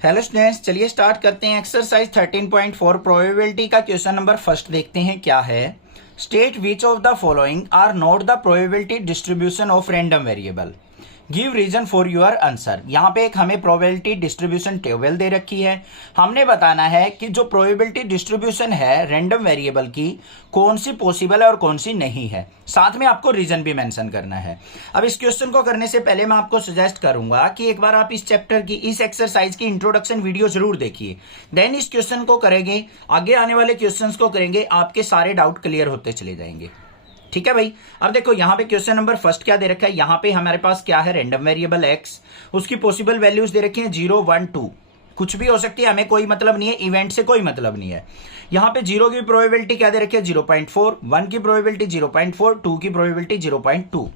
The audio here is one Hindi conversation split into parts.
हेलो स्टूडेंट्स, चलिए स्टार्ट करते हैं। एक्सरसाइज 13.4 प्रोबेबिलिटी का क्वेश्चन नंबर फर्स्ट देखते हैं क्या है। State which of the following are not the probability distribution of random variable, give reason for your answer. यहाँ पे एक हमें प्रोबेबिलिटी डिस्ट्रीब्यूशन टेबल दे रखी है। हमने बताना है कि जो प्रोबेबिलिटी डिस्ट्रीब्यूशन है रैंडम वेरिएबल की, कौन सी पॉसिबल है और कौन सी नहीं है। साथ में आपको रीजन भी मेंशन करना है। अब इस क्वेश्चन को करने से पहले मैं आपको सजेस्ट करूंगा कि एक बार आप इस चैप्टर की, इस एक्सरसाइज की इंट्रोडक्शन वीडियो जरूर देखिए, देन इस क्वेश्चन को करेंगे। आगे आने वाले क्वेश्चंस को करेंगे, आपके सारे डाउट क्लियर होते चले जाएंगे। ठीक है भाई। अब देखो यहाँ पे क्वेश्चन नंबर फर्स्ट क्या दे रखा है। यहाँ पे हमारे पास क्या है, रैंडम वेरिएबल एक्स, उसकी पॉसिबल वैल्यूज दे रखी हैं 0, 1, 2, कुछ भी हो सकती है, हमें कोई मतलब नहीं है, इवेंट से कोई मतलब नहीं है। यहाँ पे 0 की प्रोबेबिलिटी क्या दे रखी है 0.4, 1 की प्रोबेबिलिटी 0.4, 2 की प्रोबेबिलिटी 0.2।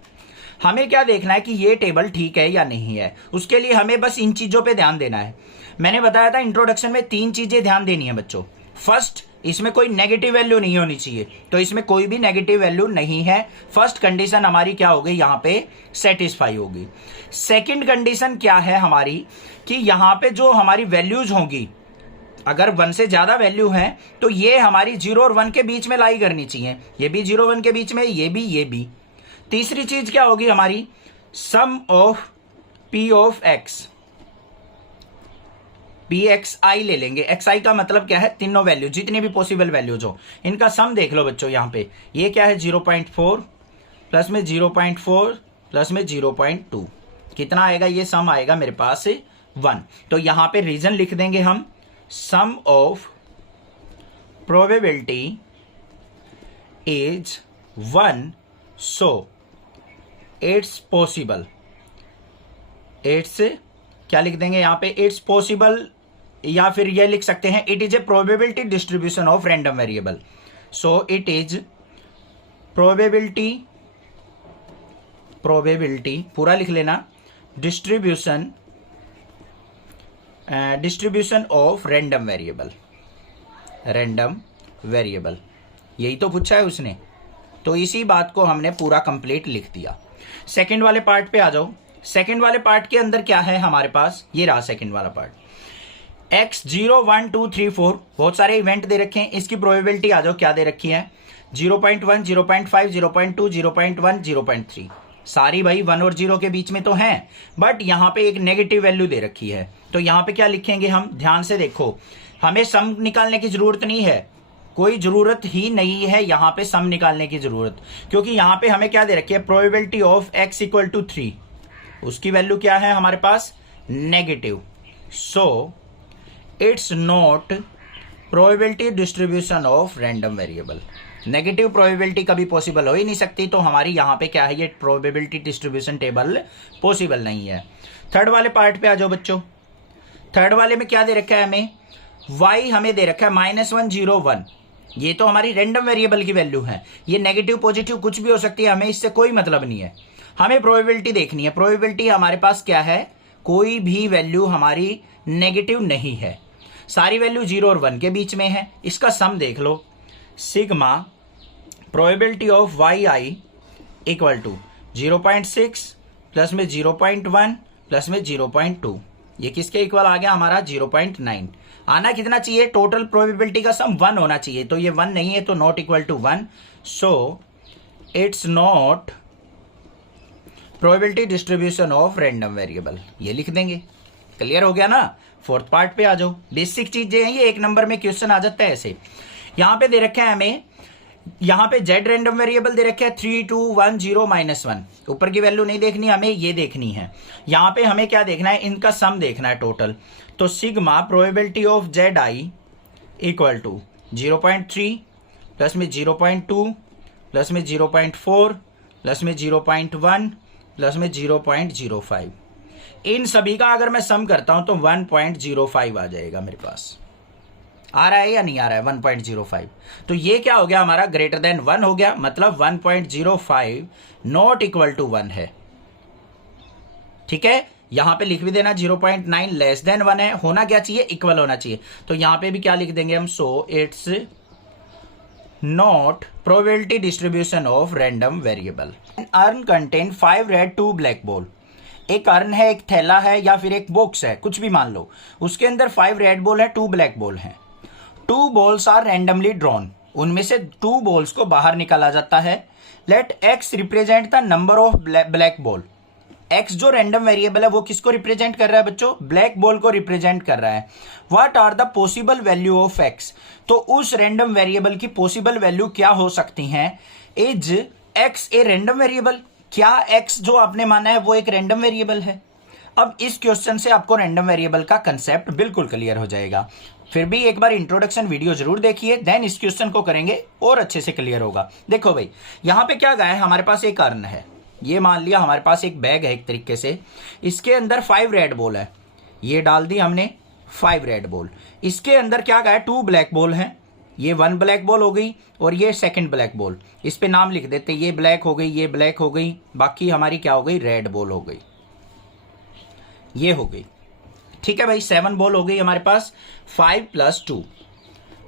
हमें क्या देखना है कि ये टेबल ठीक है या नहीं है। उसके लिए हमें बस इन चीजों पे ध्यान देना है। मैंने बताया था इंट्रोडक्शन में 3 चीजें ध्यान देनी है बच्चों। फर्स्ट, इसमें कोई नेगेटिव वैल्यू नहीं होनी चाहिए, तो इसमें कोई भी नेगेटिव वैल्यू नहीं है। फर्स्ट कंडीशन हमारी क्या होगी, यहाँ पे सेटिस्फाई होगी। सेकंड कंडीशन क्या है हमारी, कि यहाँ पे जो हमारी वैल्यूज होंगी, अगर 1 से ज्यादा वैल्यू है तो ये हमारी 0 और 1 के बीच में लाई करनी चाहिए। ये भी 0, 1 के बीच में, ये भी। तीसरी चीज क्या होगी हमारी, sum of P of X, P X I ले लेंगे। एक्स आई का मतलब क्या है, तीनों वैल्यू, जितनी भी पॉसिबल वैल्यूज हो, इनका सम देख लो बच्चों। यहाँ पे ये क्या है 0.4 प्लस में 0.4 प्लस में 0.2, कितना आएगा, ये सम आएगा मेरे पास 1। तो यहाँ पे रीजन लिख देंगे हम, sum of probability is 1, so it's possible. It's क्या लिख देंगे यहाँ पे, इट्स पॉसिबल, या फिर ये लिख सकते हैं it is a probability distribution of random variable. So it is probability पूरा लिख लेना, डिस्ट्रीब्यूशन ऑफ रैंडम वेरिएबल। यही तो पूछा है उसने, तो इसी बात को हमने पूरा कंप्लीट लिख दिया। सेकंड वाले पार्ट पे आ जाओ। सेकंड वाले पार्ट के अंदर क्या है हमारे पास, ये रहा सेकंड वाला पार्ट। x 0, 1, 2, 3, 4, बहुत सारे इवेंट दे रखे हैं। इसकी प्रोबेबिलिटी आ जाओ क्या दे रखी है, 0.1, 0.5, 0.2, 0.1, 0.3। सारी भाई 1 और 0 के बीच में तो हैं, बट यहाँ पे एक नेगेटिव वैल्यू दे रखी है। तो यहाँ पे क्या लिखेंगे हम, ध्यान से देखो, हमें सम निकालने की जरूरत नहीं है, कोई जरूरत ही नहीं है यहाँ पे सम निकालने की जरूरत, क्योंकि यहाँ पे हमें क्या दे रखी है, probability of x equal to 3, उसकी वैल्यू क्या है हमारे पास, negative. So it's not probability distribution of random variable. Negative probability कभी पॉसिबल हो ही नहीं सकती, तो हमारी यहाँ पे क्या है, ये प्रोबेबिलिटी डिस्ट्रीब्यूशन टेबल पॉसिबल नहीं है। थर्ड वाले पार्ट पे आ जाओ बच्चों। थर्ड वाले में क्या दे रखा है हमें, y हमें दे रखा है -1, 0, 1। ये तो हमारी रैंडम वेरिएबल की वैल्यू है, ये नेगेटिव पॉजिटिव कुछ भी हो सकती है, हमें इससे कोई मतलब नहीं है। हमें प्रोबेबिलिटी देखनी है। प्रोबेबिलिटी हमारे पास क्या है, कोई भी वैल्यू हमारी नेगेटिव नहीं है, सारी वैल्यू 0 और 1 के बीच में है। इसका सम देख लो, sigma probability of Y I equal to 0.6 plus में 0.1 प्लस में 0.2, ये किसके इक्वल आ गया हमारा 0.9। आना कितना चाहिए, टोटल प्रोबेबिलिटी का सम 1 होना चाहिए, तो ये 1 नहीं है, तो not equal to 1। So it's not probability distribution of random variable, ये लिख देंगे। क्लियर हो गया ना। फोर्थ पार्ट पे आ जाओ। बेसिक चीजें हैं ये, 1 नंबर में क्वेश्चन आ जाता है ऐसे। यहां पे दे रखा है हमें, यहां पे z रैंडम वेरिएबल दे रखा है 3, 2, 1, 0, -1। ऊपर की वैल्यू नहीं देखनी, हमें ये देखनी है। यहां पे हमें क्या देखना है, इनका सम देखना है टोटल। तो sigma probability of Z I equal to 0.3 plus में 0.2 प्लस में 0.4 प्लस में 0.1 प्लस में 0.05। इन सभी का अगर मैं सम करता हूं तो 1.05 आ जाएगा मेरे पास। आ रहा है या नहीं आ रहा है 1.05। तो ये क्या हो गया हमारा, ग्रेटर देन 1 हो गया, मतलब 1.05 नॉट इक्वल टू 1 है। ठीक है, यहां पे लिख भी देना 0.9 लेस देन 1 है, होना क्या चाहिए, इक्वल होना चाहिए। तो यहां पे भी क्या लिख देंगे हम, सो it's not probability distribution of random variable. Earn contain 5 red 2 black ball एक अर्न है, एक थैला है, या फिर एक बॉक्स है, कुछ भी मान लो। उसके अंदर 5 रेड बॉल है, 2 ब्लैक बॉल हैं। 2 बॉल्स आर रैंडमली ड्रॉन, उनमें से 2 बॉल्स को बाहर निकाला जाता है। Let X represent the number of black ball. X जो रैंडम वेरिएबल है वो किसको रिप्रेजेंट कर रहा है बच्चों? ब्लैक बॉल को रिप्रेजेंट कर रहा है। What are the possible value of x? तो उस रैंडम वेरिएबल की पॉसिबल वैल्यू क्या हो सकती हैं? Is X a random variable? क्या एक्स जो आपने माना है वो एक रैंडम वेरिएबल है? अब इस क्वेश्चन से आपको रैंडम वेरिएबल का कंसेप्ट बिल्कुल क्लियर हो जाएगा। फिर भी एक बार इंट्रोडक्शन वीडियो जरूर देखिए, देन इस क्वेश्चन को करेंगे और अच्छे से क्लियर होगा। देखो भाई, यहां पे क्या गया है, हमारे पास एक अर्न है, ये मान लिया हमारे पास एक बैग है एक तरीके से, इसके अंदर 5 रेड बॉल है, ये डाल दी हमने 5 रेड बॉल। इसके अंदर क्या गया है, 2 ब्लैक बॉल हैं, ये 1 ब्लैक बॉल हो गई और ये सेकंड ब्लैक बॉल। इस पे नाम लिख देते, ये ब्लैक हो गई, ये ब्लैक हो गई, बाकी हमारी क्या हो गई, रेड बॉल हो गई, ये हो गई। ठीक है भाई, 7 बॉल हो गई हमारे पास। 5 + 2,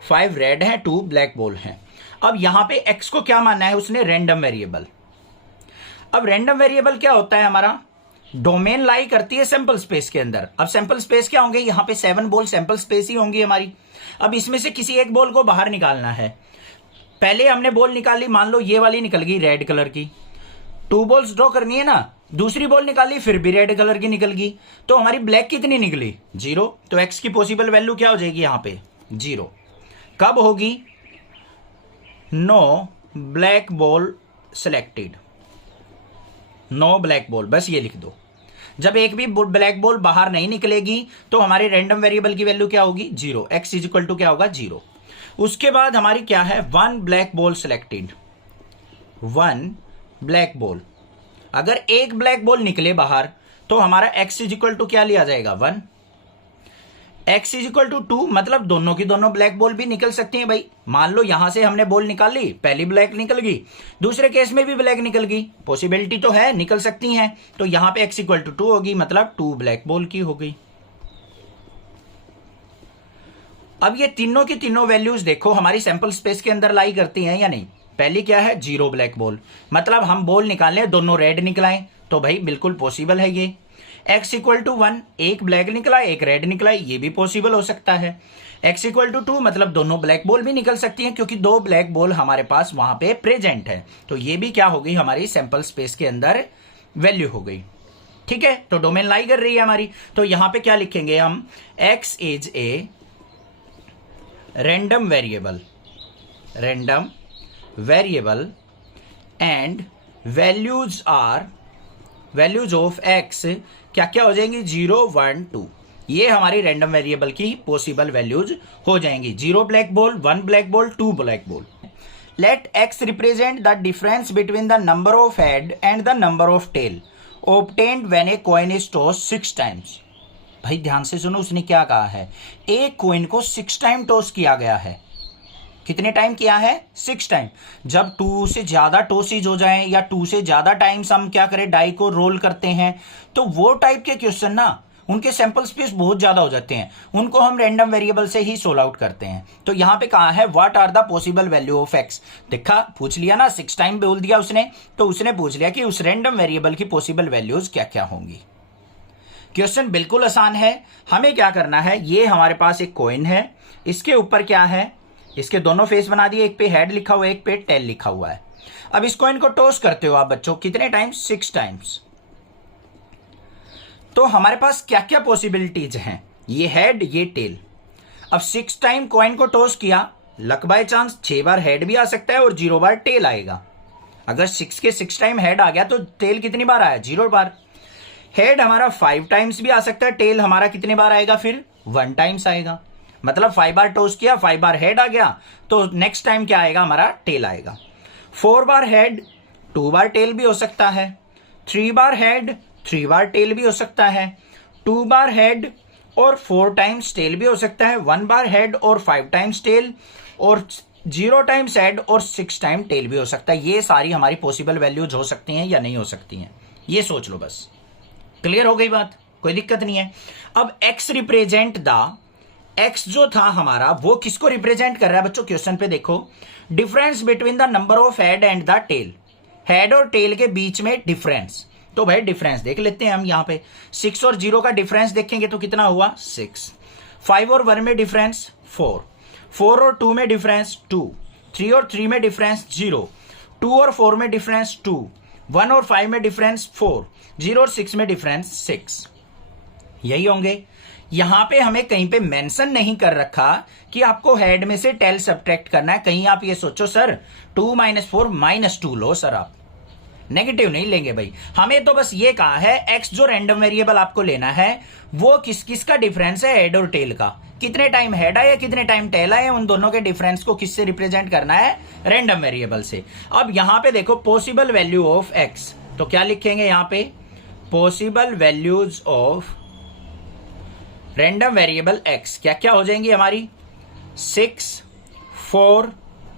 5 रेड है, 2 ब्लैक बॉल हैं। अब यहां पे एक्स को क्या माना है उसने, रैंडम वेरिएबल। अब रैंडम वेरिएबल क्या होता है, हमारा डोमेन लाई करती है सैंपल स्पेस के अंदर। अब सैंपल स्पेस क्या होंगे, यहां पे 7 बॉल सैंपल स्पेस ही होंगी हमारी। अब इसमें से किसी एक बॉल को बाहर निकालना है। पहले हमने बॉल निकाली, मान लो ये वाली निकल गई रेड कलर की, 2 बॉल्स ड्रॉ करनी है ना, दूसरी बॉल निकाली फिर भी रेड कलर की निकल गई, तो हमारी ब्लैक कितनी निकली, 0। तो एक्स की पॉसिबल वैल्यू क्या हो जाएगी यहां पे, 0। कब होगी, no black ball selected, no black ball, बस ये लिख दो। जब एक भी ब्लैक बॉल बाहर नहीं निकलेगी तो हमारे रैंडम वेरिएबल की वैल्यू क्या होगी, 0। एक्स इज इक्वल टू क्या होगा, 0। उसके बाद हमारी क्या है, 1 black ball selected, 1 black ball. अगर एक ब्लैक बॉल निकले बाहर तो हमारा एक्स इज इक्वल टू क्या लिया जाएगा, 1। एक्स इज इक्वल टू 2, मतलब दोनों की दोनों ब्लैक बॉल भी निकल सकती हैं भाई। मान लो यहां से हमने बॉल निकाली, पहली ब्लैक निकल गई, दूसरे केस में भी ब्लैक निकल गई, पॉसिबिलिटी तो है, निकल सकती हैं। तो यहां पे एक्स इक्वल टू 2 होगी, मतलब 2 ब्लैक बॉल की हो गई। अब ये तीनों की तीनों वैल्यूज देखो हमारी सैंपल स्पेस के अंदर लाई करती हैं या नहीं। पहली क्या है, 0 ब्लैक बॉल, मतलब हम बॉल निकालें दोनों रेड निकलाएं, तो भाई बिल्कुल पॉसिबल है ये। x इक्वल टू 1, एक ब्लैक निकला एक रेड निकला, ये भी पॉसिबल हो सकता है। x इक्वल टू 2, मतलब दोनों ब्लैक बॉल भी निकल सकती हैं, क्योंकि 2 ब्लैक बॉल हमारे पास वहां पे प्रेजेंट है। तो ये भी क्या हो गई, हमारी सैंपल स्पेस के अंदर वैल्यू हो गई। ठीक है, तो डोमेन लाई कर रही है हमारी। तो यहां पे क्या लिखेंगे हम, x is a random variable, random variable and values are, values of X क्या क्या हो जाएंगी, 0, 1, 2। ये हमारी रैंडम वेरिएबल की पॉसिबल वैल्यूज हो जाएंगी। 0 black ball, 1 black ball, 2 black ball. Let X represent the difference between the number of head and the number of tail obtained when a coin is toss 6 times. भाई ध्यान से सुनो, उसने क्या कहा है, एक कॉइन को 6 टाइम टॉस किया गया है। कितने टाइम किया है, 6 टाइम। जब 2 से ज्यादा टॉसेज हो जाएं या 2 से ज्यादा टाइम्स हम क्या करें, डाई को रोल करते हैं, तो वो टाइप के क्वेश्चन ना उनके सैंपल स्पेस बहुत ज्यादा हो जाते हैं, उनको हम रैंडम वेरिएबल से ही सोल्व आउट करते हैं। तो यहां पे कहा है what are the possible value of X. देखा, पूछ लिया ना, 6 टाइम बोल दिया उसने, तो उसने पूछ लिया कि उस रैंडम वेरिएबल की पॉसिबल वैल्यूज क्या क्या होंगी। क्वेश्चन बिल्कुल आसान है। हमें क्या करना है, ये हमारे पास एक कॉइन है, इसके ऊपर क्या है, इसके दोनों फेस बना दिए, एक पे हेड लिखा हुआ है, एक पे टेल लिखा हुआ है। अब इस कॉइन को टॉस करते हो आप बच्चों, कितने टाइम्स, 6 टाइम्स। तो हमारे पास क्या क्या पॉसिबिलिटीज हैं, ये हेड ये टेल। अब 6 टाइम कॉइन को टॉस किया, luck by chance 6 bar head भी आ सकता है और 0 बार टेल आएगा। अगर 6 के 6 टाइम हेड आ गया तो टेल कितनी बार आया, 0 बार। हेड हमारा 5 टाइम्स भी आ सकता है, टेल हमारा कितने बार आएगा, फिर 1 टाइम्स आएगा। मतलब 5 बार टॉस किया, 5 बार हेड आ गया, तो नेक्स्ट टाइम क्या आएगा, हमारा टेल आएगा। 4 बार हेड, 2 बार टेल भी हो सकता है। 3 बार हेड, 3 बार टेल भी हो सकता है। 2 बार हेड और 4 टाइम्स टेल भी हो सकता है। 1 बार हेड और 5 टाइम्स टेल, और 0 टाइम्स हेड और 6 टाइम टेल भी हो सकता है। ये सारी हमारी पॉसिबल वैल्यूज हो सकती हैं या नहीं हो सकती हैं, ये सोच लो बस। क्लियर हो गई बात, कोई दिक्कत नहीं है। अब एक्स रिप्रेजेंट द, एक्स जो था हमारा वो किसको रिप्रेजेंट कर रहा है बच्चों, क्वेश्चन पे देखो, difference between the number of head and the tail. Head और टेल के बीच में डिफरेंस, तो भाई डिफरेंस देख लेते हैं हम यहाँ पे। 6 और 0 का डिफरेंस देखेंगे तो कितना हुआ 6। 5 और 1 में डिफरेंस 4। 4 और 2 में डिफरेंस 2। 3 और 3 में डिफरेंस 0। 2 और 4 में डिफरेंस 2। 1 और 5 में डिफरेंस 4। 0 और 6 में डिफरेंस 6। यही होंगे। यहां पे हमें कहीं पे मेंशन नहीं कर रखा कि आपको हेड में से टेल सब्ट्रैक्ट करना है। कहीं आप ये सोचो सर 2 - 4 -2 लो सर, आप नेगेटिव नहीं लेंगे भाई। हमें तो बस ये कहा है एक्स जो रैंडम वेरिएबल आपको लेना है वो किस किस का डिफरेंस है, हेड और टेल का। कितने टाइम हेड आए कितने टाइम टेल आए, उन दोनों के डिफरेंस को किससे रिप्रेजेंट करना है, रैंडम वेरिएबल से। अब यहां पे देखो पॉसिबल वैल्यू ऑफ एक्स, तो क्या लिखेंगे यहां पे, possible values of random variable x क्या क्या हो जाएंगी हमारी, 6, 4,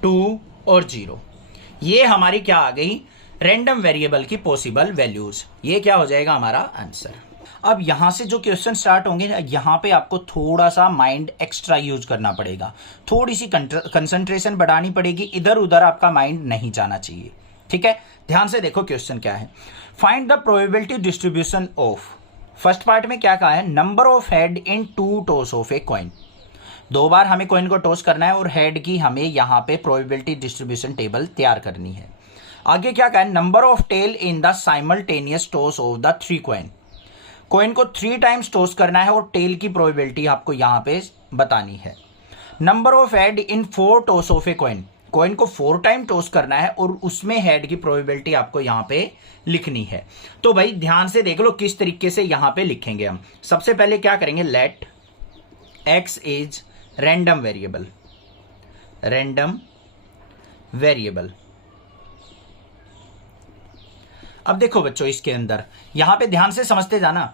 2 और 0। ये हमारी क्या आ गई, रैंडम वेरिएबल की पॉसिबल वैल्यूज। ये क्या हो जाएगा हमारा आंसर। अब यहां से जो क्वेश्चन स्टार्ट होंगे ना, यहां पे आपको थोड़ा सा माइंड एक्स्ट्रा यूज करना पड़ेगा, थोड़ी सी कंसंट्रेशन बढ़ानी पड़ेगी, इधर उधर आपका माइंड नहीं जाना चाहिए। ठीक है, ध्यान से देखो क्वेश्चन क्या है। Find the probability distribution of, first part में क्या कहा है, number of head in 2 toss of a coin. 2 बार हमें कॉइन को टॉस करना है और हेड की हमें यहां पे प्रोबेबिलिटी डिस्ट्रीब्यूशन टेबल तैयार करनी है। आगे क्या कहा है, number of tail in the simultaneous toss of the 3 coin. Coin को 3 टाइम्स टॉस करना है और टेल की प्रोबेबिलिटी आपको यहां पे बतानी है। Number of head in 4 toss of a coin, coin को 4 टाइम टॉस करना है और उसमें हेड की प्रोबेबिलिटी आपको यहां पे लिखनी है। तो भाई ध्यान से देख लो किस तरीके से यहां पे लिखेंगे हम। सबसे पहले क्या करेंगे, let X is random variable, random variable. अब देखो बच्चों इसके अंदर यहां पे ध्यान से समझते जाना।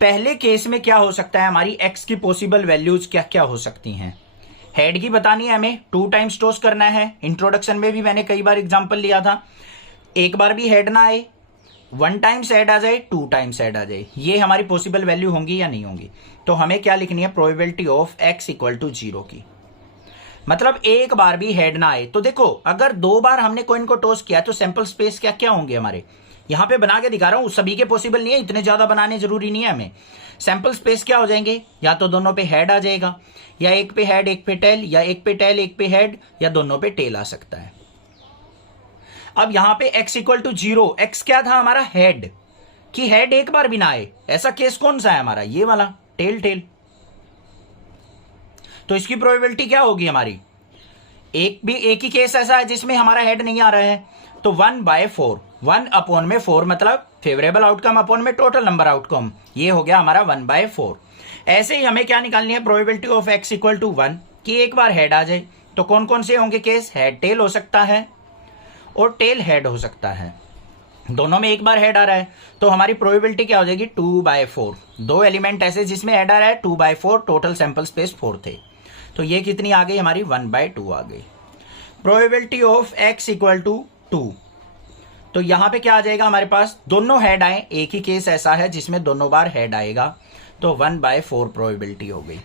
पहले केस में क्या हो सकता है, हमारी एक्स की पॉसिबल वैल्यूज क्या क्या हो सकती हैं। हेड की बतानी है हमें, 2 टाइम्स टॉस करना है। इंट्रोडक्शन में भी मैंने कई बार एग्जांपल लिया था, एक बार भी हेड ना आए, 1 टाइम्स हेड आ जाए, 2 टाइम्स हेड आ जाए, ये हमारी पॉसिबल वैल्यू होंगी या नहीं होंगी। तो हमें क्या लिखनी है, probability of x equal to 0 की, मतलब एक बार भी हेड ना आए। तो देखो अगर 2 बार हमने कॉइन को टॉस किया तो सैंपल स्पेस क्या क्या होंगे हमारे, यहां पे बना के दिखा रहा हूं, सभी के पॉसिबल नहीं है, इतने ज्यादा बनाने जरूरी नहीं है हमें। सैंपल स्पेस क्या हो जाएंगे, या तो दोनों पे हेड आ जाएगा, या एक पे हेड एक पे टेल, या एक पे टेल एक पे हेड, या दोनों पे टेल आ सकता है। अब यहां पे x इक्वल टू 0, एक्स क्या था हमारा, हेड, कि हेड एक बार भी ना आए, ऐसा केस कौन सा है हमारा, ये वाला टेल टेल। तो इसकी प्रोबेबिलिटी क्या होगी हमारी, एक ही केस ऐसा है जिसमें हमारा हेड नहीं आ रहा है, तो 1/4, 1/4 मतलब फेवरेबल आउटकम अपॉन में टोटल नंबर आउटकम, ये हो गया हमारा 1/4। ऐसे ही हमें क्या निकालनी है, probability of x equal to 1, कि एक बार हेड आ जाए। तो कौन कौन से होंगे केस, हेड टेल हो सकता है और टेल हेड हो सकता है, दोनों में एक बार हेड आ रहा है। तो हमारी प्रोबेबिलिटी क्या हो जाएगी, 2/4। 2 एलिमेंट ऐसे जिसमें हेड आ रहा है, 2/4, टोटल सैंपल स्पेस 4 थे, तो ये कितनी आ गई हमारी, 1/2 आ गई। Probability of x equal to 2, तो यहां पे क्या आ जाएगा हमारे पास, दोनों हेड आए, एक ही केस ऐसा है जिसमें दोनों बार हेड आएगा, तो 1/4 प्रोबेबिलिटी हो गई।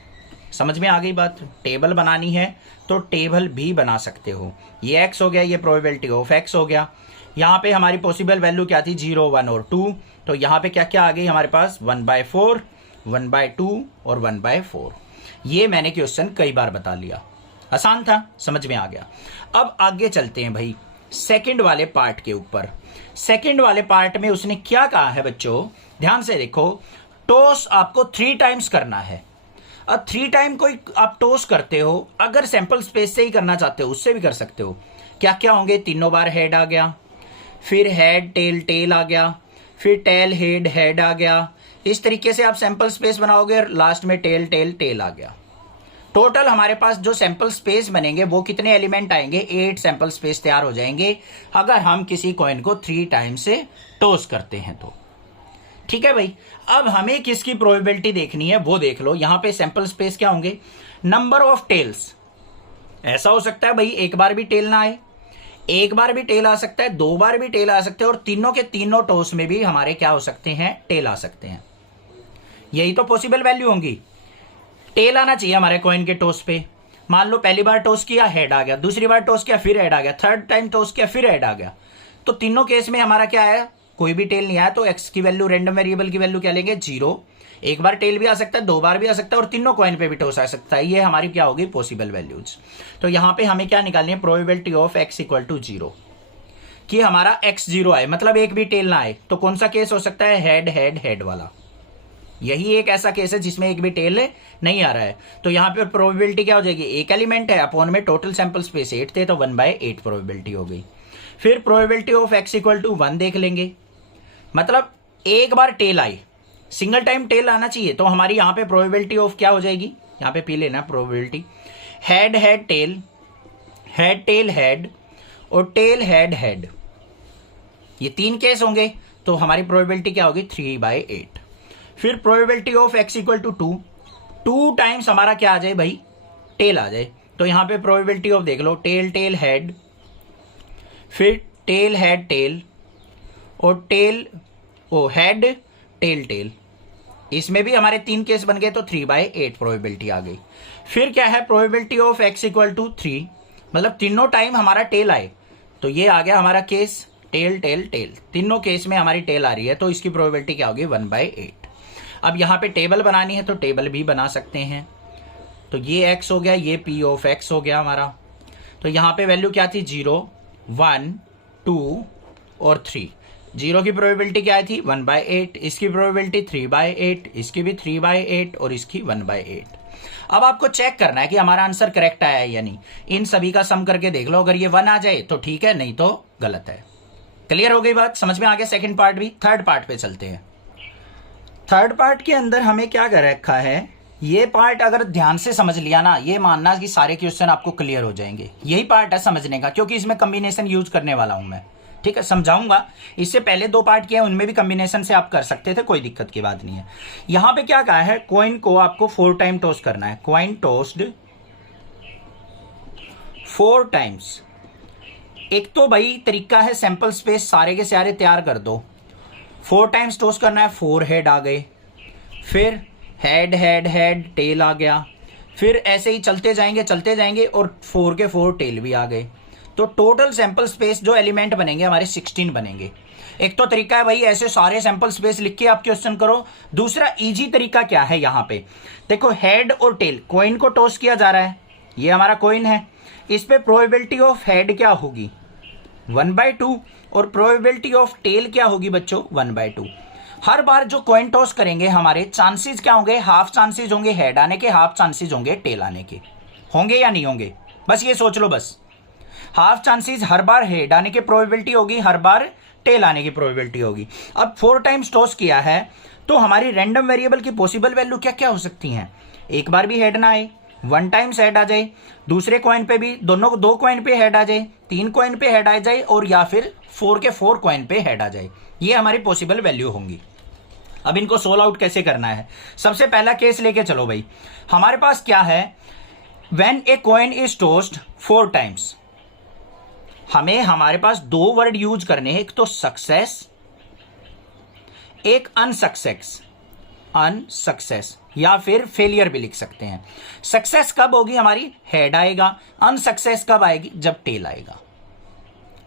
समझ में आ गई बात। टेबल बनानी है तो टेबल भी बना सकते हो, ये x हो गया, ये प्रोबेबिलिटी ऑफ x हो गया। यहाँ पे हमारी पॉसिबल वैल्यू क्या थी, 0, 1 और 2, तो यहाँ पे क्या क्या आ गई हमारे पास, 1/4, 1/2 और 1/4। ये मैंने क्वेश्चन कई बार बता लिया, आसान था, समझ में आ गया। अब आगे चलते हैं भाई सेकंड वाले पार्ट के ऊपर। सेकंड वाले पार्ट में उसने क्या कहा है बच्चों, ध्यान से देखो, टॉस आपको 3 टाइम्स करना है। अब 3 टाइम कोई आप टॉस करते हो, अगर सैंपल स्पेस से ही करना चाहते हो उससे भी कर सकते हो। क्या क्या होंगे, तीनों बार हेड आ गया, फिर हेड टेल टेल आ गया, फिर टेल हेड हेड आ गया, इस तरीके से आप सैंपल स्पेस बनाओगे और लास्ट में टेल टेल टेल आ गया। टोटल हमारे पास जो सैंपल स्पेस बनेंगे वो कितने एलिमेंट आएंगे, 8 सैंपल स्पेस तैयार हो जाएंगे अगर हम किसी कॉइन को 3 टाइम से टॉस करते हैं तो। ठीक है भाई, अब हमें किसकी प्रोबेबिलिटी देखनी है वो देख लो। यहां पे सैंपल स्पेस क्या होंगे, नंबर ऑफ टेल्स। ऐसा हो सकता है भाई एक बार भी टेल ना आए, एक बार भी टेल आ सकता है, 2 बार भी टेल आ सकते हैं, और तीनों के तीनों टॉस में भी हमारे क्या हो सकते हैं, टेल आ सकते हैं। यही तो पॉसिबल वैल्यू होंगी, टेल आना चाहिए हमारे कॉइन के टॉस पे। मान लो पहली बार टॉस किया हेड आ गया, दूसरी बार टॉस किया फिर हेड आ गया, थर्ड टाइम टॉस किया फिर हेड आ गया, तो तीनों केस में हमारा क्या है, कोई भी टेल नहीं आया तो एक्स की वैल्यू, रैंडम वेरिएबल की वैल्यू क्या लेंगे, 0। एक बार टेल भी आ सकता है, 2 बार भी आ सकता है और तीनों कॉइन पे भी टॉस आ सकता है। ये हमारी क्या होगी, पॉसिबल वैल्यूज। तो यहां पे हमें क्या निकालनी है, probability of x equal to 0, कि हमारा एक्स 0 आए, मतलब एक भी टेल ना आए। तो कौन सा केस हो सकता है, हेड हेड हेड वाला। यही एक ऐसा केस है जिसमें एक भी टेल नहीं आ रहा है। तो यहां पे प्रोबेबिलिटी क्या हो जाएगी, एक एलिमेंट है अपॉन में टोटल सैंपल स्पेस 8 थे तो 1/8 प्रोबेबिलिटी हो गई। फिर probability of x equal to 1 देख लेंगे, मतलब एक बार टेल आई, सिंगल टाइम टेल आना चाहिए। तो हमारी यहां पे प्रोबेबिलिटी ऑफ क्या हो जाएगी, यहां पे पी लेना probability, head head tail, head tail head और टेल हेड हेड, ये 3 केस होंगे। तो हमारी प्रोबेबिलिटी क्या होगी, 3/8। फिर probability of x equal to 2 times हमारा क्या आ जाए भाई, टेल आ जाए। तो यहां पे प्रोबेबिलिटी ऑफ देख लो, टेल टेल हेड, फिर टेल हेड टेल और टेल हेड टेल टेल, इसमें भी हमारे 3 केस बन गए तो 3/8 प्रोबेबिलिटी आ गई। फिर क्या है, probability of x equal to 3, मतलब तीनों टाइम हमारा टेल आए। तो ये आ गया हमारा केस, टेल टेल टेल, तीनों केस में हमारी टेल आ रही है तो इसकी प्रोबेबिलिटी क्या होगी, 1/8। अब यहां पे टेबल बनानी है तो टेबल भी बना सकते हैं। तो ये x हो गया, ये p ऑफ x हो गया हमारा। तो यहां पे वैल्यू क्या थी, 0, 1, 2 और 3। 0 की प्रोबेबिलिटी क्या थी, 1/8, इसकी प्रोबेबिलिटी 3/8, इसकी भी 3/8 और इसकी 1/8। अब आपको चेक करना है कि हमारा आंसर करेक्ट आया है या नहीं। इन सभी का सम करके देख लो, अगर ये 1 आ जाए तो ठीक है, नहीं तो गलत है। क्लियर हो गई बात, समझ में आ गया। सेकंड पार्ट भी, थर्ड पार्ट पे चलते हैं। थर्ड पार्ट के अंदर हमें क्या कर रखा है, ये पार्ट अगर ध्यान से समझ लिया ना, ये मानना कि सारे क्वेश्चन आपको क्लियर हो जाएंगे। यही पार्ट है समझने का, क्योंकि इसमें कॉम्बिनेशन यूज करने वाला हूं मैं, ठीक है, समझाऊंगा। इससे पहले 2 पार्ट किए, उनमें भी कॉम्बिनेशन से आप कर सकते थे, कोई दिक्कत की बात नहीं है। यहां पे क्या कहा है, कॉइन को आपको 4 टाइम टॉस करना है, कॉइन टॉस्ड 4 टाइम्स। एक तो भाई तरीका है, सैंपल स्पेस सारे के सारे तैयार कर दो, 4 टाइम्स टॉस करना है, 4 हेड आ गए, फिर हेड हेड हेड टेल आ गया, फिर ऐसे ही चलते जाएंगे और 4 के 4 टेल भी आ गए। तो टोटल सैंपल स्पेस जो एलिमेंट बनेंगे हमारे 16 बनेंगे। एक तो तरीका है भाई ऐसे सारे सैंपल स्पेस लिख के आप क्वेश्चन करो। दूसरा इजी तरीका क्या है, यहां पे देखो, हेड और टेल, कॉइन को टॉस किया जा रहा है, ये हमारा कॉइन है, इस पे प्रोबेबिलिटी ऑफ हेड क्या होगी, 1/2 और प्रोबेबिलिटी ऑफ टेल क्या होगी बच्चों, 1/2। हर बार जो कॉइन टॉस करेंगे हमारे चांसेस क्या होंगे, हाफ चांसेस होंगे हेड आने के, हाफ चांसेस होंगे टेल आने के। होंगे या नहीं होंगे, बस ये सोच लो। बस हाफ चांसेस हर बार हेड आने की प्रोबेबिलिटी होगी, हर बार टेल आने की प्रोबेबिलिटी होगी। अब 4 टाइम्स टॉस किया है तो हमारी रैंडम वेरिएबल की पॉसिबल वैल्यू क्या क्या हो सकती हैं, एक बार भी हेड ना आए, 1 टाइम्स हेड आ जाए, दूसरे कॉइन पे भी, दोनों 2 कॉइन पे हेड आ जाए, 3 कॉइन पे हेड आ जाए और या फिर 4 के 4 कॉइन पे हेड आ जाए। ये हमारी पॉसिबल वैल्यू होंगी। अब इनको सोल्व आउट कैसे करना है, सबसे पहला केस लेके चलो भाई। हमारे पास क्या है, when a coin is tossed 4 times, हमें हमारे पास 2 वर्ड यूज करने हैं, एक तो सक्सेस, एक अनसक्सेस, अनसक्सेस या फिर फेलियर भी लिख सकते हैं। सक्सेस कब होगी हमारी, हेड आएगा, अनसक्सेस कब आएगी, जब टेल आएगा।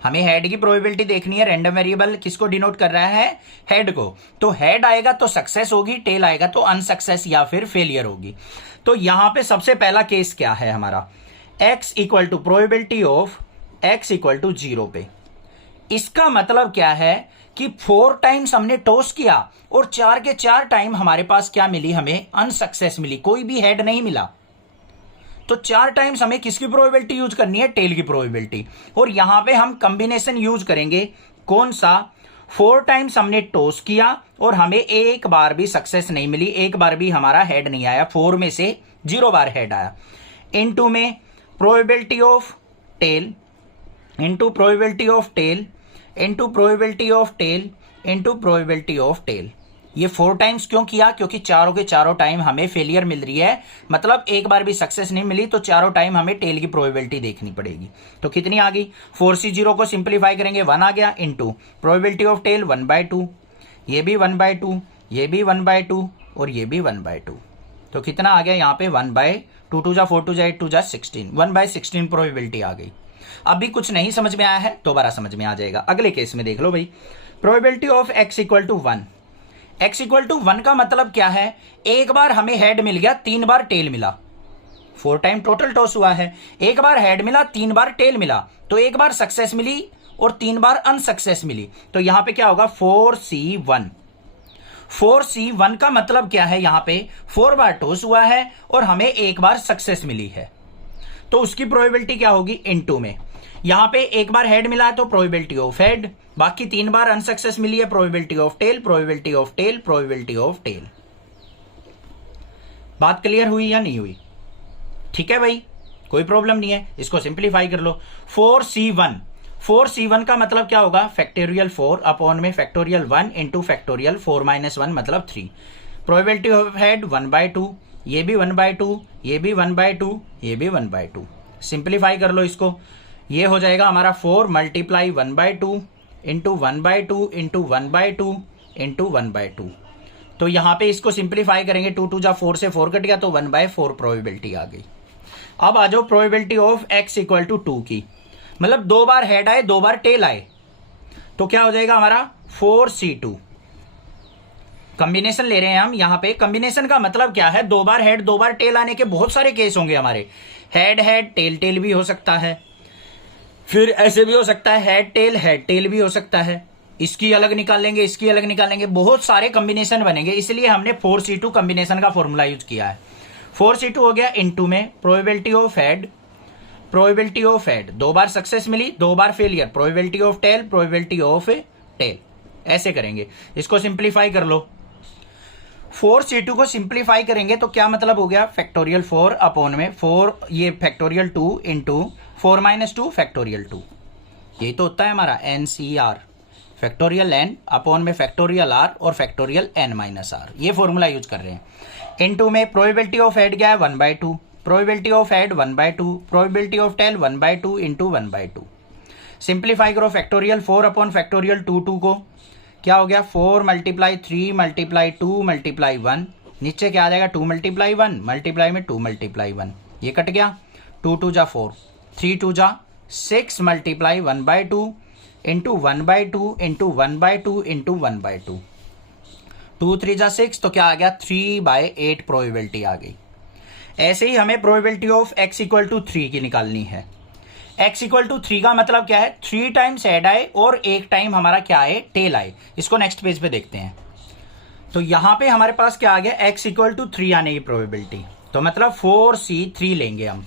हमें हेड की प्रोबेबिलिटी देखनी है, रैंडम वेरिएबल किसको डिनोट कर रहा है, हेड को। तो हेड आएगा तो सक्सेस होगी, टेल आएगा तो अनसक्सेस या फिर फेलियर होगी। तो यहां पे सबसे पहला केस क्या है हमारा, x equal to probability of x equal to 0 पे। इसका मतलब क्या है कि 4 टाइम्स हमने टॉस किया और 4 के 4 टाइम हमारे पास क्या मिली, हमें अनसक्सेस मिली, कोई भी हेड नहीं मिला। तो 4 टाइम्स हमें किसकी प्रोबेबिलिटी यूज करनी है, टेल की प्रोबेबिलिटी। और यहां पे हम कॉम्बिनेशन यूज करेंगे, कौन सा, 4 टाइम्स हमने टॉस किया और हमें एक बार भी सक्सेस नहीं मिली, एक बार भी हमारा हेड नहीं आया, 4 में से 0 बार हेड आया, इनटू में probability of tail, into probability of tail, into probability of tail, into probability of tail. ये 4 टाइम्स क्यों किया, क्योंकि चारों के चारों टाइम हमें फेलियर मिल रही है, मतलब एक बार भी सक्सेस नहीं मिली, तो चारों टाइम हमें टेल की प्रोबेबिलिटी देखनी पड़ेगी। तो कितनी आ गई, 4C0 को सिंप्लीफाई करेंगे 1 आ गया, इनटू प्रोबेबिलिटी ऑफ टेल 1/2, ये भी 1/2, ये भी 1/2 और ये भी 1/2। तो कितना आ गया यहाँ पे 1/2, 2 जा 4 2 जा 8 2 जा 16, 1/16 प्रोबेबिलिटी आ गई। अब भी कुछ नहीं समझ में आया है, दोबारा समझ में आ जाएगा। अगले केस में देख लो भाई, probability of x equal to 1। x equal to 1 का मतलब क्या है, एक बार हमें हेड मिल गया, 3 बार टेल मिला, 4 टाइम टोटल टॉस हुआ है। एक बार हेड मिला, 3 बार टेल मिला, तो एक बार सक्सेस मिली और 3 बार अनसक्सेस मिली। तो यहां पे क्या होगा, 4C1। 4C1 का मतलब क्या है, यहां पे 4 बार टॉस हुआ है और हमें एक बार सक्सेस मिली है, तो उसकी प्रोबेबिलिटी क्या होगी इनटू में। यहां पे एक बार हेड मिला है तो प्रोबेबिलिटी ऑफ हेड, बाकी 3 बार अनसक्सेस मिली है, probability of tail, probability of tail, probability of tail. बात क्लियर हुई या नहीं हुई? ठीक है भाई, कोई प्रॉब्लम नहीं है, इसको सिंप्लीफाई कर लो। 4C1, 4C1 का मतलब क्या होगा, फैक्टोरियल 4 अपॉन में फैक्टोरियल 1 इंटू फैक्टोरियल 4 माइनस 1 मतलब 3। प्रोबेबिलिटी ऑफ हेड 1/2, ये भी 1/2, ये भी 1/2, ये भी 1/2। सिंप्लीफाई कर लो इसको, ये हो जाएगा हमारा 4 मल्टीप्लाई 1/2 इंटू 1/2 इंटू 1/2 इंटू 1/2। तो यहां पे इसको सिंप्लीफाई करेंगे, 2 2 जा 4 से 4 कट गया तो 1/4 प्रोबेबिलिटी आ गई। अब आ जाओ probability of x equal to 2 की, मतलब 2 बार हेड आए 2 बार टेल आए, तो क्या हो जाएगा हमारा 4C2। कॉम्बिनेशन ले रहे हैं हम यहां पे। कॉम्बिनेशन का मतलब क्या है, 2 बार हेड 2 बार टेल आने के बहुत सारे केस होंगे हमारे, हेड हेड टेल टेल भी हो सकता है, फिर ऐसे भी हो सकता है हेड टेल भी हो सकता है, इसकी अलग निकालेंगे, इसकी अलग निकालेंगे, बहुत सारे कॉम्बिनेशन बनेंगे, इसलिए हमने 4C2 कॉम्बिनेशन का फॉर्मूला यूज किया है। 4C2 हो गया इनटू में probability of head, probability of head 2 बार सक्सेस मिली 2 बार failure, probability of tail, probability of tail, ऐसे करेंगे। इसको सिंप्लीफाई कर लो, 4C2 को सिंप्लीफाई करेंगे तो क्या मतलब हो गया, फैक्टोरियल 4 अपॉन में 4, ये फैक्टोरियल 2 इंटू 4 माइनस 2 फैक्टोरियल 2, यही तो होता है हमारा NCR, फैक्टोरियल n अपॉन में फैक्टोरियल r और फैक्टोरियल n माइनस r, ये फॉर्मूला यूज कर रहे हैं। इनटू में प्रोबेबिलिटी ऑफ हेड क्या है 1/2, probability of head 1/2, probability of tail 1/2 into 1/2। Simplify करो फैक्टोरियल 4 अपॉन फैक्टोरियल 2 को, क्या हो गया 4 मल्टीप्लाई 3 मल्टीप्लाई 2 मल्टीप्लाई 1, नीचे क्या आ जाएगा 2 मल्टीप्लाई 1 मल्टीप्लाई में 2 मल्टीप्लाई 1, ये कट गया, 2 2 जा 4, 3 2 जा 6 मल्टीप्लाई 1/2 इंटू 1/2 इंटू 1/2 इंटू 1/2, 2 3 जा 6, तो क्या आ गया 3/8 प्रोबेबिलिटी आ गई। ऐसे ही हमें probability of x equal to 3 की निकालनी है। x इक्वल टू 3 का मतलब क्या है, 3 टाइम्स हेड आए और 1 टाइम हमारा क्या आए, टेल आए। इसको नेक्स्ट पेज पे देखते हैं। तो यहां पे हमारे पास क्या आ गया, x इक्वल टू 3 आने की प्रोबेबिलिटी, तो मतलब 4C3 लेंगे हम,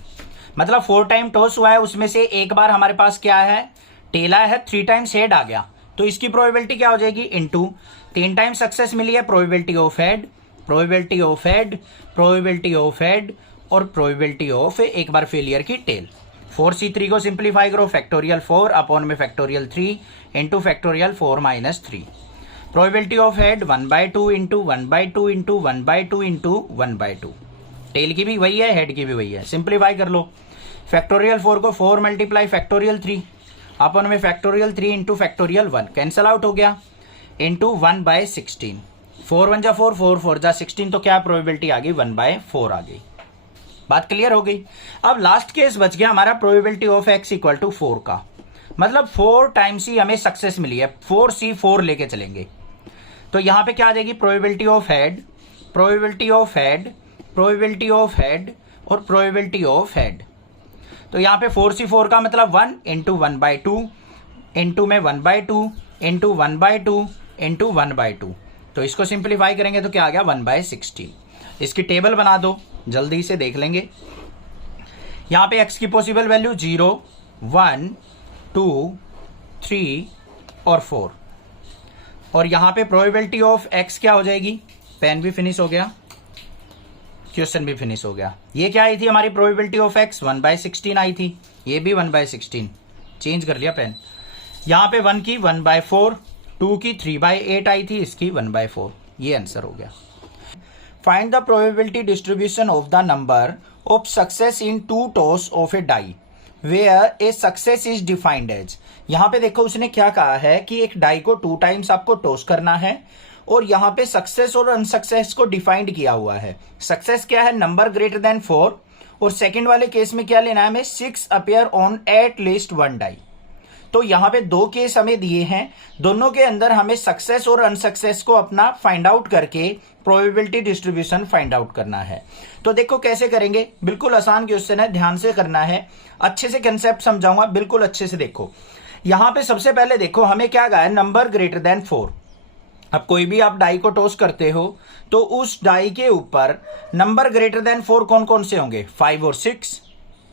मतलब 4 टाइम टॉस हुआ है, उसमें से एक बार हमारे पास क्या है, टेल आया है, 3 टाइम्स हेड आ गया, तो इसकी प्रोबेबिलिटी क्या हो जाएगी, इनटू 3 टाइम सक्सेस मिली है, probability of head, probability of head, probability of head और प्रोबेबिलिटी ऑफ एक बार फेलियर की टेल। 4C3 को सिंप्लीफाई करो, फैक्टोरियल 4 अपॉन में factorial 3 into factorial 4 minus 3, probability of head 1/2 into 1/2 into 1/2 into 1/2, tail की भी वही है हेड की भी वही है। सिंप्लीफाई कर लो, फैक्टोरियल 4 को 4 मल्टीप्लाई फैक्टोरियल 3 अपन में factorial 3 into factorial 1 cancel out हो गया, इंटू 1/16, 4 1 जा 4, 4 4 जा 16, तो क्या प्रोबेबिलिटी आ गई 1/4 आ गई। बात क्लियर हो गई। अब लास्ट केस बच गया हमारा probability of x equal to 4 का, मतलब 4 टाइम्स ही हमें सक्सेस मिली है, 4C4 लेके चलेंगे। तो यहां पे क्या आ जाएगी, probability of head, probability of head, probability of head और प्रोबेबिलिटी ऑफ हेड। तो यहां पे 4C4 का मतलब 1 इंटू 1/2 इंटू में 1/2 इंटू 1/2 इंटू 1/2, तो इसको सिंप्लीफाई करेंगे तो क्या आ गया 1/16। इसकी टेबल बना दो, जल्दी से देख लेंगे। यहां पे x की पॉसिबल वैल्यू 0 1 2 3 और 4, और यहां पे प्रोबेबिलिटी ऑफ x क्या हो जाएगी, पेन भी फिनिश हो गया, क्वेश्चन भी फिनिश हो गया। ये क्या आई थी हमारी प्रोबेबिलिटी ऑफ x 1/16 आई थी, ये भी 1/16, चेंज कर लिया पेन। यहां पे 1 की 1/4, 2 की 3/8 आई थी, इसकी 1/4, ये आंसर हो गया। Find the probability distribution of the number of success in 2 toss of a die where a success is defined as. यहां पे देखो उसने क्या कहा है कि एक डाई को 2 टाइम्स आपको टॉस करना है और यहां पे सक्सेस और अनसक्सेस को डिफाइंड किया हुआ है। सक्सेस क्या है, नंबर ग्रेटर देन 4, और सेकंड वाले केस में क्या लेना है हमें, 6 appear on at least 1 die. तो यहाँ पे दो केस हमें दिए हैं, दोनों के अंदर हमें सक्सेस और अनसक्सेस को अपना फाइंड आउट करके प्रोबेबिलिटी डिस्ट्रीब्यूशन फाइंड आउट करना है। तो देखो कैसे करेंगे, बिल्कुल आसान क्वेश्चन है, ध्यान से करना है, अच्छे से कंसेप्ट समझाऊंगा, बिल्कुल अच्छे से देखो। यहां पे सबसे पहले देखो हमें क्या कहा है, नंबर ग्रेटर देन 4। अब कोई भी आप डाई को टॉस करते हो तो उस डाई के ऊपर नंबर ग्रेटर देन 4 कौन कौन से होंगे, 5 और 6,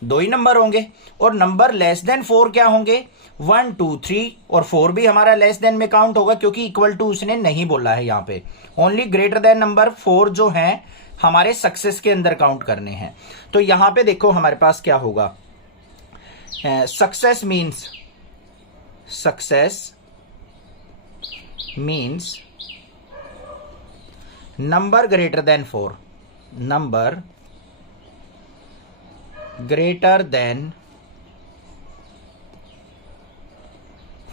दो ही नंबर होंगे। और नंबर लेस देन 4 क्या होंगे, 1 2 3, और 4 भी हमारा लेस देन में काउंट होगा क्योंकि इक्वल टू उसने नहीं बोला है, यहाँ पे ओनली ग्रेटर देन नंबर 4 जो है हमारे सक्सेस के अंदर काउंट करने हैं। तो यहां पे देखो हमारे पास क्या होगा, success means number greater than 4, number greater than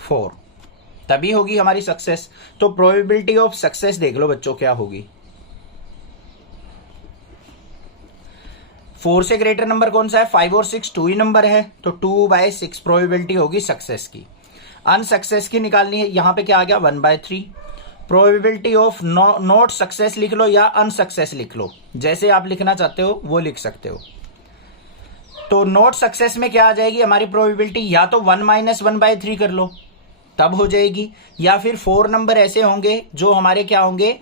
4, तभी होगी हमारी सक्सेस। तो प्रोबेबिलिटी ऑफ सक्सेस देख लो बच्चों क्या होगी, 4 से ग्रेटर नंबर कौन सा है, 5 और 6 2 ही नंबर है, तो 2/6 प्रोबेबिलिटी होगी सक्सेस की। अनसक्सेस की निकालनी है, यहां पे क्या आ गया 1/3। प्रोबेबिलिटी ऑफ नॉट सक्सेस लिख लो या अनसक्सेस लिख लो, जैसे आप लिखना चाहते हो वो लिख सकते हो। तो नॉट सक्सेस में क्या आ जाएगी हमारी प्रोबेबिलिटी, या तो 1 - 1/3 कर लो तब हो जाएगी, या फिर 4 नंबर ऐसे होंगे जो हमारे क्या होंगे,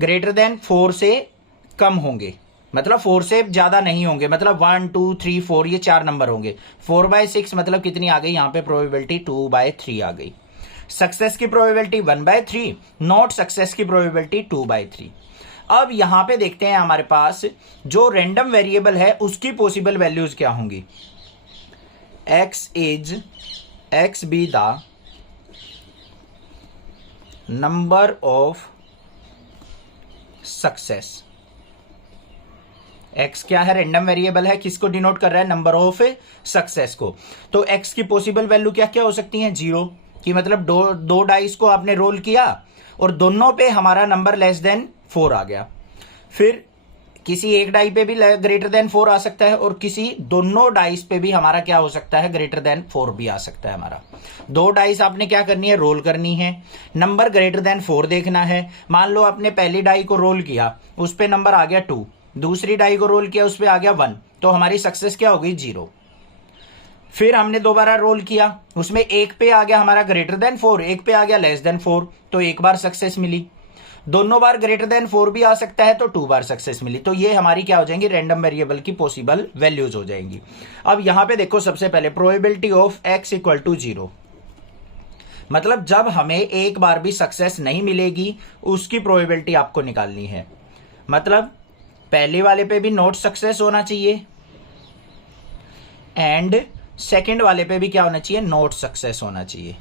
ग्रेटर देन 4 से कम होंगे, मतलब 4 से ज्यादा नहीं होंगे, मतलब 1 2 3 4 ये 4 नंबर होंगे। 4/6 मतलब कितनी आ गई यहाँ पे प्रोबेबिलिटी, 2/3 आ गई। सक्सेस की प्रोबेबिलिटी 1/3, नॉट सक्सेस की प्रोबेबिलिटी 2/3। अब यहां पे देखते हैं हमारे पास जो रैंडम वेरिएबल है उसकी पॉसिबल वैल्यूज क्या होंगी। x B the number of success. x क्या है, रैंडम वेरिएबल है, किसको डिनोट कर रहा है, नंबर ऑफ सक्सेस को। तो x की पॉसिबल वैल्यू क्या क्या हो सकती है, 0 की मतलब दो डाइस को आपने रोल किया और दोनों पे हमारा नंबर लेस देन 4 आ गया। फिर किसी एक डाई पे भी ग्रेटर देन 4 आ सकता है और किसी दोनों डाइस पे भी हमारा क्या हो सकता है, ग्रेटर देन 4 भी आ सकता है हमारा। दो डाइस आपने क्या करनी है, रोल करनी है, नंबर ग्रेटर देन 4 देखना है। मान लो आपने पहली डाई को रोल किया, उस पे नंबर आ गया 2, दूसरी डाई को रोल किया, उस पे आ गया 1, तो हमारी सक्सेस क्या हो गई, 0। फिर हमने दोबारा रोल किया, उसमें एक पे आ गया हमारा ग्रेटर देन 4, एक पे आ गया लेस देन 4, तो एक बार सक्सेस मिली। दोनों बार ग्रेटर देन 4 भी आ सकता है तो 2 बार सक्सेस मिली। तो ये हमारी क्या हो जाएंगी, रैंडम वेरिएबल की पॉसिबल वैल्यूज हो जाएंगी। अब यहां पे देखो सबसे पहले प्रोबेबिलिटी ऑफ x = 0, मतलब जब हमें एक बार भी सक्सेस नहीं मिलेगी उसकी प्रोबेबिलिटी आपको निकालनी है। मतलब पहले वाले पे भी नॉट सक्सेस होना चाहिए एंड सेकंड वाले पे भी क्या होना चाहिए, नॉट सक्सेस होना चाहिए।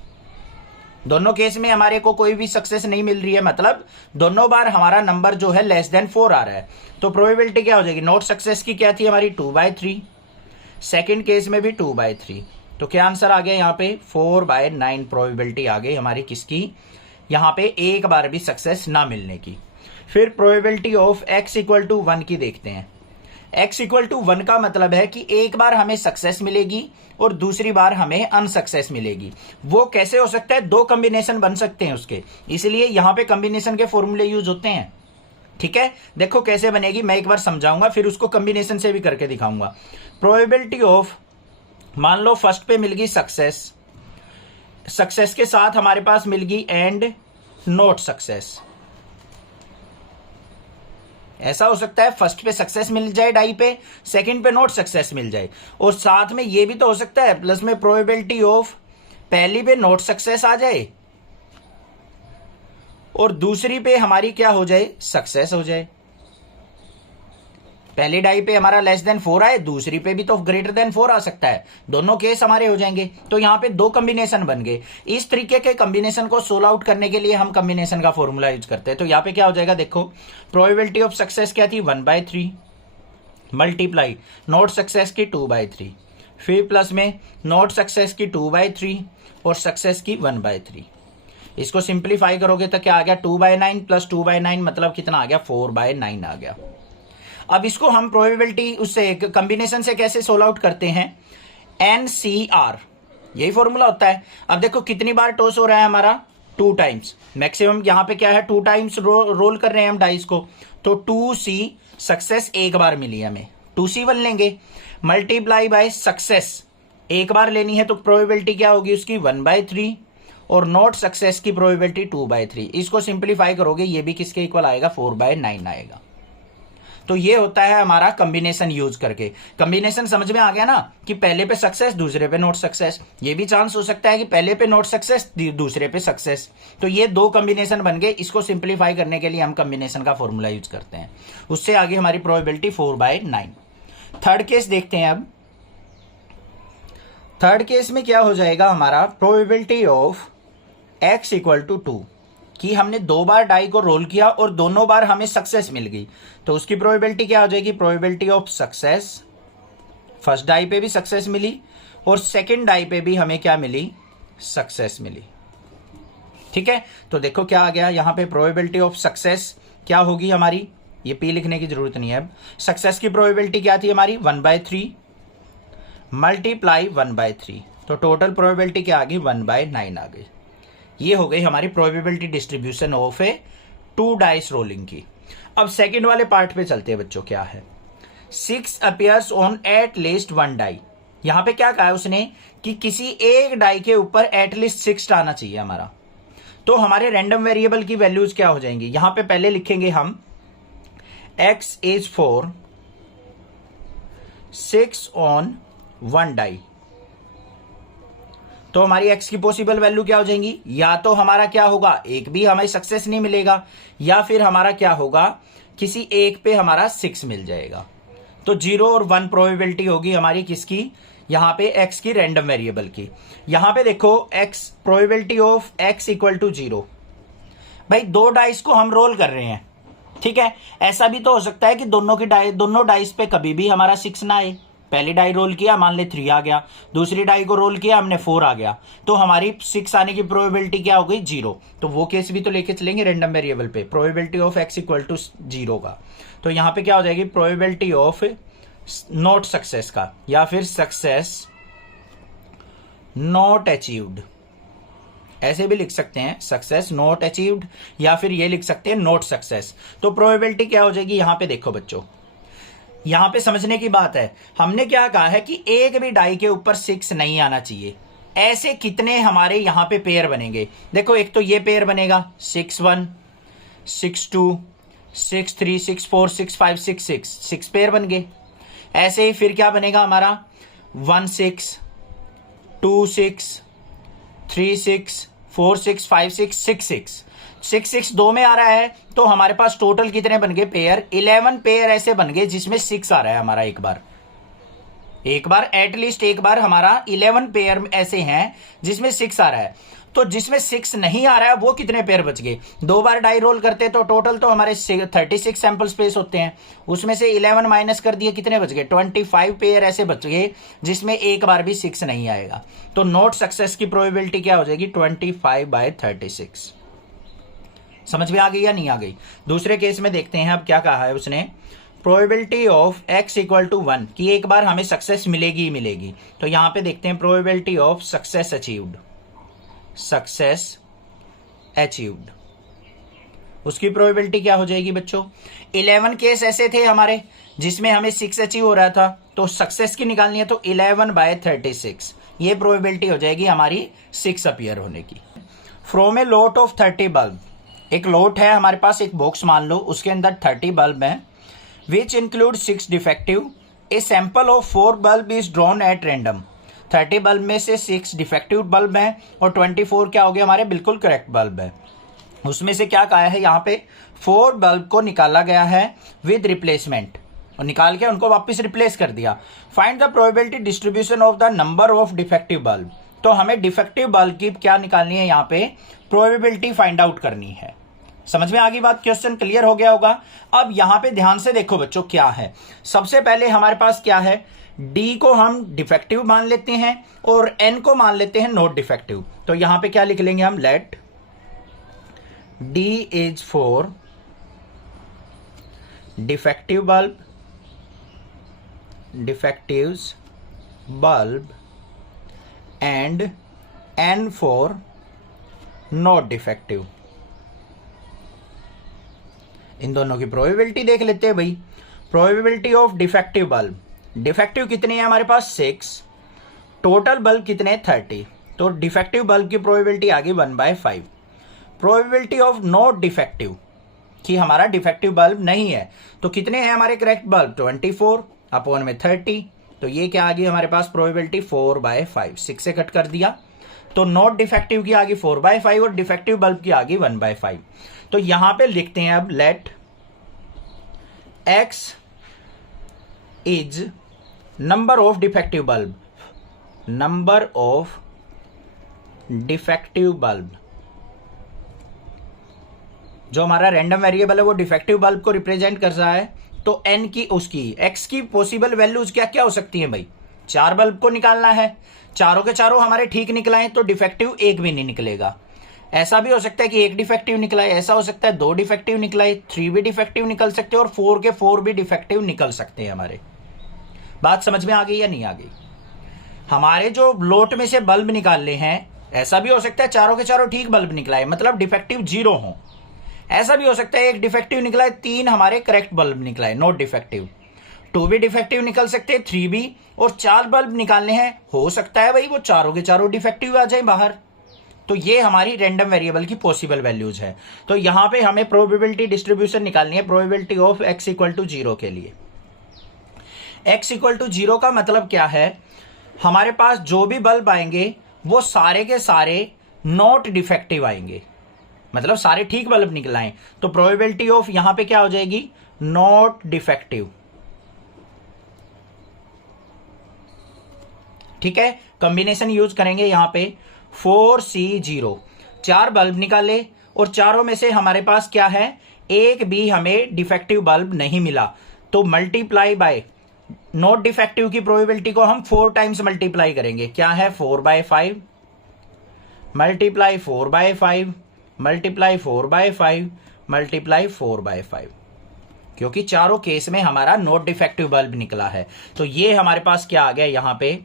दोनों केस में हमारे को कोई भी सक्सेस नहीं मिल रही है, मतलब दोनों बार हमारा नंबर जो है लेस देन 4 आ रहा है, तो प्रोबेबिलिटी क्या हो जाएगी, नॉट सक्सेस की क्या थी हमारी 2/3, सेकंड केस में भी 2/3, तो क्या आंसर आ गया यहाँ पे 4/9 प्रोबेबिलिटी आ गई हमारी किसकी, यहाँ पे एक बार भी सक्सेस ना मिलने की। फिर प्रोबेबिलिटी ऑफ x = 1 की देखते हैं। x = 1 का मतलब है कि एक बार हमें सक्सेस मिलेगी और दूसरी बार हमें अनसक्सेस मिलेगी। वो कैसे हो सकता है, दो कॉम्बिनेशन बन सकते हैं उसके, इसलिए यहां पे कॉम्बिनेशन के फॉर्मूले यूज होते हैं। ठीक है, देखो कैसे बनेगी, मैं एक बार समझाऊंगा फिर उसको कॉम्बिनेशन से भी करके दिखाऊंगा। प्रोबेबिलिटी ऑफ, मान लो फर्स्ट पे मिल गई सक्सेस, सक्सेस के साथ हमारे पास मिल गई एंड नॉट सक्सेस। ऐसा हो सकता है फर्स्ट पे सक्सेस मिल जाए डाई पे, सेकंड पे नॉट सक्सेस मिल जाए, और साथ में ये भी तो हो सकता है प्लस में प्रोबेबिलिटी ऑफ पहली पे नॉट सक्सेस आ जाए और दूसरी पे हमारी क्या हो जाए, सक्सेस हो जाए। पहली डाई पे हमारा लेस देन 4 आए, दूसरी पे भी तो ग्रेटर देन 4 आ सकता है, दोनों केस हमारे हो जाएंगे। तो यहाँ पे दो कॉम्बिनेशन बन गए। इस तरीके के कॉम्बिनेशन को सोल्व आउट करने के लिए हम कॉम्बिनेशन का फॉर्मूला यूज करते हैं। तो यहाँ पे क्या हो जाएगा, देखो प्रोबेबिलिटी ऑफ सक्सेस क्या थी 1/3 मल्टीप्लाई नॉट सक्सेस की 2/3, फिर प्लस में नॉट सक्सेस की 2/3 और सक्सेस की 1/3। इसको सिंप्लीफाई करोगे तो क्या आ गया, 2/9 प्लस 2/9 मतलब कितना आ गया, 4/9 आ गया। अब इसको हम प्रोबेबिलिटी उससे कॉम्बिनेशन से कैसे सोल्व आउट करते हैं, NCR यही फॉर्मूला होता है। अब देखो कितनी बार टॉस हो रहा है हमारा, 2 टाइम्स। मैक्सिमम यहाँ पे क्या है, 2 टाइम्स रोल कर रहे हैं हम डाइस को, तो 2C सक्सेस एक बार मिली हमें, 2C1 लेंगे, मल्टीप्लाई बाय सक्सेस एक बार लेनी है, तो प्रोबेबिलिटी क्या होगी उसकी 1/3, और नॉट सक्सेस की प्रोबेबिलिटी 2/3। इसको सिंप्लीफाई करोगे ये भी किसके इक्वल आएगा, 4/9 आएगा। तो ये होता है हमारा कॉम्बिनेशन यूज करके। कॉम्बिनेशन समझ में आ गया ना, कि पहले पे सक्सेस दूसरे पे नॉट सक्सेस। ये भी चांस हो सकता है कि पहले पे नॉट सक्सेस दूसरे पे सक्सेस। तो ये 2 कॉम्बिनेशन बन गए। इसको सिंप्लीफाई करने के लिए हम कॉम्बिनेशन का फॉर्मूला यूज करते हैं। उससे आगे हमारी प्रोबेबिलिटी 4/9। थर्ड केस देखते हैं। अब थर्ड केस में क्या हो जाएगा हमारा, probability of x equal to 2, कि हमने 2 बार डाई को रोल किया और दोनों बार हमें सक्सेस मिल गई, तो उसकी प्रोबेबिलिटी क्या हो जाएगी, probability of success. First die पे भी सक्सेस मिली और सेकंड डाई पे भी हमें क्या मिली, सक्सेस मिली। ठीक है, तो देखो क्या आ गया यहाँ पे, प्रोबेबिलिटी ऑफ सक्सेस क्या होगी हमारी, ये पी लिखने की जरूरत नहीं है अब। सक्सेस की प्रोबेबिलिटी क्या थी हमारी, 1/3 मल्टीप्लाई 1/3, तो टोटल प्रोबेबिलिटी क्या आ गई, 1/9 आ गई। ये हो गई हमारी probability distribution of A 2 dice rolling की। अब सेकंड वाले पार्ट पे चलते हैं बच्चों। क्या है, 6 appears on at least 1 die. यहां पे क्या कहा है उसने, कि किसी एक डाई के ऊपर एटलीस्ट 6 आना चाहिए हमारा। तो हमारे रैंडम वेरिएबल की वैल्यूज क्या हो जाएंगी, यहां पे पहले लिखेंगे हम x is for 6 on 1 die. तो हमारी x की पॉसिबल वैल्यू क्या हो जाएंगी, या तो हमारा क्या होगा, एक भी हमें सक्सेस नहीं मिलेगा, या फिर हमारा क्या होगा, किसी एक पे हमारा 6 मिल जाएगा। तो 0 और 1 प्रोबेबिलिटी होगी हमारी किसकी, यहां पे x की रैंडम वेरिएबल की। यहां पे देखो x probability of x equal to 0। भाई 2 डाइस को हम रोल कर रहे हैं, ठीक है। ऐसा भी तो हो सकता है कि दोनों डाइस पे कभी भी हमारा 6 ना आए। पहली डाई रोल किया, मान ले 3 आ गया, दूसरी डाई को रोल किया हमने 4 आ गया, तो हमारी 6 आने की प्रोबेबिलिटी क्या हो गई, 0। तो वो केस भी तो लेके चलेंगे रैंडम वेरिएबल पे, probability of x equal to 0 का। तो यहां पे क्या हो जाएगी, प्रोबेबिलिटी ऑफ नॉट सक्सेस का, या फिर सक्सेस नॉट अचीव्ड, ऐसे भी लिख सकते हैं, सक्सेस नॉट अचीव्ड, या फिर ये लिख सकते हैं नॉट सक्सेस। तो प्रोबेबिलिटी क्या हो जाएगी, यहां पे देखो बच्चों, यहां पे समझने की बात है, हमने क्या कहा है कि एक भी डाई के ऊपर 6 नहीं आना चाहिए। ऐसे कितने हमारे यहां पे पेयर बनेंगे, देखो एक तो ये पेयर बनेगा 6-1 6-2 6-3 6-4 6-5 6-6, 6 पेयर बन गए। ऐसे ही फिर क्या बनेगा हमारा 1-6 2-6 3-6 4-6 5-6 6-6 6-6 2 में आ रहा है, तो हमारे पास टोटल कितने बन गए पेयर, 11 पेयर ऐसे बन गए जिसमें 6 आ रहा है हमारा। एक बार एटलीस्ट एक बार हमारा 11 पेयर ऐसे हैं जिसमें 6 आ रहा है। तो जिसमें 6 नहीं आ रहा है वो कितने पेयर बच गए, 2 बार डाई रोल करते तो टोटल तो हमारे 36 सैंपल स्पेस होते हैं, उसमें से 11 माइनस कर दिए, कितने बच गए, 25 पेयर ऐसे बच गए जिसमें एक बार भी 6 नहीं आएगा। तो नॉट सक्सेस की प्रोबेबिलिटी क्या हो जाएगी, 25/36। समझ में आ गई या नहीं आ गई। दूसरे केस में देखते हैं अब क्या कहा है उसने, probability of x equal to 1, कि एक बार हमें सक्सेस मिलेगी ही मिलेगी। तो यहां पे देखते हैं प्रोबेबिलिटी ऑफ सक्सेस अचीव्ड, उसकी प्रोबेबिलिटी क्या हो जाएगी बच्चों, 11 केस ऐसे थे हमारे जिसमें हमें 6 अचीव हो रहा था, तो सक्सेस की निकालनी है, तो 11/36 ये प्रोबेबिलिटी हो जाएगी हमारी 6 अपीयर होने की। From a lot of 30 bulb, एक लॉट है हमारे पास, एक बॉक्स मान लो, उसके अंदर 30 बल्ब हैं, which include 6 defective, a sample of 4 bulb is drawn at random. 30 bulb में से 6 डिफेक्टिव बल्ब हैं और 24 क्या हो गए हमारे बिल्कुल करेक्ट बल्ब है। उसमें से क्या कहा है यहाँ पे, 4 बल्ब को निकाला गया है विद रिप्लेसमेंट, और निकाल के उनको वापस रिप्लेस कर दिया। Find the probability distribution of the number of defective bulb. तो हमें डिफेक्टिव बल्ब की क्या निकालनी है, यहाँ पे प्रोबेबिलिटी फाइंड आउट करनी है। समझ में आ गई बात, क्वेश्चन क्लियर हो गया होगा। अब यहां पे ध्यान से देखो बच्चों क्या है, सबसे पहले हमारे पास क्या है, डी को हम डिफेक्टिव मान लेते हैं और एन को मान लेते हैं नॉट डिफेक्टिव। तो यहां पे क्या लिख लेंगे हम, let D is for defective bulb and n for not defective. इन दोनों की प्रोबेबिलिटी देख लेते हैं भाई। Probability of defective bulb, defective कितने हैं हमारे पास 6, टोटल बल्ब कितने 30, तो डिफेक्टिव बल्ब की प्रोबेबिलिटी आ गई 1/5। प्रोबेबिलिटी ऑफ नॉट डिफेक्टिव कि हमारा डिफेक्टिव बल्ब नहीं है, तो कितने हैं हमारे करेक्ट बल्ब 24 अपॉन में 30, तो ये क्या आ गई हमारे पास प्रोबेबिलिटी 4/5। 6 से कट कर दिया तो नॉट डिफेक्टिव की आ गई 4/5 और डिफेक्टिव बल्ब की आ गई 1/5। तो यहां पे लिखते हैं अब let x is number of defective bulb, number of defective bulb. जो हमारा रैंडम वेरिएबल है वो डिफेक्टिव बल्ब को रिप्रेजेंट कर रहा है, तो n की उसकी x की पॉसिबल वैल्यूज क्या क्या हो सकती हैं भाई। 4 बल्ब को निकालना है, चारों के चारों हमारे ठीक निकलाएं तो डिफेक्टिव एक भी नहीं निकलेगा। ऐसा भी हो सकता है कि एक डिफेक्टिव निकलाए, ऐसा हो सकता है 2 डिफेक्टिव निकलाए, 3 भी डिफेक्टिव निकल सकते हैं और 4 के 4 भी डिफेक्टिव निकल सकते हैं हमारे। बात समझ में आ गई या नहीं आ गई। हमारे जो लोट में से बल्ब निकालने हैं, ऐसा भी हो सकता है चारों के चारों ठीक बल्ब निकलाए मतलब डिफेक्टिव 0 हो। ऐसा भी हो सकता है एक डिफेक्टिव निकला है, 3 हमारे करेक्ट बल्ब निकला है नॉट डिफेक्टिव, 2 भी डिफेक्टिव निकल सकते हैं, 3 भी, और 4 बल्ब निकालने हैं, हो सकता है भाई वो चारों के चारों डिफेक्टिव आ जाए बाहर। तो ये हमारी रैंडम वेरिएबल की पॉसिबल वैल्यूज है। तो यहां पे हमें प्रोबेबिलिटी डिस्ट्रीब्यूशन निकालनी है प्रोबेबिलिटी ऑफ x = 0 के लिए। x = 0 का मतलब क्या है, हमारे पास जो भी बल्ब आएंगे वो सारे के सारे नॉट डिफेक्टिव आएंगे, मतलब सारे ठीक बल्ब निकलाएं, तो प्रोबेबिलिटी ऑफ यहां पे क्या हो जाएगी नॉट डिफेक्टिव। ठीक है, कॉम्बिनेशन यूज करेंगे यहां पे 4C0, 4 बल्ब निकाले और चारों में से हमारे पास क्या है, एक भी हमें डिफेक्टिव बल्ब नहीं मिला, तो मल्टीप्लाई बाय नॉट डिफेक्टिव की प्रोबेबिलिटी को हम 4 टाइम्स मल्टीप्लाई करेंगे। क्या है 4/5 मल्टीप्लाई 4/5 मल्टीप्लाई 4/5 मल्टीप्लाई 4/5, क्योंकि चारों केस में हमारा नॉट डिफेक्टिव बल्ब निकला है। तो ये हमारे पास क्या आ गया यहां पे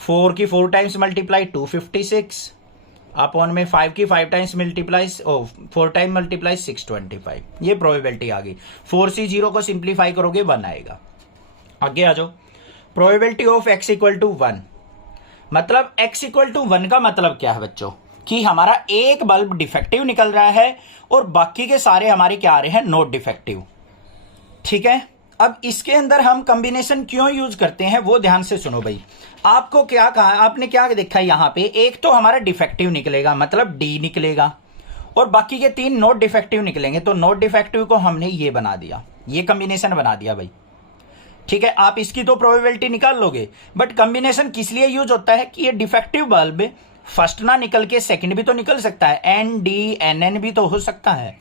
4 की 4 टाइम्स मल्टीप्लाई 256 अपॉन में 5 की 5 टाइम्स मल्टीप्लाई 4 टाइम मल्टीप्लाई 625, ये प्रोबेबिलिटी आ गई। 4C0 को सिंप्लीफाई करोगे 1 आएगा। आगे आ जाओ, प्रोबेबिलिटी ऑफ x = 1, मतलब x = 1 का मतलब क्या है बच्चों, कि हमारा एक बल्ब डिफेक्टिव निकल रहा है और बाकी के सारे हमारे क्या आ रहे हैं नॉट डिफेक्टिव। ठीक है, अब इसके अंदर हम कॉम्बिनेशन क्यों यूज करते हैं वो ध्यान से सुनो भाई। आपको क्या कहा, आपने क्या देखा यहां पे, एक तो हमारा डिफेक्टिव निकलेगा मतलब D निकलेगा और बाकी के 3 नॉट डिफेक्टिव निकलेंगे, तो नॉट डिफेक्टिव को हमने ये बना दिया, ये कॉम्बिनेशन बना दिया भाई। ठीक है, आप इसकी तो प्रोबेबिलिटी निकाल लोगे, बट कॉम्बिनेशन किस लिए यूज होता है कि ये डिफेक्टिव बल्ब फर्स्ट ना निकल के सेकंड भी तो निकल सकता है, ND NN भी तो हो सकता है,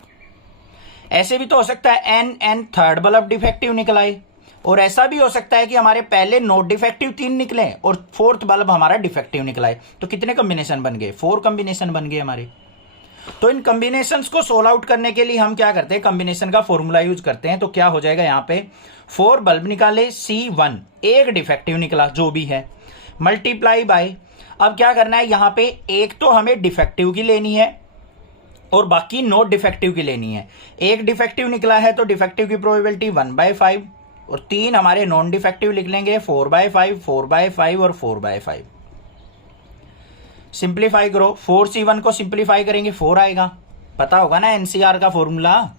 ऐसे भी तो हो सकता है NN थर्ड बल्ब डिफेक्टिव निकलाए, और ऐसा भी हो सकता है कि हमारे पहले नॉट डिफेक्टिव 3 निकले और 4th बल्ब हमारा डिफेक्टिव निकलाए। तो कितने कॉम्बिनेशन बन गए, 4 कॉम्बिनेशन बन गए हमारे। तो इन कॉम्बिनेशंस को सोल्व आउट करने के लिए हम क्या करते हैं, कॉम्बिनेशन का फॉर्मूला यूज करते हैं। तो क्या हो जाएगा यहाँ पे 4 बल्ब निकाले C1, एक डिफेक्टिव निकला जो भी है, मल्टीप्लाई बाय, अब क्या करना है यहाँ पे, एक तो हमें डिफेक्टिव की लेनी है और बाकी नॉट डिफेक्टिव की लेनी है। एक डिफेक्टिव निकला है तो डिफेक्टिव की प्रोबेबिलिटी 1/5 और 3 हमारे नॉन डिफेक्टिव लिख लेंगे 4/5 4/5 और 4/5। सिंप्लीफाई करो, 4C1 को सिंप्लीफाई करेंगे 4 आएगा, पता होगा ना NCR का फॉर्मूला,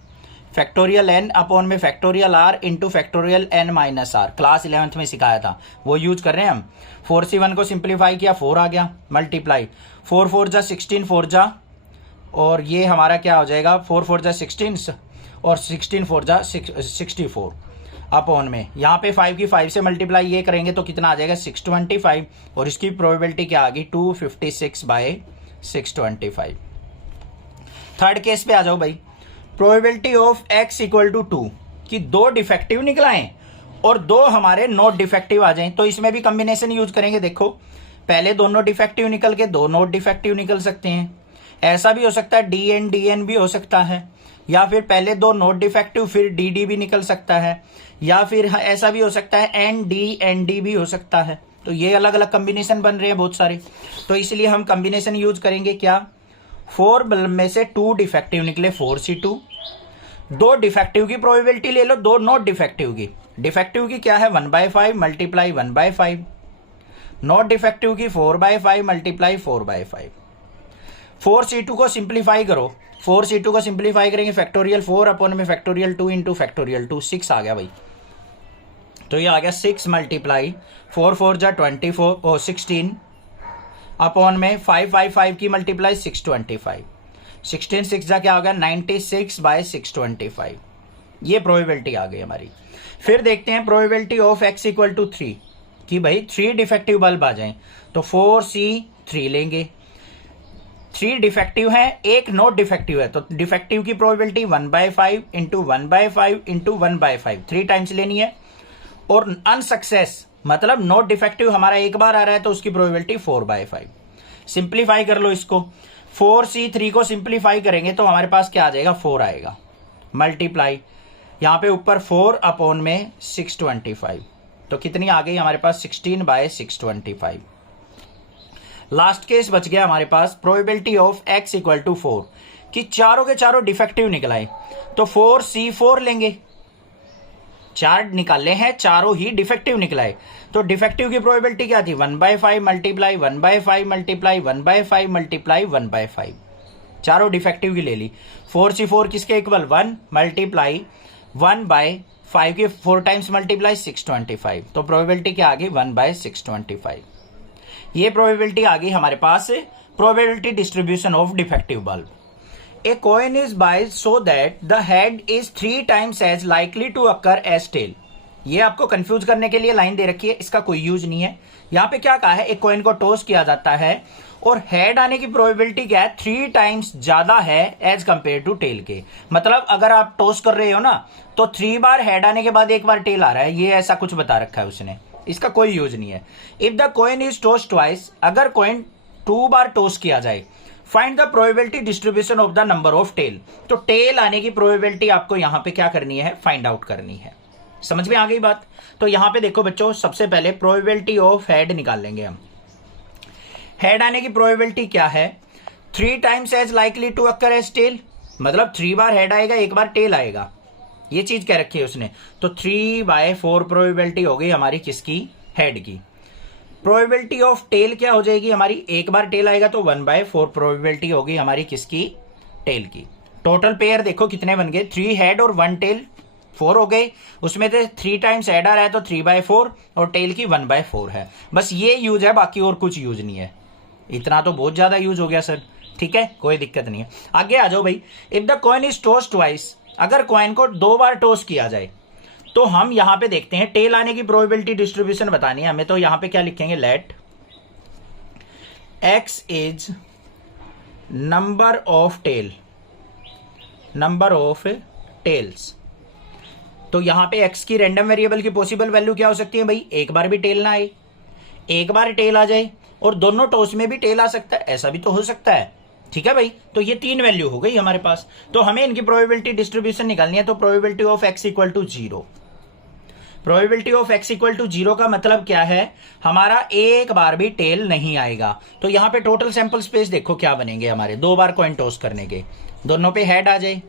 फैक्टोरियल n अपॉन में factorial r into factorial n minus r, class 11th में सिखाया था, वो यूज कर रहे हैं हम। 4C1 को सिंप्लीफाई किया 4 आ गया, मल्टीप्लाई 4 4 जा 16 4 जा, और ये हमारा क्या हो जाएगा 4 4 जा 16 और 16 4 जा 64 अपॉन में, यहाँ पे 5 की 5 से मल्टीप्लाई ये करेंगे तो कितना आ जाएगा 625, और इसकी प्रोबेबिलिटी क्या आ गई 256/625। थर्ड केस पे आ जाओ भाई, प्रोबेबिलिटी ऑफ x = 2 कि 2 डिफेक्टिव निकलाएं और 2 हमारे नॉट डिफेक्टिव आ जाएं, तो इसमें भी कॉम्बिनेशन यूज करेंगे। देखो पहले दोनों डिफेक्टिव निकल के 2 नॉट डिफेक्टिव निकल सकते हैं, ऐसा भी हो सकता है DN DN भी हो सकता है, या फिर पहले 2 नॉट डिफेक्टिव फिर DD भी निकल सकता है, या फिर ऐसा भी हो सकता है ND ND भी हो सकता है। तो ये अलग अलग कम्बिनेशन बन रहे हैं बहुत सारे, तो इसलिए हम कम्बिनेशन यूज करेंगे क्या, 4 में से 2 डिफेक्टिव निकले 4C2, 2 डिफेक्टिव की प्रोबेबिलिटी ले लो, 2 नॉट डिफेक्टिव की। डिफेक्टिव की क्या है 1/5 मल्टीप्लाई 1/5, नॉट डिफेक्टिव की 4/5 मल्टीप्लाई 4/5। 4C2 को सिंप्लीफाई करो, 4C2 को सिंप्लीफाई करेंगे फैक्टोरियल 4 अपॉन में फैक्टोरियल 2 इंटू फैक्टोरियल 2, 6 आ गया भाई। तो ये आ गया 6 मल्टीप्लाई 4 4 जा 24 और 16 अपॉन में 5 की मल्टीप्लाई 625, 16 6 जा क्या हो गया 96/625। ये प्रोबेबिलिटी आ गई हमारी। फिर देखते हैं probability of x equal to 3 कि भाई 3 डिफेक्टिव बल्ब आ जाएं, तो 4C3 लेंगे। 3 डिफेक्टिव है, एक नॉट डिफेक्टिव है, तो डिफेक्टिव की प्रोबेबिलिटी 1/5 इंटू 1/5 इंटू 1/5 3 टाइम्स लेनी है। और अनसक्सेस मतलब नॉट डिफेक्टिव हमारा एक बार आ रहा है तो उसकी प्रोबेबिलिटी 4/5। सिंप्लीफाई कर लो इसको, 4C3 को सिंप्लीफाई करेंगे तो हमारे पास क्या आ जाएगा 4 आएगा, मल्टीप्लाई यहां पे ऊपर 4 अपॉन में 625, तो कितनी आ गई हमारे पास 16/625। लास्ट केस बच गया हमारे पास probability of x equal to 4 कि चारों के चारों डिफेक्टिव निकलाए, तो 4C4 लेंगे। 4 निकाले हैं, चारों ही डिफेक्टिव निकलाए, तो डिफेक्टिव की प्रोबेबिलिटी क्या थी 1/5 मल्टीप्लाई 1/5 मल्टीप्लाई 1/5 मल्टीप्लाई 1/5, चारों डिफेक्टिव की ले ली। 4C4 किसके इक्वल 1 मल्टीप्लाई 1/5 की 4 टाइम्स मल्टीप्लाई 625, तो प्रोबेबिलिटी क्या आ गई 1/625। ये प्रोबेबिलिटी आ गई हमारे पास probability distribution of defective bulb. A coin is biased so that the head is 3 times as likely to occur as tail। ये आपको कंफ्यूज करने के लिए लाइन दे रखी है, इसका कोई यूज नहीं है। यहाँ पे क्या कहा है, एक कॉइन को टॉस किया जाता है और हेड आने की प्रोबेबिलिटी क्या है 3 टाइम्स ज्यादा है एज कंपेयर टू टेल के। मतलब अगर आप टॉस कर रहे हो ना तो 3 बार हेड आने के बाद 1 बार टेल आ रहा है, ये ऐसा कुछ बता रखा है उसने, इसका कोई यूज नहीं है। If the coin is toss twice, अगर कॉइन 2 बार टॉस किया जाए, find the probability distribution of the number of tail, तो टेल आने की प्रोबेबिलिटी आपको यहां पे क्या करनी है फाइंड आउट करनी है। समझ में आ गई बात। तो यहां पे देखो बच्चों, सबसे पहले प्रोबेबिलिटी ऑफ हेड निकाल लेंगे हम। हेड आने की प्रोबेबिलिटी क्या है 3 times as likely to occur as tail, मतलब 3 बार हेड आएगा 1 बार टेल आएगा, ये चीज कह रखी है उसने। तो 3/4 प्रोबेबिलिटी हो गई हमारी किसकी, हेड की। प्रोबेबिलिटी ऑफ टेल क्या हो जाएगी हमारी, 1 बार टेल आएगा तो 1/4 प्रोबेबिलिटी होगी हमारी किसकी, टेल की। टोटल पेयर देखो कितने बन गए, 3 हेड और 1 टेल, 4 हो गए। उसमें से 3 टाइम्स हेड आ रहा है तो 3/4 और टेल की 1/4 है। बस ये यूज है, बाकी और कुछ यूज नहीं है। इतना तो बहुत ज्यादा यूज हो गया सर, ठीक है कोई दिक्कत नहीं है। आगे आ जाओ भाई। If the coin is toss twice, अगर कॉइन को 2 बार टॉस किया जाए तो हम यहां पे देखते हैं टेल आने की प्रोबेबिलिटी डिस्ट्रीब्यूशन बतानी है हमें, तो यहां पे क्या लिखेंगे, let x is number of tail, number of tails. तो यहां पे x की रैंडम वेरिएबल की पॉसिबल वैल्यू क्या हो सकती है भाई, 1 बार भी टेल ना आए, 1 बार टेल आ जाए और दोनों टॉस में भी टेल आ सकता है, ऐसा भी तो हो सकता है, ठीक है भाई। तो ये 3 वैल्यू हो गई हमारे पास। तो हमें इनकी प्रोबेबिलिटी डिस्ट्रीब्यूशन निकालनी है, तो probability of x equal to 0। Probability of x equal to 0 का मतलब क्या है, हमारा 1 बार भी टेल नहीं आएगा। तो यहां पे टोटल सैंपल स्पेस देखो क्या बनेंगे हमारे, 2 बार कॉइन टॉस करने के, दोनों पे हेड आ जाए,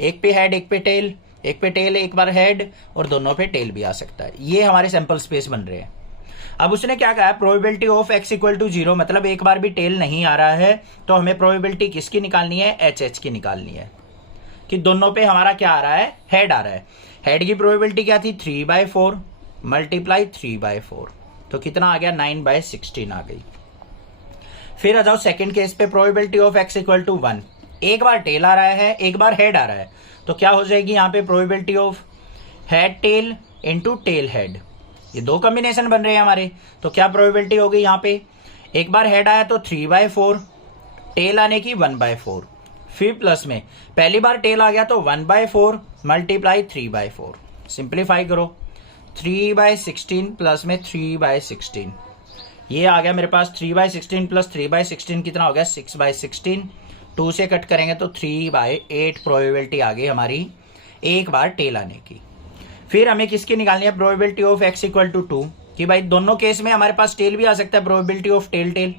एक पे हेड एक पे टेल, एक पे टेल 1 बार हेड और दोनों पे टेल भी आ सकता है। ये हमारे सैंपल स्पेस बन रहे हैं। अब उसने क्या कहा, probability of x equal to 0 मतलब 1 बार भी टेल नहीं आ रहा है, तो हमें प्रोबेबिलिटी किसकी निकालनी है, HH की निकालनी है कि दोनों पे हमारा क्या आ रहा है, हेड आ रहा है। हेड की प्रोबेबिलिटी क्या थी 3/4 मल्टीप्लाई 3/4, तो कितना आ गया 9/16 आ गई। फिर आ जाओ सेकंड केस पे, probability of x equal to 1, 1 बार टेल आ रहा है 1 बार हेड आ रहा है, तो क्या हो जाएगी यहाँ पे probability of head tail into tail head, ये 2 कॉम्बिनेशन बन रहे हैं हमारे। तो क्या प्रोबेबिलिटी हो गई यहाँ पे, 1 बार हेड आया तो 3/4, टेल आने की 1/4, फिर प्लस में पहली बार टेल आ गया तो 1/4 मल्टीप्लाई 3/4, सिंप्लीफाई करो 3/16 प्लस में 3/16, ये आ गया मेरे पास 3/16 प्लस 3/16 कितना हो गया 6/16, 2 से कट करेंगे तो 3/8 प्रोबेबिलिटी आ गई हमारी 1 बार टेल आने की। फिर हमें किसकी निकालनी है, probability of x equal to 2 कि भाई दोनों केस में हमारे पास टेल भी आ सकता है, प्रोबेबिलिटी ऑफ टेल टेल।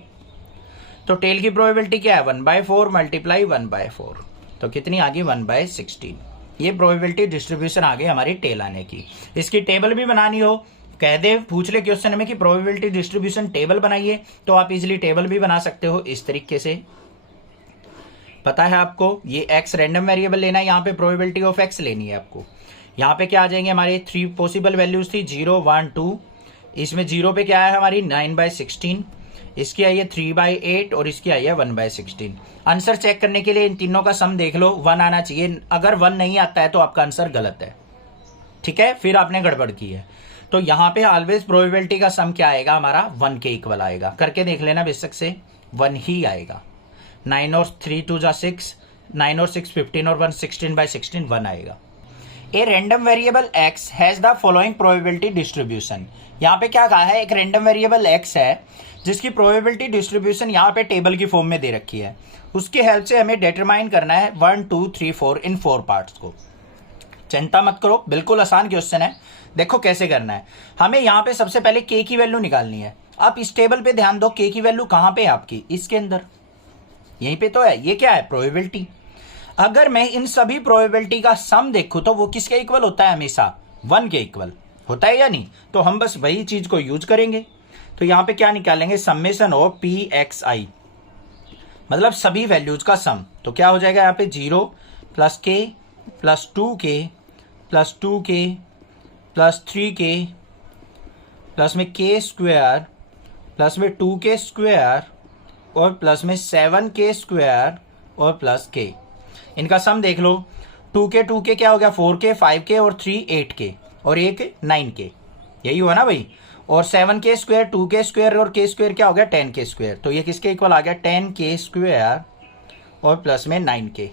तो टेल की प्रोबेबिलिटी क्या है 1/4 मल्टीप्लाई 1/4, तो कितनी आ गई 1/16। ये प्रोबेबिलिटी डिस्ट्रीब्यूशन आ गई हमारी टेल आने की। इसकी टेबल भी बनानी हो, कह दे पूछ ले क्वेश्चन में कि प्रोबेबिलिटी डिस्ट्रीब्यूशन टेबल बनाइए, तो आप इजीली टेबल भी बना सकते हो इस तरीके से। पता है आपको ये x रैंडम वेरिएबल लेना है, यहाँ पे प्रोबेबिलिटी ऑफ x लेनी है आपको। यहाँ पे क्या आ जाएंगे हमारे 3 पॉसिबल वैल्यूज थी 0 1 2। इसमें 0 पे क्या है हमारी 9/16, इसकी आई है 3/8 और इसकी आई है 1/16। आंसर चेक करने के लिए इन तीनों का सम देख लो, 1 आना चाहिए। अगर 1 नहीं आता है तो आपका आंसर गलत है, ठीक है, फिर आपने गड़बड़ की है। तो यहाँ पे ऑलवेज प्रोबेबिलिटी का सम क्या आएगा हमारा 1 के इक्वल आएगा। करके देख लेना बेशक से 1 ही आएगा। 9 और 3 2 जा 6, 9 और 6 15 और 1 16/16 1 आएगा। ए random variable x has the following probability distribution. यहाँ पे क्या कहा है, एक रैंडम वेरिएबल x है जिसकी प्रोबेबिलिटी डिस्ट्रीब्यूशन यहाँ पे टेबल की फॉर्म में दे रखी है। उसकी हेल्प से हमें डिटरमाइन करना है 1 2 3 4 इन 4 पार्ट्स को। चिंता मत करो, बिल्कुल आसान क्वेश्चन है। देखो कैसे करना है, हमें यहाँ पे सबसे पहले k की वैल्यू निकालनी है। आप इस टेबल पे ध्यान दो, k की वैल्यू कहाँ पे है आपकी, इसके अंदर, यहीं पे तो है। ये क्या है प्रोबेबिलिटी। अगर मैं इन सभी प्रोबेबिलिटी का सम देखूं तो वो किसके इक्वल होता है, हमेशा 1 के इक्वल होता है या नहीं। तो हम बस वही चीज को यूज करेंगे। तो यहां पे क्या निकालेंगे, समेशन ऑफ pxi, मतलब सभी वैल्यूज का सम। तो क्या हो जाएगा यहाँ पे 0 plus k plus 2k plus 2k plus 3k plus में k स्क्वायर प्लस में 2k स्क्वायर और प्लस में 7k स्क्वायर और प्लस k। इनका सम देख लो, 2k क्या हो गया 4k, 5k और 3 8k और एक 9k, यही हुआ ना भाई। और 7k स्क्वायर 2k स्क्वायर और k स्क्वायर क्या हो गया 10k स्क्वायर। तो ये किसके इक्वल आ गया 10k स्क्वायर और प्लस में 9k।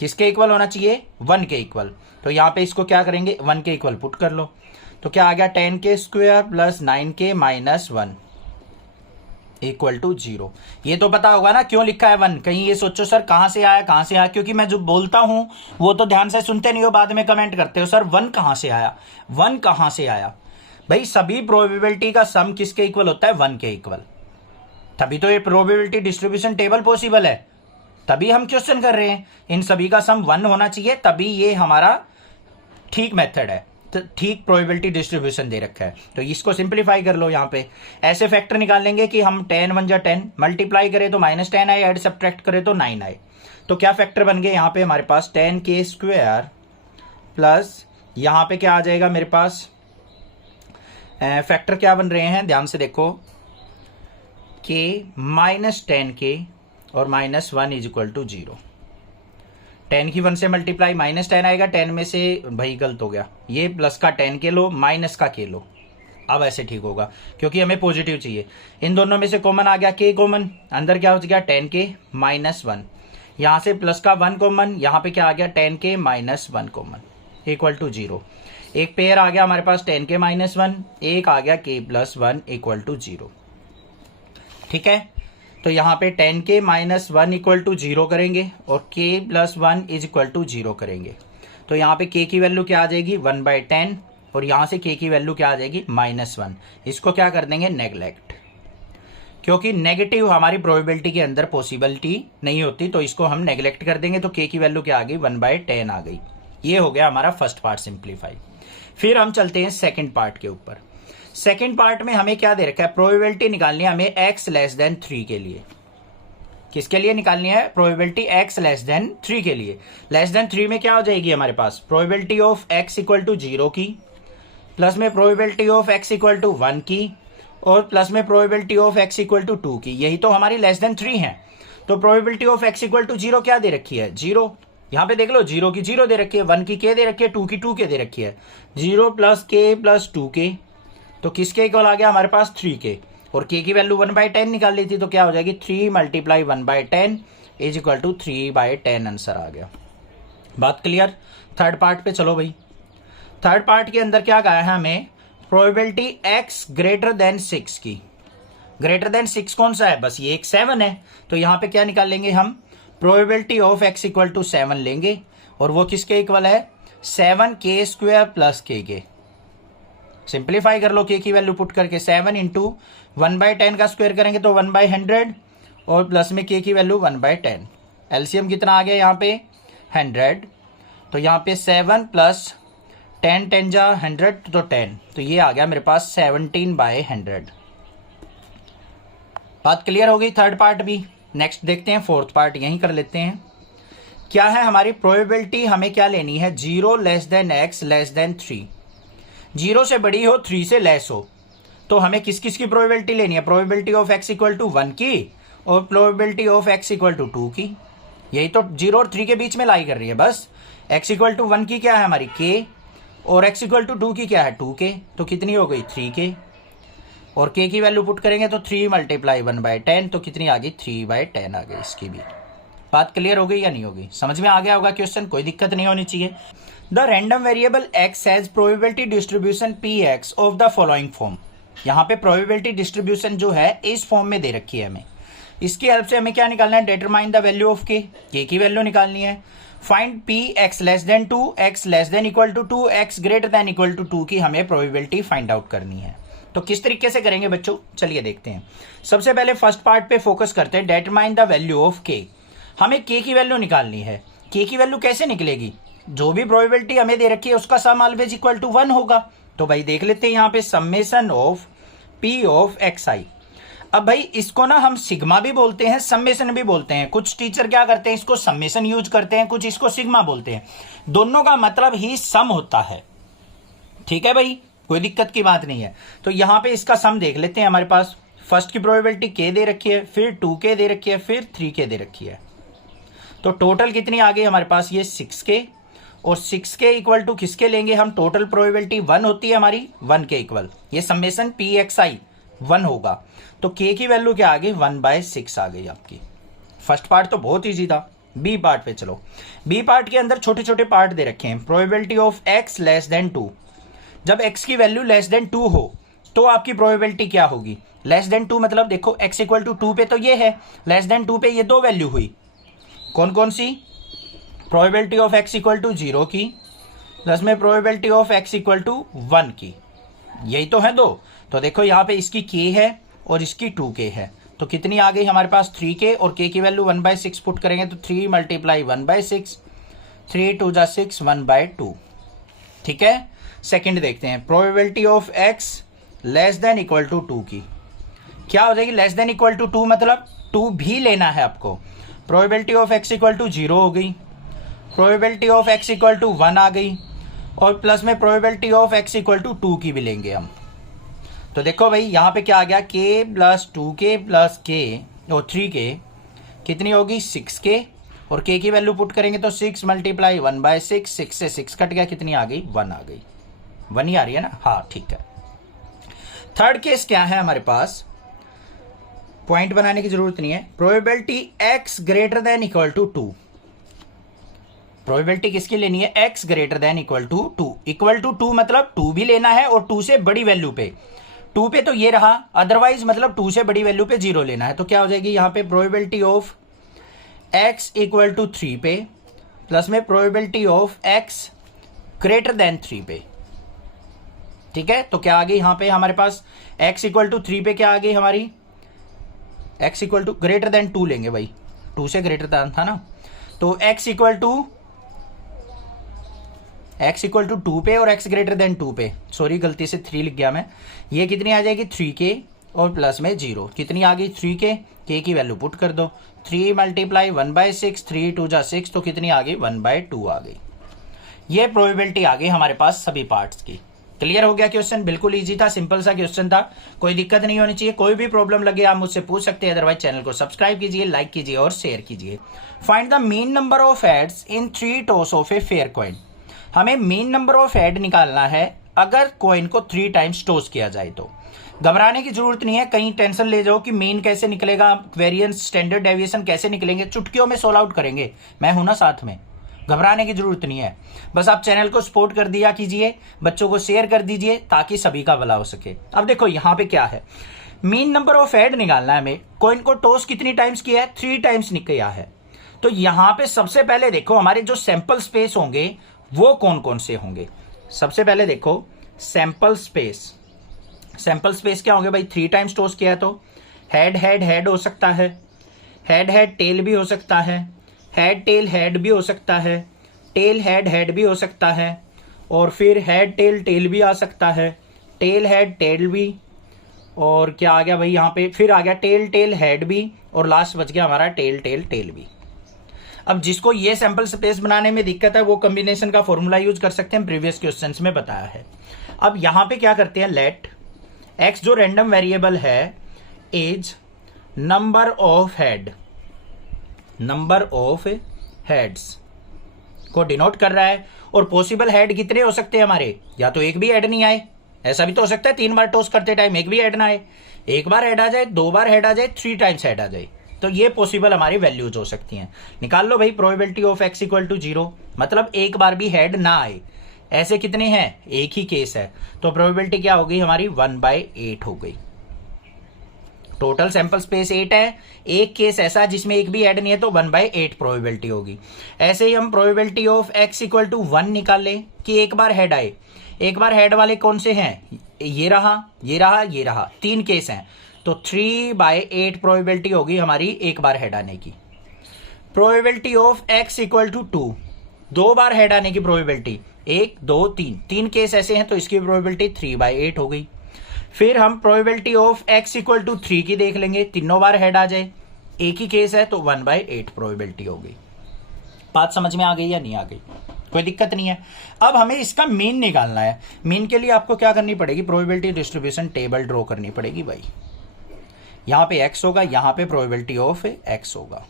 किसके इक्वल होना चाहिए 1 के इक्वल। तो यहाँ पे इसको क्या करेंगे 1 के इक्वल पुट कर लो। तो क्या आ गया 10k square plus 9k minus 1 equal to 0। ये तो पता होगा ना क्यों लिखा है 1। कहीं ये सोचो सर कहां से आया, क्योंकि मैं जो बोलता हूं वो तो ध्यान से सुनते नहीं हो, बाद में कमेंट करते हो सर 1 कहां से आया, 1 कहां से आया। भाई सभी प्रोबेबिलिटी का सम किसके इक्वल होता है 1 के इक्वल, तभी तो ये प्रोबेबिलिटी डिस्ट्रीब्यूशन टेबल पॉसिबल है, तभी हम क्वेश्चन कर रहे हैं। इन सभी का सम 1 होना चाहिए, तभी ये हमारा ठीक मेथड है, ठीक प्रोबेबिलिटी डिस्ट्रीब्यूशन दे रखा है। तो इसको सिंपलीफाई कर लो। यहाँ पे ऐसे फैक्टर निकाल लेंगे कि हम 10 1 जा 10 मल्टीप्लाई करें तो -10 आए, ऐड सब्ट्रैक्ट करें तो 9 आए। तो क्या फैक्टर बन गए यहाँ पे हमारे पास 10k स्क्वायर प्लस यहाँ पे क्या आ जाएगा मेरे पास, फैक्टर क्या बन रहे हैं ध्यान से देखो, k माइनस 10k और माइनस 1 इज इक्वल टू 0। 10 की 1 से मल्टीप्लाई -10 आएगा, 10 में से भाई गलत हो गया, ये प्लस का 10 के लो माइनस का के लो। अब ऐसे ठीक होगा क्योंकि हमें पॉजिटिव चाहिए। इन दोनों में से कॉमन आ गया k कॉमन, अंदर क्या हो गया 10k माइनस 1, यहाँ से प्लस का 1 कॉमन, यहाँ पे क्या आ गया 10k minus 1 common equal to 0। एक पेयर आ गया हमारे पास 10k माइनस 1, एक आ गया k प्लस 1 इक्वल टू 0। ठीक है, तो यहाँ पे 10k माइनस 1 इक्वल टू 0 करेंगे और k plus 1 is equal to 0 करेंगे। तो यहाँ पे k की वैल्यू क्या आ जाएगी 1/10 और यहाँ से k की वैल्यू क्या आ जाएगी -1। इसको क्या कर देंगे नेग्लेक्ट, क्योंकि नेगेटिव हमारी प्रोबेबिलिटी के अंदर पॉसिबिलिटी नहीं होती, तो इसको हम नेग्लेक्ट कर देंगे। तो k की वैल्यू क्या आ गई 1/10 आ गई। ये हो गया हमारा फर्स्ट पार्ट सिंप्लीफाई। फिर हम चलते हैं सेकेंड पार्ट के ऊपर। सेकेंड पार्ट में हमें क्या दे रखा है, प्रोबेबिलिटी निकालनी है हमें x लेस देन 3 के लिए। किसके लिए निकालनी है, प्रोबेबिलिटी x लेस देन 3 के लिए। लेस देन 3 में क्या हो जाएगी हमारे पास, probability of x equal to 0 की, प्लस में probability of x equal to 1 की, और प्लस में probability of x equal to 2 की। यही तो हमारी लेस देन 3 है। तो probability of x equal to 0 क्या दे रखी है 0। यहाँ पे देख लो 0 की 0 दे रखी है, 1 की k दे रखी है, 2 की 2k दे रखी है। 0 प्लस k प्लस 2k, तो किसके इक्वल आ गया हमारे पास 3k, और k की वैल्यू 1/10 निकाल ली थी, तो क्या हो जाएगी 3 multiply 1/10 is equal to 3/10 answer आ गया। बात क्लियर। थर्ड पार्ट पे चलो भाई। थर्ड पार्ट के अंदर क्या कहा है हमें, प्रोबेबिलिटी x ग्रेटर देन 6 की। ग्रेटर देन 6 कौन सा है, बस ये एक 7 है। तो यहाँ पे क्या निकाल लेंगे हम, probability of x equal to 7 लेंगे, और वो किसके इक्वल है 7k स्क्वायर प्लस k के। सिंप्लीफाई कर लो के की वैल्यू पुट करके, 7 इंटू 1/10 का स्क्वायर करेंगे तो 1/100 और प्लस में के की वैल्यू 1/10। एलसीएम कितना आ गया यहाँ पे 100, तो यहाँ पे 7 प्लस 10 10 जा 100 तो 10, तो ये आ गया मेरे पास 17/100। बात क्लियर हो गई थर्ड पार्ट भी। नेक्स्ट देखते हैं फोर्थ पार्ट, यहीं कर लेते हैं। क्या है हमारी प्रोबेबिलिटी, हमें क्या लेनी है 0 less than x less then 3, 0 से बड़ी हो 3 से लेस हो, तो हमें किस किस की प्रोबेबिलिटी लेनी है, probability of x equal to 1 की और probability of x equal to 2 की। यही तो 0 और 3 के बीच में लाई कर रही है बस। x इक्वल टू 1 की क्या है हमारी k और x इक्वल टू 2 की क्या है 2k, तो कितनी हो गई 3k और k की वैल्यू पुट करेंगे तो 3 मल्टीप्लाई 1/10, तो कितनी आ गई 3/10 आ गई। इसकी भी बात क्लियर हो गई या नहीं होगी, समझ में आ गया होगा क्वेश्चन, कोई दिक्कत नहीं होनी चाहिए। The random variable x has probability distribution px of the following form. यहाँ पे प्रोबेबिलिटी डिस्ट्रीब्यूशन जो है इस फॉर्म में दे रखी है हमें। इसकी हेल्प से हमें क्या निकालना है, determine the value of k की वैल्यू निकालनी है। Find p x less than 2 x less than equal to 2 x greater than equal to 2 की हमें प्रोबेबिलिटी फाइंड आउट करनी है। तो किस तरीके से करेंगे बच्चों, चलिए देखते हैं। सबसे पहले फर्स्ट पार्ट पे फोकस करते हैं, determine the value of k। हमें k की वैल्यू निकालनी है। k की वैल्यू कैसे निकलेगी, जो भी प्रोबेबिलिटी हमें दे रखी है उसका सम ऑलवेज इक्वल टू 1 होगा। तो भाई देख लेते हैं यहाँ पे summation of p of xi। अब भाई इसको ना हम सिग्मा भी बोलते हैं, समेशन भी बोलते हैं। कुछ टीचर क्या करते हैं, इसको समेशन यूज करते हैं, कुछ इसको सिग्मा बोलते हैं। दोनों का मतलब ही सम होता है, ठीक है भाई, कोई दिक्कत की बात नहीं है। तो यहां पे इसका सम देख लेते हैं। हमारे पास फर्स्ट की प्रोबेबिलिटी k दे रखी है, फिर 2k दे रखी है, फिर 3k दे रखी है। तो टोटल कितनी आ गई हमारे पास, ये 6k और 6k इक्वल टू किसके लेंगे हम, टोटल प्रोबेबिलिटी 1 होती है हमारी, 1k इक्वल ये समेशन pxi 1 होगा। तो k की वैल्यू क्या आ गई 1/6 आ गई आपकी। फर्स्ट पार्ट तो बहुत ईजी था। बी पार्ट पे चलो। बी पार्ट के अंदर छोटे छोटे पार्ट दे रखे हैं। Probability of x less than 2, जब x की वैल्यू लेस देन 2 हो तो आपकी प्रोबेबिलिटी क्या होगी, लेस देन 2 मतलब देखो x इक्वल टू 2 पे तो ये है, लेस देन 2 पे ये दो वैल्यू हुई, कौन कौन सी, probability of x equal to 0 की प्लस में probability of x equal to 1 की, यही तो है दो। तो देखो यहाँ पे इसकी k है और इसकी 2k है, तो कितनी आ गई हमारे पास 3k और k की वैल्यू 1/6 पुट करेंगे तो 3 मल्टीप्लाई 1/6, 3 2 जा 6 1/2, ठीक है। सेकंड देखते हैं, probability of x less than equal to 2 की क्या हो जाएगी, लेस देन इक्वल टू 2 मतलब 2 भी लेना है आपको। Probability of x equal to 0 हो गई, probability of x equal to 1 आ गई और प्लस में probability of x equal to 2 की भी लेंगे हम। तो देखो भाई यहाँ पे क्या आ गया, k plus 2k plus k और 3k कितनी होगी 6k और k की वैल्यू पुट करेंगे तो 6 मल्टीप्लाई 1/6, 6 से 6 कट गया, कितनी आ गई 1 आ गई, 1 ही आ रही है ना, हाँ ठीक है। थर्ड केस क्या है हमारे पास, पॉइंट बनाने की जरूरत नहीं है। Probability x greater than equal to 2, probability किसकी लेनी है, x greater than equal to 2, equal to 2 मतलब 2 भी लेना है और 2 से बड़ी वैल्यू पे, 2 पे तो ये रहा, अदरवाइज मतलब 2 से बड़ी वैल्यू पे 0 लेना है। तो क्या हो जाएगी यहाँ पे probability of x equal to 3 पे प्लस में probability of x greater than 3 पे, ठीक है। तो क्या आ गई यहाँ पे हमारे पास x इक्वल टू 3 पे क्या आ गई हमारी, x equal to greater than 2 लेंगे भाई, 2 से ग्रेटर देन था ना, तो x इक्वल टू 2 पे और x ग्रेटर देन 2 पे, सॉरी गलती से 3 लिख गया मैं, ये कितनी आ जाएगी 3k और प्लस में 0, कितनी आ गई 3k, k की वैल्यू पुट कर दो, 3 मल्टीप्लाई 1/6, 3 2 जा 6, तो कितनी आ गई 1/2 आ गई। ये प्रोबेबिलिटी आ गई हमारे पास सभी पार्ट्स की। क्लियर हो गया क्वेश्चन, बिल्कुल इजी था, सिंपल सा क्वेश्चन था, कोई दिक्कत नहीं होनी चाहिए। कोई भी प्रॉब्लम लगे आप मुझसे पूछ सकते हैं, अदरवाइज चैनल को सब्सक्राइब कीजिए, लाइक कीजिए और शेयर कीजिए। Find the mean number of heads in 3 toss of a fair coin. हमें मीन नंबर ऑफ हेड निकालना है अगर कॉइन को 3 टाइम्स टॉस किया जाए। तो घबराने की जरूरत नहीं है, कहीं टेंशन ले जाओ कि मीन कैसे निकलेगा, वेरिएंस स्टैंडर्ड डेविएशन कैसे निकलेंगे, चुटकियों में सोल्व आउट करेंगे, मैं हूं ना साथ में, घबराने की जरूरत नहीं है। बस आप चैनल को सपोर्ट कर दिया कीजिए, बच्चों को शेयर कर दीजिए ताकि सभी का भला हो सके। अब देखो यहाँ पे क्या है, मीन नंबर ऑफ हेड निकालना है हमें, कॉइन को टॉस कितनी टाइम्स किया है, 3 टाइम्स किया है। तो यहाँ पे सबसे पहले देखो हमारे जो सैंपल स्पेस होंगे वो कौन कौन से होंगे। सबसे पहले देखो सैंपल स्पेस। सैंपल स्पेस क्या हो गया भाई, 3 टाइम्स टॉस किया तो हेड हेड हेड हो सकता है, हेड हेड टेल भी हो सकता है, हेड टेल हेड भी हो सकता है, टेल हेड हेड भी हो सकता है, और फिर हेड टेल टेल भी आ सकता है, टेल हेड टेल भी, और क्या आ गया भाई यहाँ पे, फिर आ गया टेल टेल हेड भी, और लास्ट बच गया हमारा टेल टेल टेल भी। अब जिसको ये सैंपल स्पेस बनाने में दिक्कत है वो कॉम्बिनेशन का फॉर्मूला यूज कर सकते हैं, प्रीवियस क्वेश्चंस में बताया है। अब यहां पे क्या करते हैं, लेट एक्स जो रैंडम वेरिएबल है is number of head, number of heads को डिनोट कर रहा है, और पॉसिबल हेड कितने हो सकते हैं हमारे, या तो एक भी हेड नहीं आए, ऐसा भी तो हो सकता है 3 बार टॉस करते टाइम एक भी हेड ना आए, एक बार हेड आ जाए, 2 बार हेड आ जाए, 3 टाइम्स हेड आ जाए, तो ये पॉसिबल हमारी वैल्यूज हो सकती हैं। निकाल लो भाई probability of x equal to 0, मतलब एक बार भी हेड ना आए, ऐसे कितने हैं, एक ही केस है, तो प्रोबेबिलिटी क्या हो गई हमारी 1/8 हो गई। टोटल सैंपल स्पेस 8 है, एक केस ऐसा जिसमें एक भी हेड नहीं है तो 1/8 प्रोबेबिलिटी होगी। ऐसे ही हम probability of x equal to 1 निकाल लें कि एक बार हेड आए। एक बार हेड वाले कौन से हैं, ये रहा, ये रहा, ये रहा, 3 केस हैं, तो 3/8 प्रोबेबिलिटी होगी हमारी एक बार हेड आने की। Probability of x equal to 2, 2 बार हेड आने की प्रोबेबिलिटी, 1 2 3, 3 केस ऐसे हैं तो इसकी प्रोबेबिलिटी 3/8 हो गई। फिर हम probability of x equal to 3 की देख लेंगे, तीनों बार हेड आ जाए, एक ही केस है तो 1/8 प्रोबेबिलिटी हो गई। बात समझ में आ गई या नहीं आ गई, कोई दिक्कत नहीं है। अब हमें इसका मीन निकालना है। मीन के लिए आपको क्या करनी पड़ेगी, प्रोबेबिलिटी डिस्ट्रीब्यूशन टेबल ड्रॉ करनी पड़ेगी भाई। यहां पे x होगा, यहां पे प्रोबेबिलिटी ऑफ x होगा।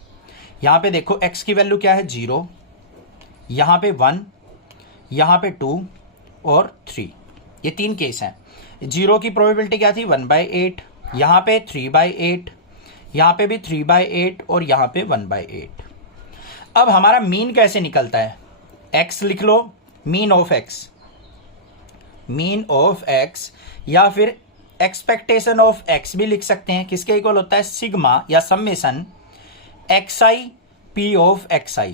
यहां पे देखो x की वैल्यू क्या है 0, यहां पे 1, यहां पे 2 और 3, ये 3 केस हैं। 0 की प्रोबेबिलिटी क्या थी 1/8, यहां पे 3/8, यहां पे भी 3/8 और यहां पे 1/8। अब हमारा मीन कैसे निकलता है, x लिख लो, mean of x, mean of x, या फिर एक्सपेक्टेशन ऑफ x भी लिख सकते हैं, किसके इक्वल होता है, सिग्मा या summation xi p of xi,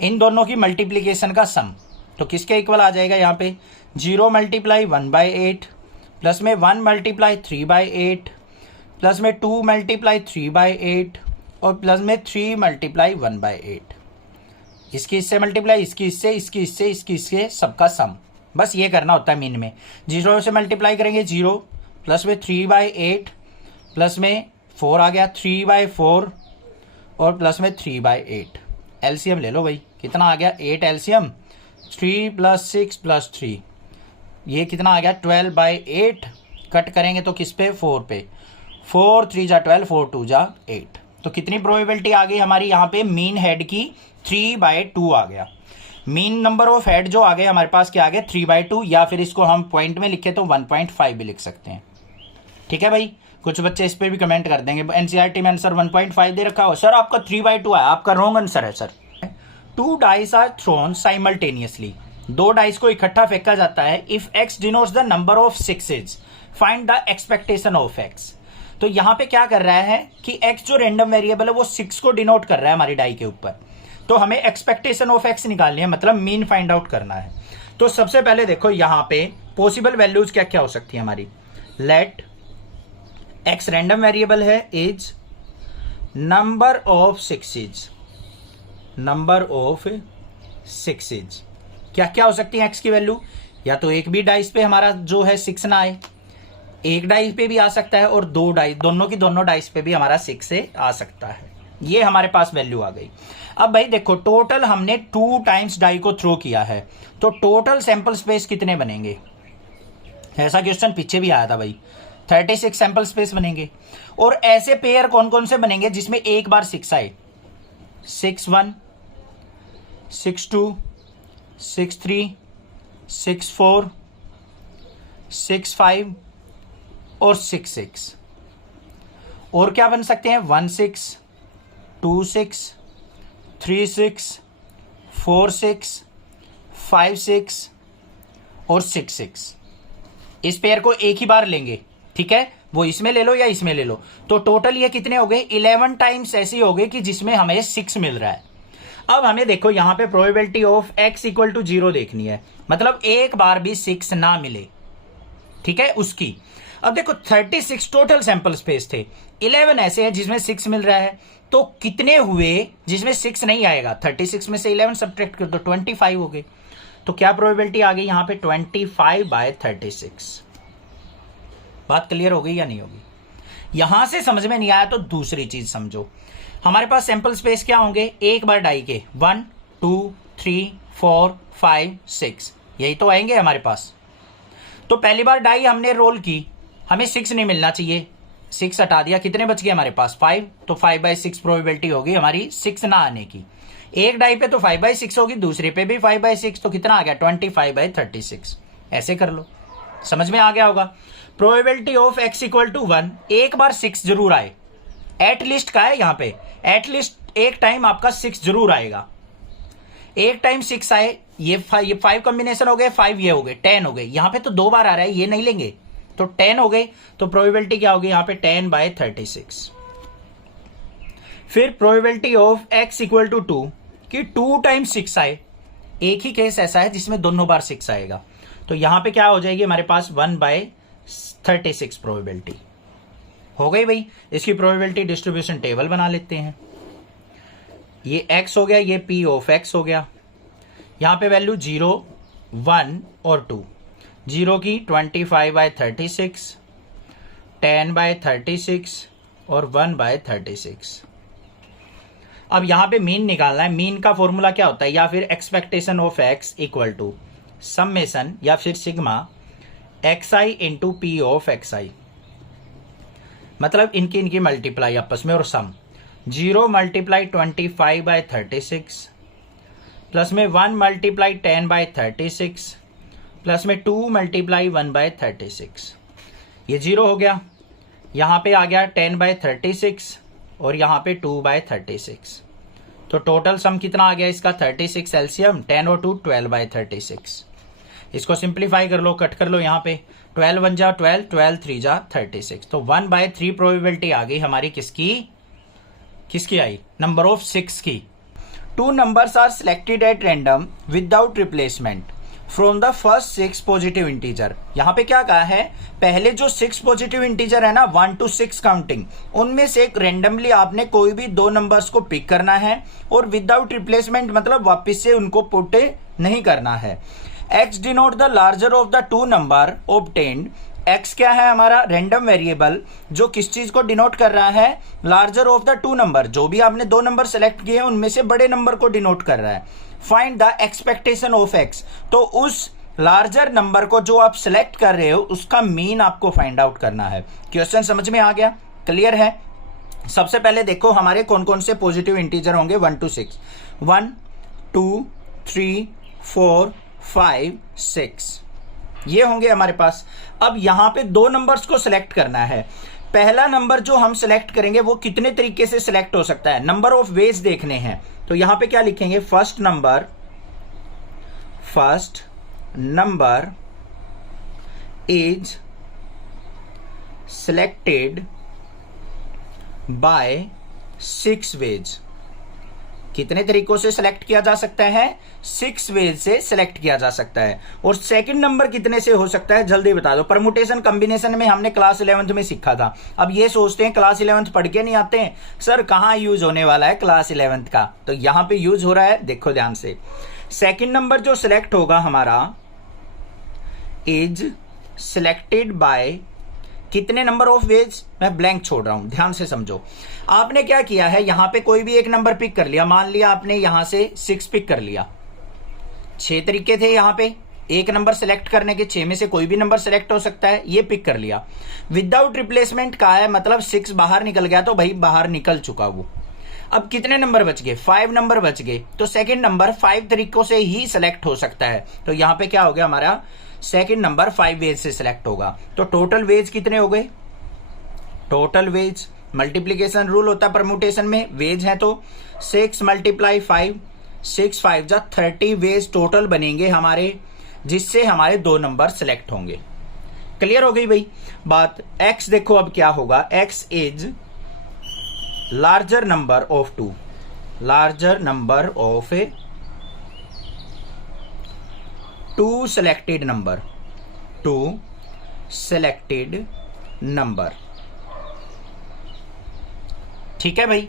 इन दोनों की मल्टीप्लीकेशन का सम। तो किसके इक्वल आ जाएगा, यहाँ पे 0 × 1/8 प्लस में 1 × 3/8 प्लस में 2 × 3/8 और प्लस में 3 × 1/8। इसकी इससे मल्टीप्लाई, इसकी इससे, इसकी इससे, इसकी इससे, सबका सम। बस ये करना होता है मीन में। 0 से मल्टीप्लाई करेंगे 0, प्लस में 3/8 प्लस में 4 आ गया 3/4 और प्लस में 3/8। एलसीएम ले लो भाई, कितना आ गया 8 एलसीएम, 3 + 6 + 3, ये कितना आ गया 12/8। कट करेंगे तो किस पे, 4 पे, 4 3 × 12, 4 2 × 8। तो कितनी प्रोबेबिलिटी आ गई हमारी यहाँ पे, मीन हेड की 3/2 आ गया। मीन नंबर ऑफ हेड जो आ गए हमारे पास क्या आ गया 3/2, या फिर इसको हम पॉइंट में लिखे तो 1.5 भी लिख सकते हैं। ठीक है भाई, कुछ बच्चे इस पे भी कमेंट कर देंगे एनसीईआरटी में आंसर 1.5 दे रखा हो, सर आपका 3/2 है, आपका रॉन्ग आंसर है sir. 2 dice are thrown simultaneously, 2 dice को इकट्ठा फेंका जाता है। If x denotes the number of sixes, find the expectation of x। तो यहां पे क्या कर रहा है कि x जो रैंडम वेरिएबल है वो 6 को डिनोट कर रहा है हमारी डाई के ऊपर, तो हमें एक्सपेक्टेशन ऑफ x निकालनी है, मतलब मीन फाइंड आउट करना है। तो सबसे पहले देखो यहां पे पॉसिबल वैल्यूज क्या क्या हो सकती है हमारी। लेट x रैंडम वेरिएबल है, is number of sixes, number of sixes. क्या क्या हो सकती है x की वैल्यू, या तो एक भी डाइस पे हमारा जो है 6 ना आए, एक डाइस पे भी आ सकता है, और 2 डाइस, दोनों की दोनों डाइस पे भी हमारा 6 से आ सकता है। ये हमारे पास वैल्यू आ गई। अब भाई देखो टोटल हमने 2 टाइम्स डाई को थ्रो किया है, तो टोटल सैंपल स्पेस कितने बनेंगे, ऐसा क्वेश्चन पीछे भी आया था भाई, 36 सैंपल स्पेस बनेंगे। और ऐसे पेयर कौन कौन से बनेंगे जिसमें एक बार 6 आए, 6 1 6 2 6 3 6 4 6 5 और 6 6। और क्या बन सकते हैं 1 6 2 6 3 6 4 6 5 6 और 6 6। इस पेयर को एक ही बार लेंगे, ठीक है, वो इसमें ले लो या इसमें ले लो, तो टोटल ये कितने हो गए 11 टाइम्स ऐसी हो गई कि जिसमें हमें 6 मिल रहा है। अब हमें देखो यहां पे probability of x equal to 0 देखनी है, मतलब एक बार भी 6 ना मिले, ठीक है उसकी। अब देखो 36 टोटल सैंपल स्पेस थे, 11 ऐसे हैं जिसमें 6 मिल रहा है, तो कितने हुए जिसमें 6 नहीं आएगा? 36 में से 11 सब्ट्रैक्ट कर दो, 25 हो गए। तो क्या प्रोबेबिलिटी आ गई यहां पे? 25/36। बात क्लियर हो गई या नहीं होगी? यहां से समझ में नहीं आया तो दूसरी चीज समझो। हमारे पास सैंपल स्पेस क्या होंगे एक बार डाई के? 1 2 3 4 5 6, यही तो आएंगे हमारे पास। तो पहली बार डाई हमने रोल की, हमें 6 नहीं मिलना चाहिए, 6 हटा दिया, कितने बच गए हमारे पास? 5। तो 5/6 प्रोबेबिलिटी होगी हमारी 6 ना आने की। एक डाई पे तो 5/6 होगी, दूसरे पे भी 5/6, तो कितना आ गया? 25/36। ऐसे कर लो, समझ में आ गया होगा। Probability of x equal to 1, एक बार 6 जरूर आए, एटलीस्ट का है यहां पे, एटलीस्ट एक टाइम आपका 6 जरूर आएगा। एक टाइम 6 आए, ये 5 कॉम्बिनेशन हो गए, 5 ये हो गए, 10 हो गए। यहां पे तो 2 बार आ रहा है, ये नहीं लेंगे, तो 10 हो गए। तो प्रोबेबिलिटी क्या होगी यहां पे? 10/36। फिर probability of x equal to 2 कि 2 टाइम्स 6 आए, एक ही केस ऐसा है जिसमें दोनों बार 6 आएगा, तो यहां पे क्या हो जाएगी हमारे पास? 1/36 प्रोबेबिलिटी हो गई भाई। इसकी प्रोबेबिलिटी डिस्ट्रीब्यूशन टेबल बना लेते हैं। ये x हो गया, ये p ऑफ x हो गया। यहां पे वैल्यू 0 1 और 2। 0 की 25/36, 10/36 और 1/36। अब यहां पे मीन निकालना है। मीन का फॉर्मूला क्या होता है? या फिर expectation of x equal to summation या फिर sigma xi into P of xi, मतलब इनकी मल्टीप्लाई आपस में और सम। 0 मल्टीप्लाई 25/36 प्लस में 1 मल्टीप्लाई 10/36 प्लस में 2 मल्टीप्लाई 1/36, ये 0 हो गया। यहां पे आ गया 10/36 और यहां पे 2/36, तो टोटल सम कितना आ गया इसका? 36 एलसीएम, 10 और 2 12/36। इसको सिंप्लीफाई कर लो, कट कर लो, यहां पे 12 1 जा 12, 12 3 जा 36, तो 1/3 प्रोबेबिलिटी आ गई हमारी किसकी आई? नंबर ऑफ 6 की। 2 numbers are selected at random without replacement from the first 6 positive integer. यहां पे क्या कहा है? पहले जो 6 पॉजिटिव इंटीजर है ना, 1 to 6 काउंटिंग, उनमें से एक रेंडमली आपने कोई भी 2 नंबर्स को पिक करना है और विदाउट रिप्लेसमेंट मतलब वापस से उनको पुट नहीं करना है। x denote the larger of the 2 number obtained. x क्या है हमारा? रैंडम वेरिएबल, जो किस चीज को डिनोट कर रहा है? लार्जर ऑफ द 2 नंबर, जो भी आपने 2 नंबर सेलेक्ट किए हैं उनमें से बड़े नंबर को डिनोट कर रहा है। Find the expectation of x, तो उस लार्जर नंबर को जो आप सेलेक्ट कर रहे हो उसका मीन आपको फाइंड आउट करना है। क्वेश्चन समझ में आ गया? क्लियर है? सबसे पहले देखो हमारे कौन कौन से पॉजिटिव इंटीजर होंगे 1 to 6। 1 2 3 4 5 6 ये होंगे हमारे पास। अब यहां पे 2 नंबर्स को सिलेक्ट करना है। पहला नंबर जो हम सिलेक्ट करेंगे वो कितने तरीके से सिलेक्ट हो सकता है? नंबर ऑफ वेज देखने हैं, तो यहां पे क्या लिखेंगे? First number is selected by 6 ways. कितने तरीकों से सिलेक्ट किया जा सकता है? 6 वेज से सिलेक्ट किया जा सकता है। और सेकंड नंबर कितने से हो सकता है? जल्दी बता दो। परमुटेशन कॉम्बिनेशन में हमने क्लास 11th में सीखा था। अब ये सोचते हैं क्लास 11th पढ़ के नहीं आते हैं सर, कहां यूज होने वाला है क्लास 11th का? तो यहां पे यूज हो रहा है, देखो ध्यान से। सेकंड नंबर जो सिलेक्ट होगा हमारा इज सिलेक्टेड बाय कितने नंबर ऑफ वेज? मैं ब्लैंक छोड़ रहा हूं, ध्यान से समझो। आपने क्या किया है, यहां पे कोई भी एक नंबर पिक कर लिया। मान लिया आपने यहां से 6 पिक कर लिया। 6 तरीके थे यहां पे एक नंबर सेलेक्ट करने के, 6 में से कोई भी नंबर सेलेक्ट हो सकता है, ये पिक कर लिया। विदाउट रिप्लेसमेंट का है, मतलब 6 बाहर निकल गया तो भाई बाहर निकल चुका वो। अब कितने नंबर बच गए? 5 नंबर बच गए। तो सेकंड नंबर 5 तरीकों से ही सिलेक्ट हो सकता है। तो यहां पे क्या हो गया हमारा? सेकंड नंबर 5 वेज से सिलेक्ट होगा। तो टोटल वेज कितने हो गए? टोटल वेज मल्टीप्लीकेशन रूल होता है परमुटेशन में, वेज है तो 6 मल्टीप्लाई 5, 6 5 जा 30 वेज टोटल बनेंगे हमारे, जिससे हमारे 2 नंबर सिलेक्ट होंगे। क्लियर हो गई भाई बात? x देखो अब क्या होगा? x is larger number of 2, larger number of two selected number. ठीक है भाई,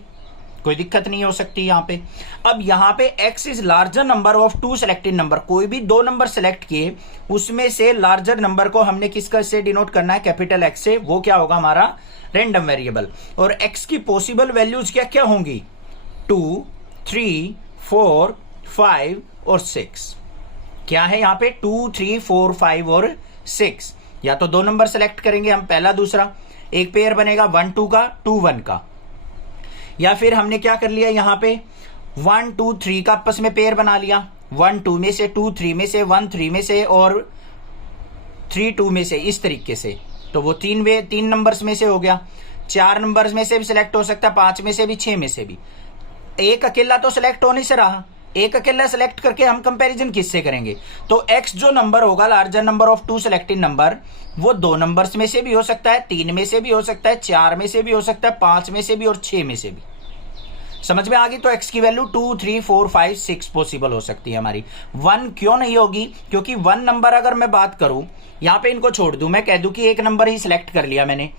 कोई दिक्कत नहीं हो सकती यहां पे। अब यहां पे x is larger number of two selected number, कोई भी दो नंबर सेलेक्ट किए उसमें से लार्जर नंबर को हमने किसका से डिनोट करना है, कैपिटल X से, वो क्या होगा हमारा रैंडम वेरिएबल। और x की पॉसिबल वैल्यूज क्या क्या होंगी, 2, 3, 4, 5 और 6। क्या है यहां पे 2, 3, 4, 5 और 6। या तो दो नंबर सेलेक्ट करेंगे हम, पहला दूसरा, एक पेयर बनेगा 1 2 का, 2 1 का। या फिर हमने क्या कर लिया यहां पे 1 2 3 का आपस में पेयर बना लिया, 1 2 में से, 2 3 में से, 1 3 में से और 3 2 में से, इस तरीके से। तो वो तीन नंबर्स में से हो गया। 4 नंबर्स में से भी सिलेक्ट हो सकता है, 5 में से भी, 6 में से भी। एक अकेला तो सिलेक्ट होने से रहा, एक अकेला सेलेक्ट करके हम कंपैरिजन किससे करेंगे। तो x जो नंबर होगा larger number of two selected number, वो 2 नंबर्स में से भी हो सकता है, 3 में से भी हो सकता है, 4 में से भी हो सकता है, 5 में से भी और 6 में से भी। समझ में आ गई। तो x की वैल्यू 2 3 4 5 6 पॉसिबल हो सकती है हमारी। 1 क्यों नहीं होगी, क्योंकि 1 नंबर अगर मैं बात करूं, यहां पे इनको छोड़ दूं, मैं कह दूं कि एक नंबर ही सिलेक्ट कर लिया मैंने,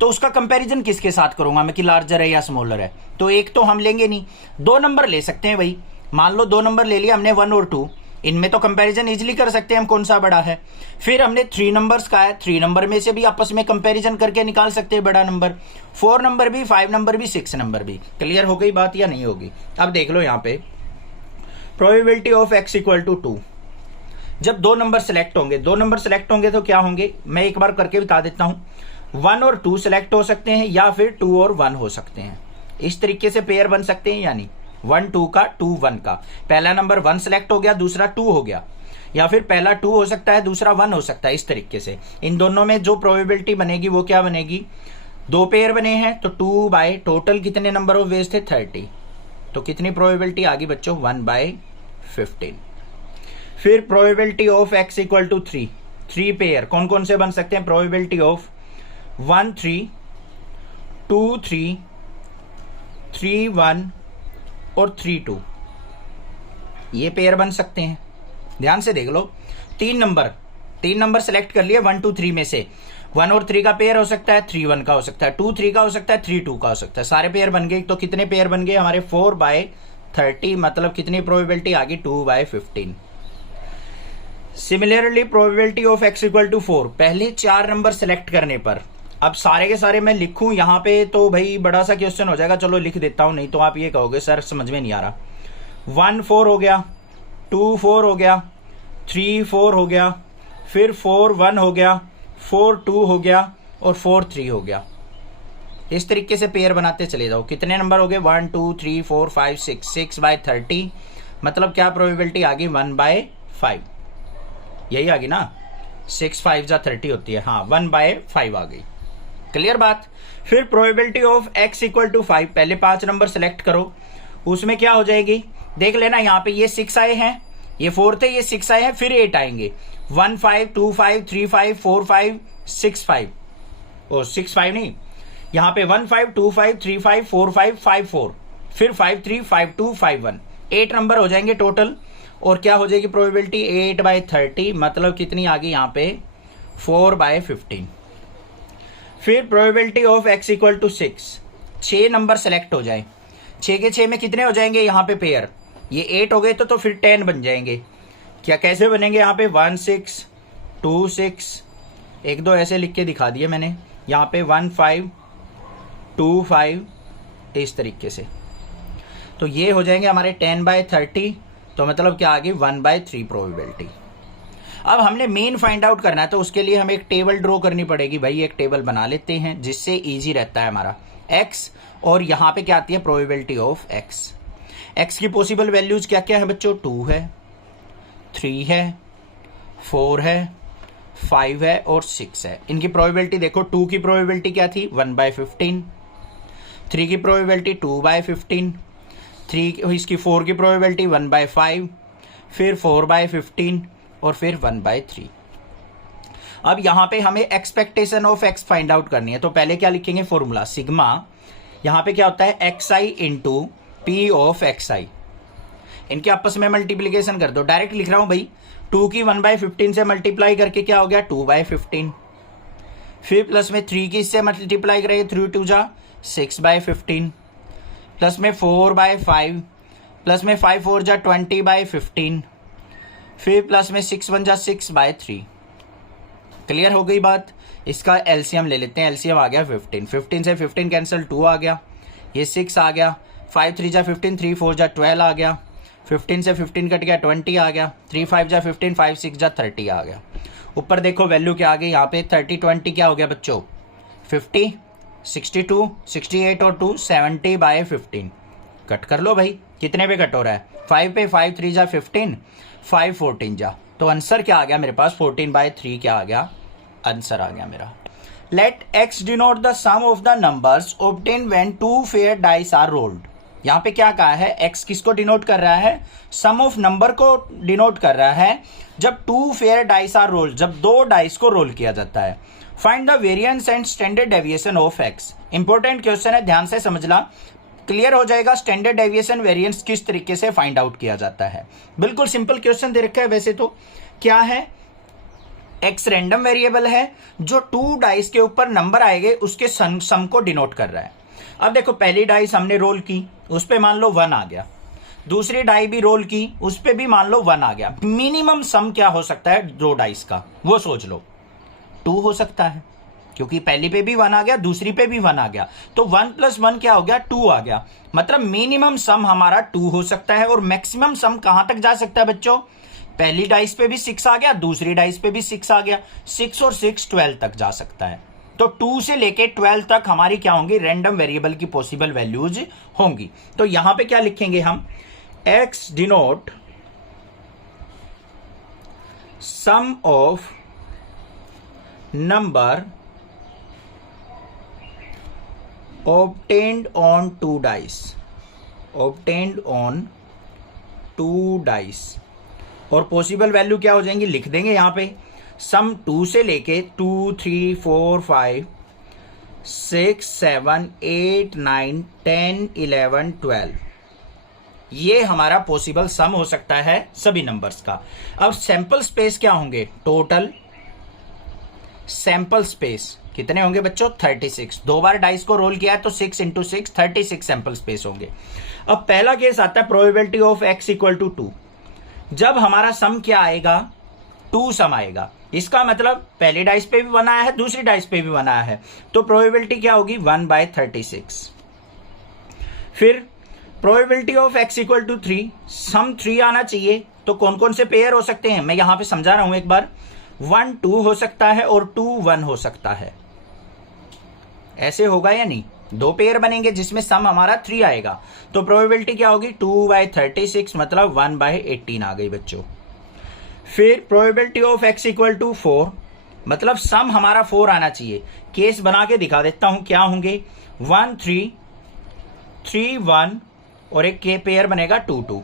तो उसका कंपैरिजन किसके साथ करूंगा मैं कि लार्जर है या स्मॉलर है। तो एक तो हम लेंगे नहीं, 2 नंबर ले सकते हैं भाई। मान लो 2 नंबर ले लिया हमने 1 और 2, इनमें तो कंपैरिजन इजीली कर सकते हैं हम कौन सा बड़ा है। फिर हमने 3 नंबर्स का है, 3 नंबर में से भी आपस में कंपैरिजन करके निकाल सकते हैं बड़ा नंबर। 4 नंबर भी, 5 नंबर भी, 6 नंबर भी। क्लियर हो गई बात या नहीं होगी। अब देख लो यहाँ पे probability of x equal to 2। जब 2 नंबर सेलेक्ट होंगे, 2 नंबर सेलेक्ट होंगे तो क्या होंगे, मैं एक बार करके बता देता हूं। 1 और 2 सेलेक्ट हो सकते हैं या फिर 2 और 1 हो सकते हैं। इस तरीके से पेयर बन सकते हैं, यानी 1 2 का, 2 1 का। पहला नंबर 1 सेलेक्ट हो गया, दूसरा 2 हो गया, या फिर पहला 2 हो सकता है, दूसरा 1 हो सकता है। इस तरीके से इन दोनों में जो प्रोबेबिलिटी बनेगी वो क्या बनेगी, 2 पेयर बने हैं तो 2 बाय टोटल कितने नंबर ऑफ वेज थे 30, तो कितनी प्रोबेबिलिटी आ गई बच्चों 1/15। फिर probability of x equal to 3, 3 pair कौन कौन से बन सकते हैं, प्रोबेबिलिटी ऑफ 1 3 2 3 3 1 और 3 2, ये पेयर बन सकते हैं। ध्यान से देख लो, 3 नंबर सेलेक्ट कर लिए 1 2 3 में से। 1 और 3 का पेयर हो सकता है, 3 1 का हो सकता है, 2 3 का हो सकता है, 3 2 का हो सकता है। सारे पेयर बन गए। तो कितने पेयर बन गए हमारे 4/30, मतलब कितनी प्रोबेबिलिटी आ गई 2/15। Similarly probability of x equal to 4, पहले 4 नंबर सेलेक्ट करने पर। अब सारे के सारे मैं लिखूं यहाँ पे तो भाई बड़ा सा क्वेश्चन हो जाएगा, चलो लिख देता हूं, नहीं तो आप ये कहोगे सर समझ में नहीं आ रहा। 1 4 हो गया, 2 4 हो गया, 3 4 हो गया, फिर 4 1 हो गया, 4 2 हो गया और 4 3 हो गया। इस तरीके से पेयर बनाते चले जाओ। कितने नंबर हो गए 1 2 3 4 5 6, 6/30, मतलब क्या प्रोबेबिलिटी आ गई 1/5। यही आ गई ना, 6 5 जा 30 होती है, हाँ 1/5 आ गई। क्लियर बात। फिर probability of x equal to 5, पहले 5 नंबर सेलेक्ट करो, उसमें क्या हो जाएगी देख लेना। यहाँ पे ये 6 आए हैं, ये 4 थे, ये 6 आए हैं, फिर 8 आएंगे। 1 5 2 5 3 5 4 5 6 5, और 6 5 नहीं, यहाँ पे 1 5 2 5 3 5 4 5 5 4, फिर 5 3 5 2 5 1, 8 नंबर हो जाएंगे टोटल। और क्या हो जाएगी प्रोबेबिलिटी 8/30, मतलब कितनी आ गई यहाँ पे 4/15। फिर probability of x equal to 6, 6 number select हो जाए, 6 के 6 में कितने हो जाएंगे यहाँ पे पेयर, ये 8 हो गए तो फिर 10 बन जाएंगे। क्या कैसे बनेंगे यहाँ पे 1 6 2 6, 1 2 ऐसे लिख के दिखा दिए मैंने, यहाँ पे 1 5 2 5, इस तरीके से। तो ये हो जाएंगे हमारे 10/30, तो मतलब क्या आ गई 1/3 प्रोबेबिलिटी। अब हमने मीन फाइंड आउट करना है, तो उसके लिए हमें एक टेबल ड्रॉ करनी पड़ेगी भाई। एक टेबल बना लेते हैं जिससे इजी रहता है हमारा x, और यहाँ पे क्या आती है प्रोबेबिलिटी ऑफ x की पॉसिबल वैल्यूज क्या क्या है बच्चों, 2 है, 3 है, 4 है, 5 है और 6 है। इनकी प्रोबेबिलिटी देखो, 2 की प्रोबेबिलिटी क्या थी 1/15, 3 की प्रोबेबिलिटी 2/15, इसकी 4 की प्रोबेबिलिटी 1/5, फिर 4/15 और फिर 1/3। अब यहां पे हमें expectation of x find out करनी है, तो पहले क्या लिखेंगे फॉर्मूला सिग्मा। यहां पे क्या होता है xi into P of xi। इनके आपस में मल्टीप्लीकेशन कर दो, डायरेक्ट लिख रहा हूं भाई, 2 की 1/15 से मल्टीप्लाई करके क्या हो गया 2/15, फिर प्लस में 3 की इससे मल्टीप्लाई करेंगे 3 2 जा 6/15, प्लस में 4/5, प्लस में 5 4 जा 20/15, फिर प्लस में 6 1 जा 6/3। क्लियर हो गई बात। इसका एलसीएम ले लेते हैं, एलसीएम आ गया 15, 15 से 15 कैंसिल 2 आ गया, ये 6 आ गया, 5 3 जा 15, 3 4 जा 12 आ गया, 15 से 15 कट गया 20 आ गया, 3 5 जा 15, 5 6 जा 30 आ गया। ऊपर देखो वैल्यू क्या आ गई यहाँ पे 30 20 क्या हो गया बच्चों 50, 62, 68 और 2 70/15। कट कर लो भाई, कितने पे कट हो रहा है 5 पे, 5 3 जा 15, 5 14 जा, तो आंसर क्या आ गया मेरे पास 14/3 क्या आ गया, आंसर आ गया मेरा। Let x denote the sum of the numbers obtain when 2 fair dice are rolled. यहाँ पे क्या कहा है, x किसको डिनोट कर रहा है, सम ऑफ नंबर को डिनोट कर रहा है जब 2 फेयर डाइस आर रोल्ड, जब 2 डाइस को रोल किया जाता है। Find the variance and standard deviation of x। Important question है, ध्यान से समझना, क्लियर हो जाएगा स्टैंडर्ड डेविएशन वेरिएंस किस तरीके से फाइंड आउट किया जाता है। बिल्कुल सिंपल क्वेश्चन दे रखा है। वैसे तो क्या है, x रैंडम वेरिएबल है जो 2 डाइस के ऊपर नंबर आएंगे उसके सम को डिनोट कर रहा है। अब देखो पहली डाइस हमने रोल की, उस पे मान लो 1 आ गया, दूसरी डाई भी रोल की, उस पे भी मान लो 1 आ गया। मिनिमम सम क्या हो सकता है 2 डाइस का, वो सोच लो 2 हो सकता है, क्योंकि पहली पे भी 1 आ गया, दूसरी पे भी 1 आ गया, तो 1 + 1 क्या हो गया 2 आ गया। मतलब मिनिमम सम हमारा 2 हो सकता है। और मैक्सिमम सम कहां तक जा सकता है बच्चों, पहली डाइस पे भी 6 आ गया, दूसरी डाइस पे भी 6 आ गया, 6 और 6 12 तक जा सकता है। तो 2 से लेके 12 तक हमारी क्या होंगी, रैंडम वेरिएबल की पॉसिबल वैल्यूज होंगी। तो यहां पे क्या लिखेंगे हम, x denote sum of number obtained on 2 dice, obtained on 2 dice। और पॉसिबल वैल्यू क्या हो जाएंगी, लिख देंगे यहां पे, सम 2 से लेके 2 3 4 5 6 7 8 9 10 11 12, ये हमारा पॉसिबल सम हो सकता है सभी नंबर्स का। अब सैंपल स्पेस क्या होंगे, टोटल सैंपल स्पेस कितने होंगे बच्चों 36। 2 बार डाइस को रोल किया है तो 6 × 6 36 सैंपल स्पेस होंगे। अब पहला केस आता है प्रोबेबिलिटी ऑफ x = 2। जब हमारा सम क्या आएगा 2 सम आएगा, इसका मतलब पहली डाइस पे भी 1 आया है, दूसरी डाइस पे भी 1 आया है, तो प्रोबेबिलिटी क्या होगी 1/36। फिर प्रोबेबिलिटी ऑफ x = 3, सम 3 आना चाहिए, तो कौन कौन से पेयर हो सकते हैं मैं यहां पे समझा रहा हूं एक बार, 1 2 हो सकता है और 2 1 हो सकता है। ऐसे होगा या नहीं, 2 पेयर बनेंगे जिसमें सम हमारा 3 आएगा, तो प्रोबेबिलिटी क्या होगी 2/36, मतलब 1/18 आ गई बच्चों। फिर प्रोबेबिलिटी ऑफ x = 4, मतलब सम हमारा 4 आना चाहिए। केस बना के दिखा देता हूं क्या होंगे, 1 3 3 1 और एक के पेयर बनेगा 2 2।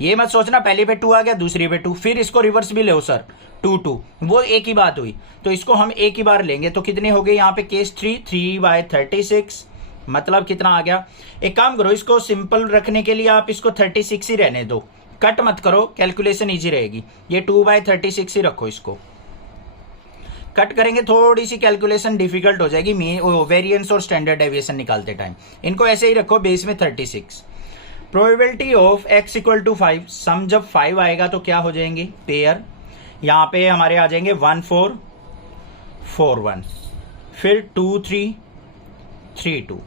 ये मत सोचना पहले पे 2 आ गया दूसरी पे 2, फिर इसको रिवर्स भी ले सर 2 2, वो एक ही बात हुई, तो इसको हम एक ही बार लेंगे। तो कितने हो गए यहाँ पे केस 3 3/36, मतलब कितना आ गया। एक काम करो, इसको सिंपल रखने के लिए आप इसको 36 ही रहने दो, कट मत करो, कैलकुलेशन इजी रहेगी। ये 2/36 ही रखो, इसको कट करेंगे थोड़ी सी कैलकुलेशन डिफिकल्ट हो जाएगी वेरिएंस और स्टैंडर्ड डेविएशन निकालते टाइम। इनको ऐसे ही रखो बेस में 36। प्रोबेबिलिटी ऑफ x = 5, सम जब 5 आएगा तो क्या हो जाएंगे पेयर, यहां पे हमारे आ जाएंगे 1 4 4 1, फिर 2 3 3 2,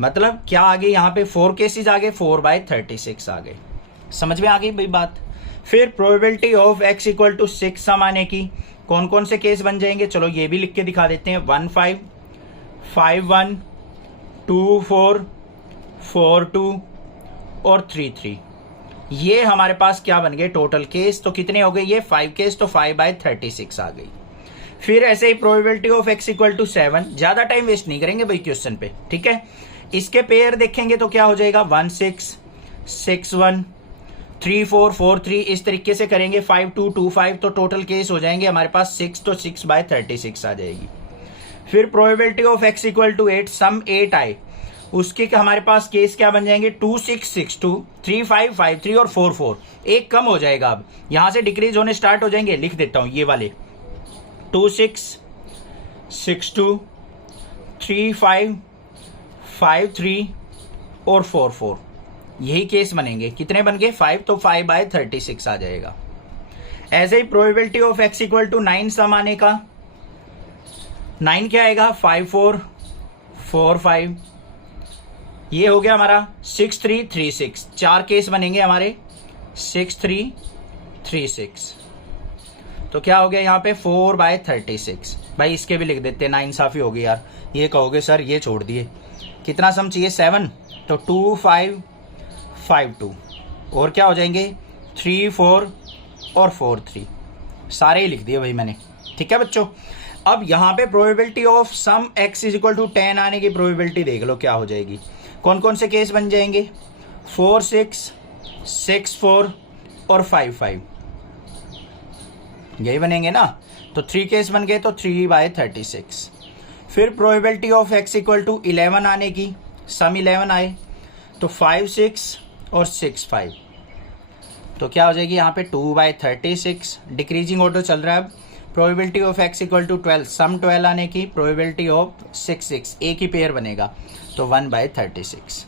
मतलब क्या आ गई यहां पे 4 केसेस आ गए, 4/36 आ गए। समझ में आ गई भाई बात। फिर प्रोबेबिलिटी ऑफ x = 6 सम आने की, कौन कौन से केस बन जाएंगे, चलो ये भी लिख के दिखा देते हैं, 1 5 5 1 2 4 4 2 और 3 3। ये हमारे पास क्या बन गए टोटल केस, तो कितने हो गए ये 5 केस, तो 5/36 आ गई। फिर ऐसे ही प्रोबेबिलिटी ऑफ x = 7, ज्यादा टाइम वेस्ट नहीं करेंगे भाई क्वेश्चन पे, ठीक है। इसके पेयर देखेंगे तो क्या हो जाएगा 1 6 6 1 3 4 4 3, इस तरीके से करेंगे 5 2 2 5, तो टोटल केस हो जाएंगे हमारे पास 6, तो 6/36 आ जाएगी। फिर प्रोबेबिलिटी ऑफ x = 8, सम 8 आए, उसके हमारे पास केस क्या बन जाएंगे, 2662, 3553 और 44। एक कम हो जाएगा, अब यहां से डिक्रीज होने स्टार्ट हो जाएंगे। लिख देता हूं ये वाले 2662, 3553 और 44, यही केस बनेंगे। कितने बन गए, 5, तो 5/36 आ जाएगा। ऐसे ही probability of x equal to 9 sum आने का, 9 क्या आएगा, 5445, ये हो गया हमारा 6336। 4 केस बनेंगे हमारे, 6336। तो क्या हो गया यहाँ पे, 4/36। भाई इसके भी लिख देते, 9 साफी हो गई यार। ये कहोगे सर ये छोड़ दिए, कितना सम चाहिए, 7, तो 2552 और क्या हो जाएंगे, 34 और 43, सारे ही लिख दिए भाई मैंने। ठीक है बच्चों, अब यहाँ पे probability of sum x is equal to 10 आने की प्रोबेबिलिटी देख लो क्या हो जाएगी। कौन कौन से केस बन जाएंगे, 4, 6, 6, 4 और 5, 5, यही बनेंगे ना। तो 3 केस बन गए, तो 3/36। फिर probability of x equal to 11 आने की, सम 11 आए, तो 5, 6 और 6, 5, तो क्या हो जाएगी यहाँ पे 2/36। डिक्रीजिंग ऑर्डर चल रहा है। अब probability of x equal to 12, sum 12 आने की, प्रोबेबिलिटी ऑफ 6, 6, एक ही पेयर बनेगा, तो 1/36।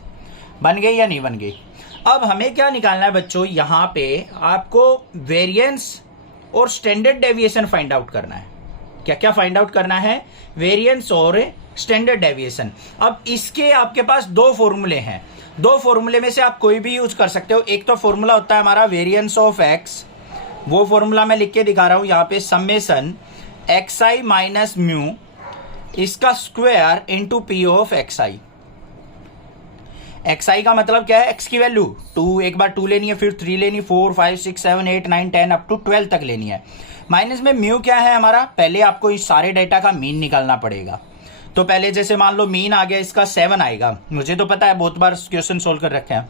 बन गई या नहीं बन गई। अब हमें क्या निकालना है बच्चों, यहाँ पे आपको वेरिएंस और स्टैंडर्ड डेविएशन फाइंड आउट करना है। क्या क्या फाइंड आउट करना है, वेरिएंस और स्टैंडर्ड डेविएशन। अब इसके आपके पास 2 फॉर्मूले हैं, 2 फॉर्मूले में से आप कोई भी यूज कर सकते हो। एक तो फॉर्मूला होता है हमारा वेरिएंस ऑफ एक्स, वो फॉर्मूला मैं लिख के दिखा रहा हूं यहाँ पे, समेशन xi माइनस म्यू इसका square into P of xi। xi का मतलब क्या है, x की वैल्यू 2, एक बार 2 लेनी है, फिर 3 लेनी, 4, 5, 6, 7, 8, 9, 10 अप टू 12 तक लेनी है। माइनस में म्यू क्या है हमारा, पहले आपको इस सारे डाटा का मीन निकालना पड़ेगा। तो पहले जैसे मान लो मीन आ गया, इसका 7 आएगा, मुझे तो पता है, बहुत बार क्वेश्चन सोल्व कर रखे हैं।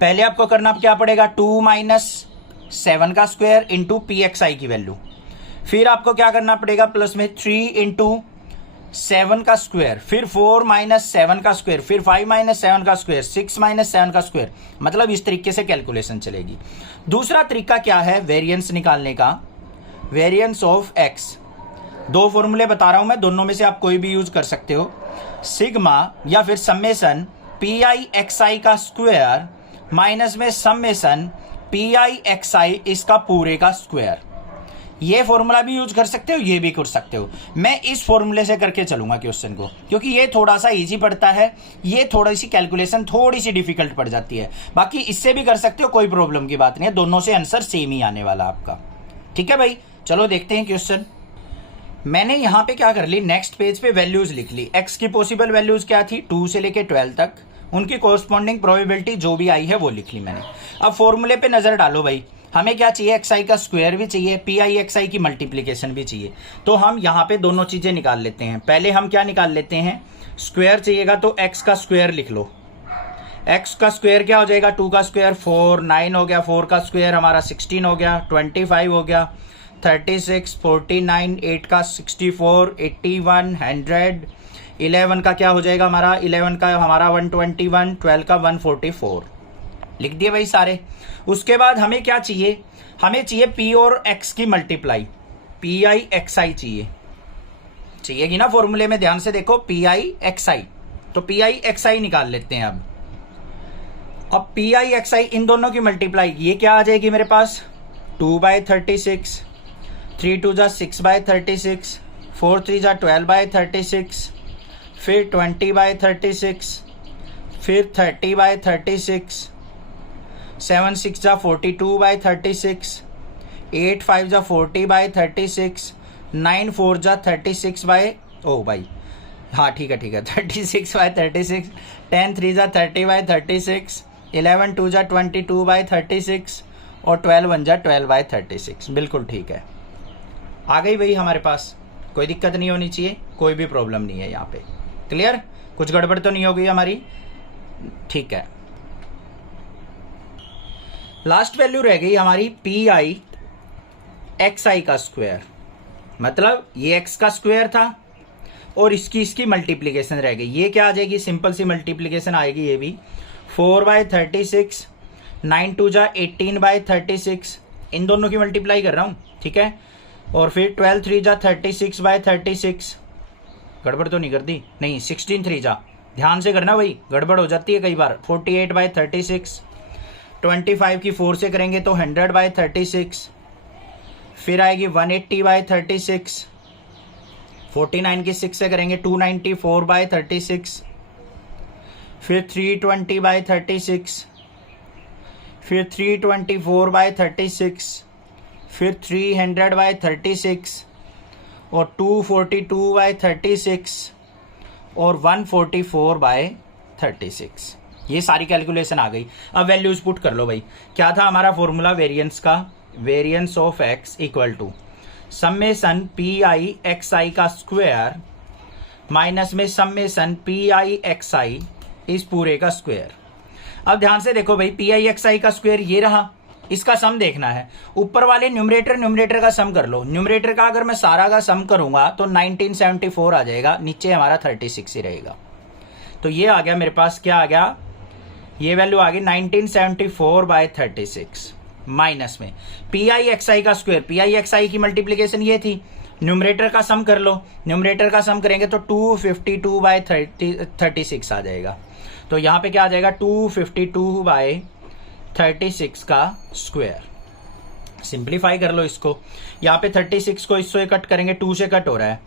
पहले आपको करना क्या पड़ेगा, 2 माइनस 7 का स्क्वायर इंटू पी एक्स आई की वैल्यू। फिर आपको क्या करना पड़ेगा, प्लस में 3 इंटू 7 का स्क्वायर, फिर 4 माइनस 7 का स्क्वायर, फिर 5 माइनस 7 का स्क्वायर, 6 माइनस 7 का स्क्वायर। मतलब इस तरीके से कैलकुलेशन चलेगी। दूसरा तरीका क्या है वेरिएंस निकालने का, वेरिएंस ऑफ एक्स। 2 फॉर्मूले बता रहा हूं मैं, दोनों में से आप कोई भी यूज कर सकते हो। सिग्मा या फिर summation P I X I का स्क्वायर माइनस में समेशन पी आई एक्स आई इसका पूरे का स्क्वायर। ये फॉर्मूला भी यूज कर सकते हो, ये भी कर सकते हो। मैं इस फॉर्मूले से करके चलूंगा क्वेश्चन को, क्योंकि ये थोड़ा सा इजी पड़ता है, ये थोड़ी सी कैलकुलेशन थोड़ी सी डिफिकल्ट पड़ जाती है। बाकी इससे भी कर सकते हो, कोई प्रॉब्लम की बात नहीं है, दोनों से आंसर सेम ही आने वाला आपका। ठीक है भाई, चलो देखते हैं क्वेश्चन। मैंने यहाँ पे क्या कर ली, नेक्स्ट पेज पे वैल्यूज लिख ली। एक्स की पॉसिबल वैल्यूज क्या थी, 2 से लेके 12 तक, उनकी कोरस्पॉन्डिंग प्रोबेबिलिटी जो भी आई है वो लिख ली मैंने। अब फॉर्मूले पे नजर डालो भाई, हमें क्या चाहिए, एक्स आई का स्क्वायर भी चाहिए, पी आई एक्स आई की मल्टीप्लीकेशन भी चाहिए। तो हम यहाँ पे दोनों चीजें निकाल लेते हैं। पहले हम क्या निकाल लेते हैं, स्क्वायर चाहिएगा, तो एक्स का स्क्वायर लिख लो। एक्स का स्क्वायर क्या हो जाएगा, 2 का स्क्वायर 4, 9 हो गया, 4 का स्क्वायर हमारा 16 हो गया, 25 हो गया, 36, 49, 8 का 64, 81, 100, 11 का क्या हो जाएगा हमारा, 11 का हमारा 121, 12 का 144। लिख दिए भाई सारे। उसके बाद हमें क्या चाहिए, हमें चाहिए पी और एक्स की मल्टीप्लाई, पी आई एक्स आई चाहिएगी ना फॉर्मूले में, ध्यान से देखो, पी आई एक्स आई। तो पी आई एक्स आई निकाल लेते हैं अब पी आई एक्स आई इन दोनों की मल्टीप्लाई, ये क्या आ जाएगी मेरे पास, 2/36, 3 2 जा 6/36, 4 3 जा 12/36, फिर 20/36, फिर 30/36, 7 6 जा 42/36, 8 5 जा 40/36, 9 4 जा 36 ओ भाई हाँ ठीक है 36/36, 10 3 जा 30/36, 11 2 जा 22/36 और 12 1 जा 12/36। बिल्कुल ठीक है, आ गई भाई हमारे पास, कोई दिक्कत नहीं होनी चाहिए, कोई भी प्रॉब्लम नहीं है यहाँ पे। क्लियर, कुछ गड़बड़ तो नहीं हो गई हमारी, ठीक है। लास्ट वैल्यू रह गई हमारी पी आई एक्स आई का स्क्वायर, मतलब ये एक्स का स्क्वायर था, और इसकी मल्टीप्लीकेशन रह गई। ये क्या आ जाएगी, सिंपल सी मल्टीप्लीकेशन आएगी ये भी, 4/36, 9 2 जा 18/36, इन दोनों की मल्टीप्लाई कर रहा हूँ, ठीक है। और फिर 12 3 जा 36/36, गड़बड़ तो नहीं कर दी, नहीं 16 3 जा, ध्यान से करना भाई, गड़बड़ हो जाती है कई बार, 48/36, 25 की 4 से करेंगे तो 100/36, फिर आएगी 180/36, 49 की 6 से करेंगे 294/36, फिर 320/36, फिर 324/36, फिर 300/36 और 242/36 और 144/36। ये सारी कैलकुलेशन आ गई। अब वैल्यूज पुट कर लो भाई। क्या था हमारा फॉर्मूला वेरिएंस का, variance of x equal to summation P I X I का स्क्वायर माइनस में summation P I X I इस पूरे का स्क्वायर। अब ध्यान से देखो भाई, पी आई एक्स आई का स्क्वायर ये रहा, इसका सम देखना है। ऊपर वाले न्यूमरेटर का सम कर लो। न्यूमरेटर का अगर मैं सारा का सम करूंगा तो 1974 आ जाएगा, नीचे हमारा 36 ही रहेगा। तो ये आ गया मेरे पास, क्या आ गया, ये वैल्यू आ गई 1974/36 माइनस में पी आई एक्स आई का स्क्वायर। पी आई एक्स आई की मल्टीप्लीकेशन ये थी, न्यूमरेटर का सम कर लो। न्यूमरेटर का सम करेंगे तो 252/36 आ जाएगा। तो यहाँ पे क्या आ जाएगा, 252/36 का स्क्वायर। सिंप्लीफाई कर लो इसको। यहाँ पे 36 को इससे कट करेंगे, 2 से कट हो रहा है,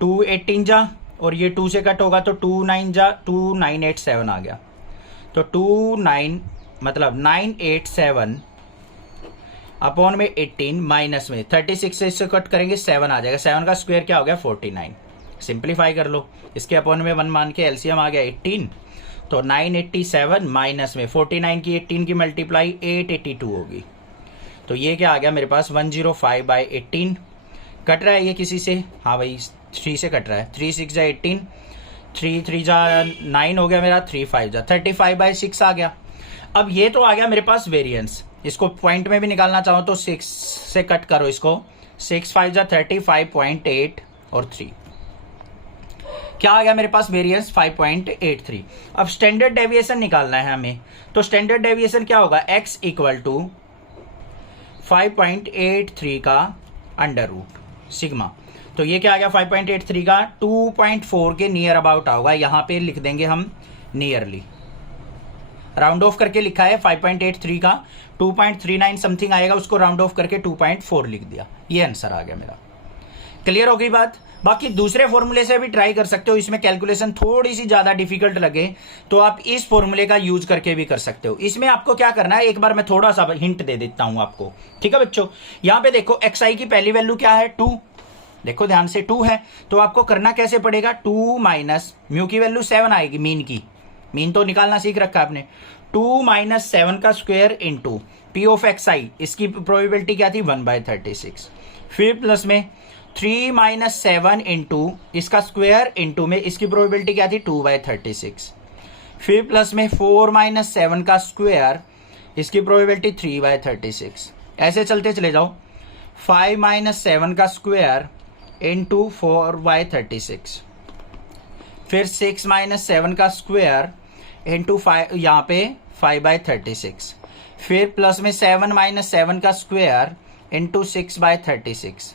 2 18 जा, और ये 2 से कट होगा तो 2 9 जा, 2987 आ गया। तो 29 मतलब 987 अपॉन में 18 माइनस में 36 से इससे कट करेंगे 7 आ जाएगा। 7 का स्क्वायर क्या हो गया, 49। सिंप्लीफाई कर लो, इसके अपॉन में 1 मान के एलसीएम आ गया 18, तो 987 माइनस में 49 की 18 की मल्टीप्लाई 882 होगी। तो ये क्या आ गया मेरे पास, 105/18। कट रहा है ये किसी से, हाँ भाई 3 से कट रहा है, 3 6 जा 18, 3 3 जा 9 हो गया मेरा, 3 5 जा 35/6 आ गया। अब ये तो आ गया मेरे पास वेरिएंस। इसको पॉइंट में भी निकालना चाहो तो 6 से कट करो इसको, 6 5 जा 35.8 और 3, क्या आ गया मेरे पास वेरिएंस 5.83। अब स्टैंडर्ड डेविएशन निकालना है हमें, तो स्टैंडर्ड डेविएशन क्या होगा, x इक्वल टू 5.83 का अंडर रूट सिग्मा। तो ये क्या आ गया 5.83 का 2.4 के नियर अबाउट होगा। यहाँ पे लिख देंगे हम नियरली, राउंड ऑफ करके लिखा है 5.83 का 2.39 समथिंग आएगा, उसको राउंड ऑफ करके 2.4 लिख दिया। ये आंसर आ गया मेरा। क्लियर हो गई बात। बाकी दूसरे फॉर्मूले से भी ट्राई कर सकते हो, इसमें कैलकुलेशन थोड़ी सी ज्यादा डिफिकल्ट लगे तो आप इस फॉर्मूले का यूज करके भी कर सकते हो। इसमें आपको क्या करना है, एक बार मैं थोड़ा सा हिंट दे देता हूं आपको, ठीक है बच्चों। यहां पे देखो एक्स आई की पहली वैल्यू क्या है, 2, देखो ध्यान से 2 है, तो आपको करना कैसे पड़ेगा, 2 माइनस म्यू की वैल्यू 7 आएगी, मीन की, मीन तो निकालना सीख रखा है आपने, 2 माइनस 7 का square into P of X I, इसकी प्रोबेबिलिटी क्या थी 1/36, फिर प्लस में 3 माइनस 7 इंटू इसका स्क्वायर इंटू में इसकी प्रोबेबिलिटी क्या थी 2/36, फिर प्लस में 4 माइनस 7 का स्क्वायर, इसकी प्रोबेबिलिटी 3/36, ऐसे चलते चले जाओ, 5 माइनस 7 का स्क्वायर इंटू 4/36, फिर 6 माइनस 7 का स्क्वायर इंटू 5, यहाँ पे 5/36, फिर प्लस में 7 माइनस 7 का स्क्वायर इंटू 6/36,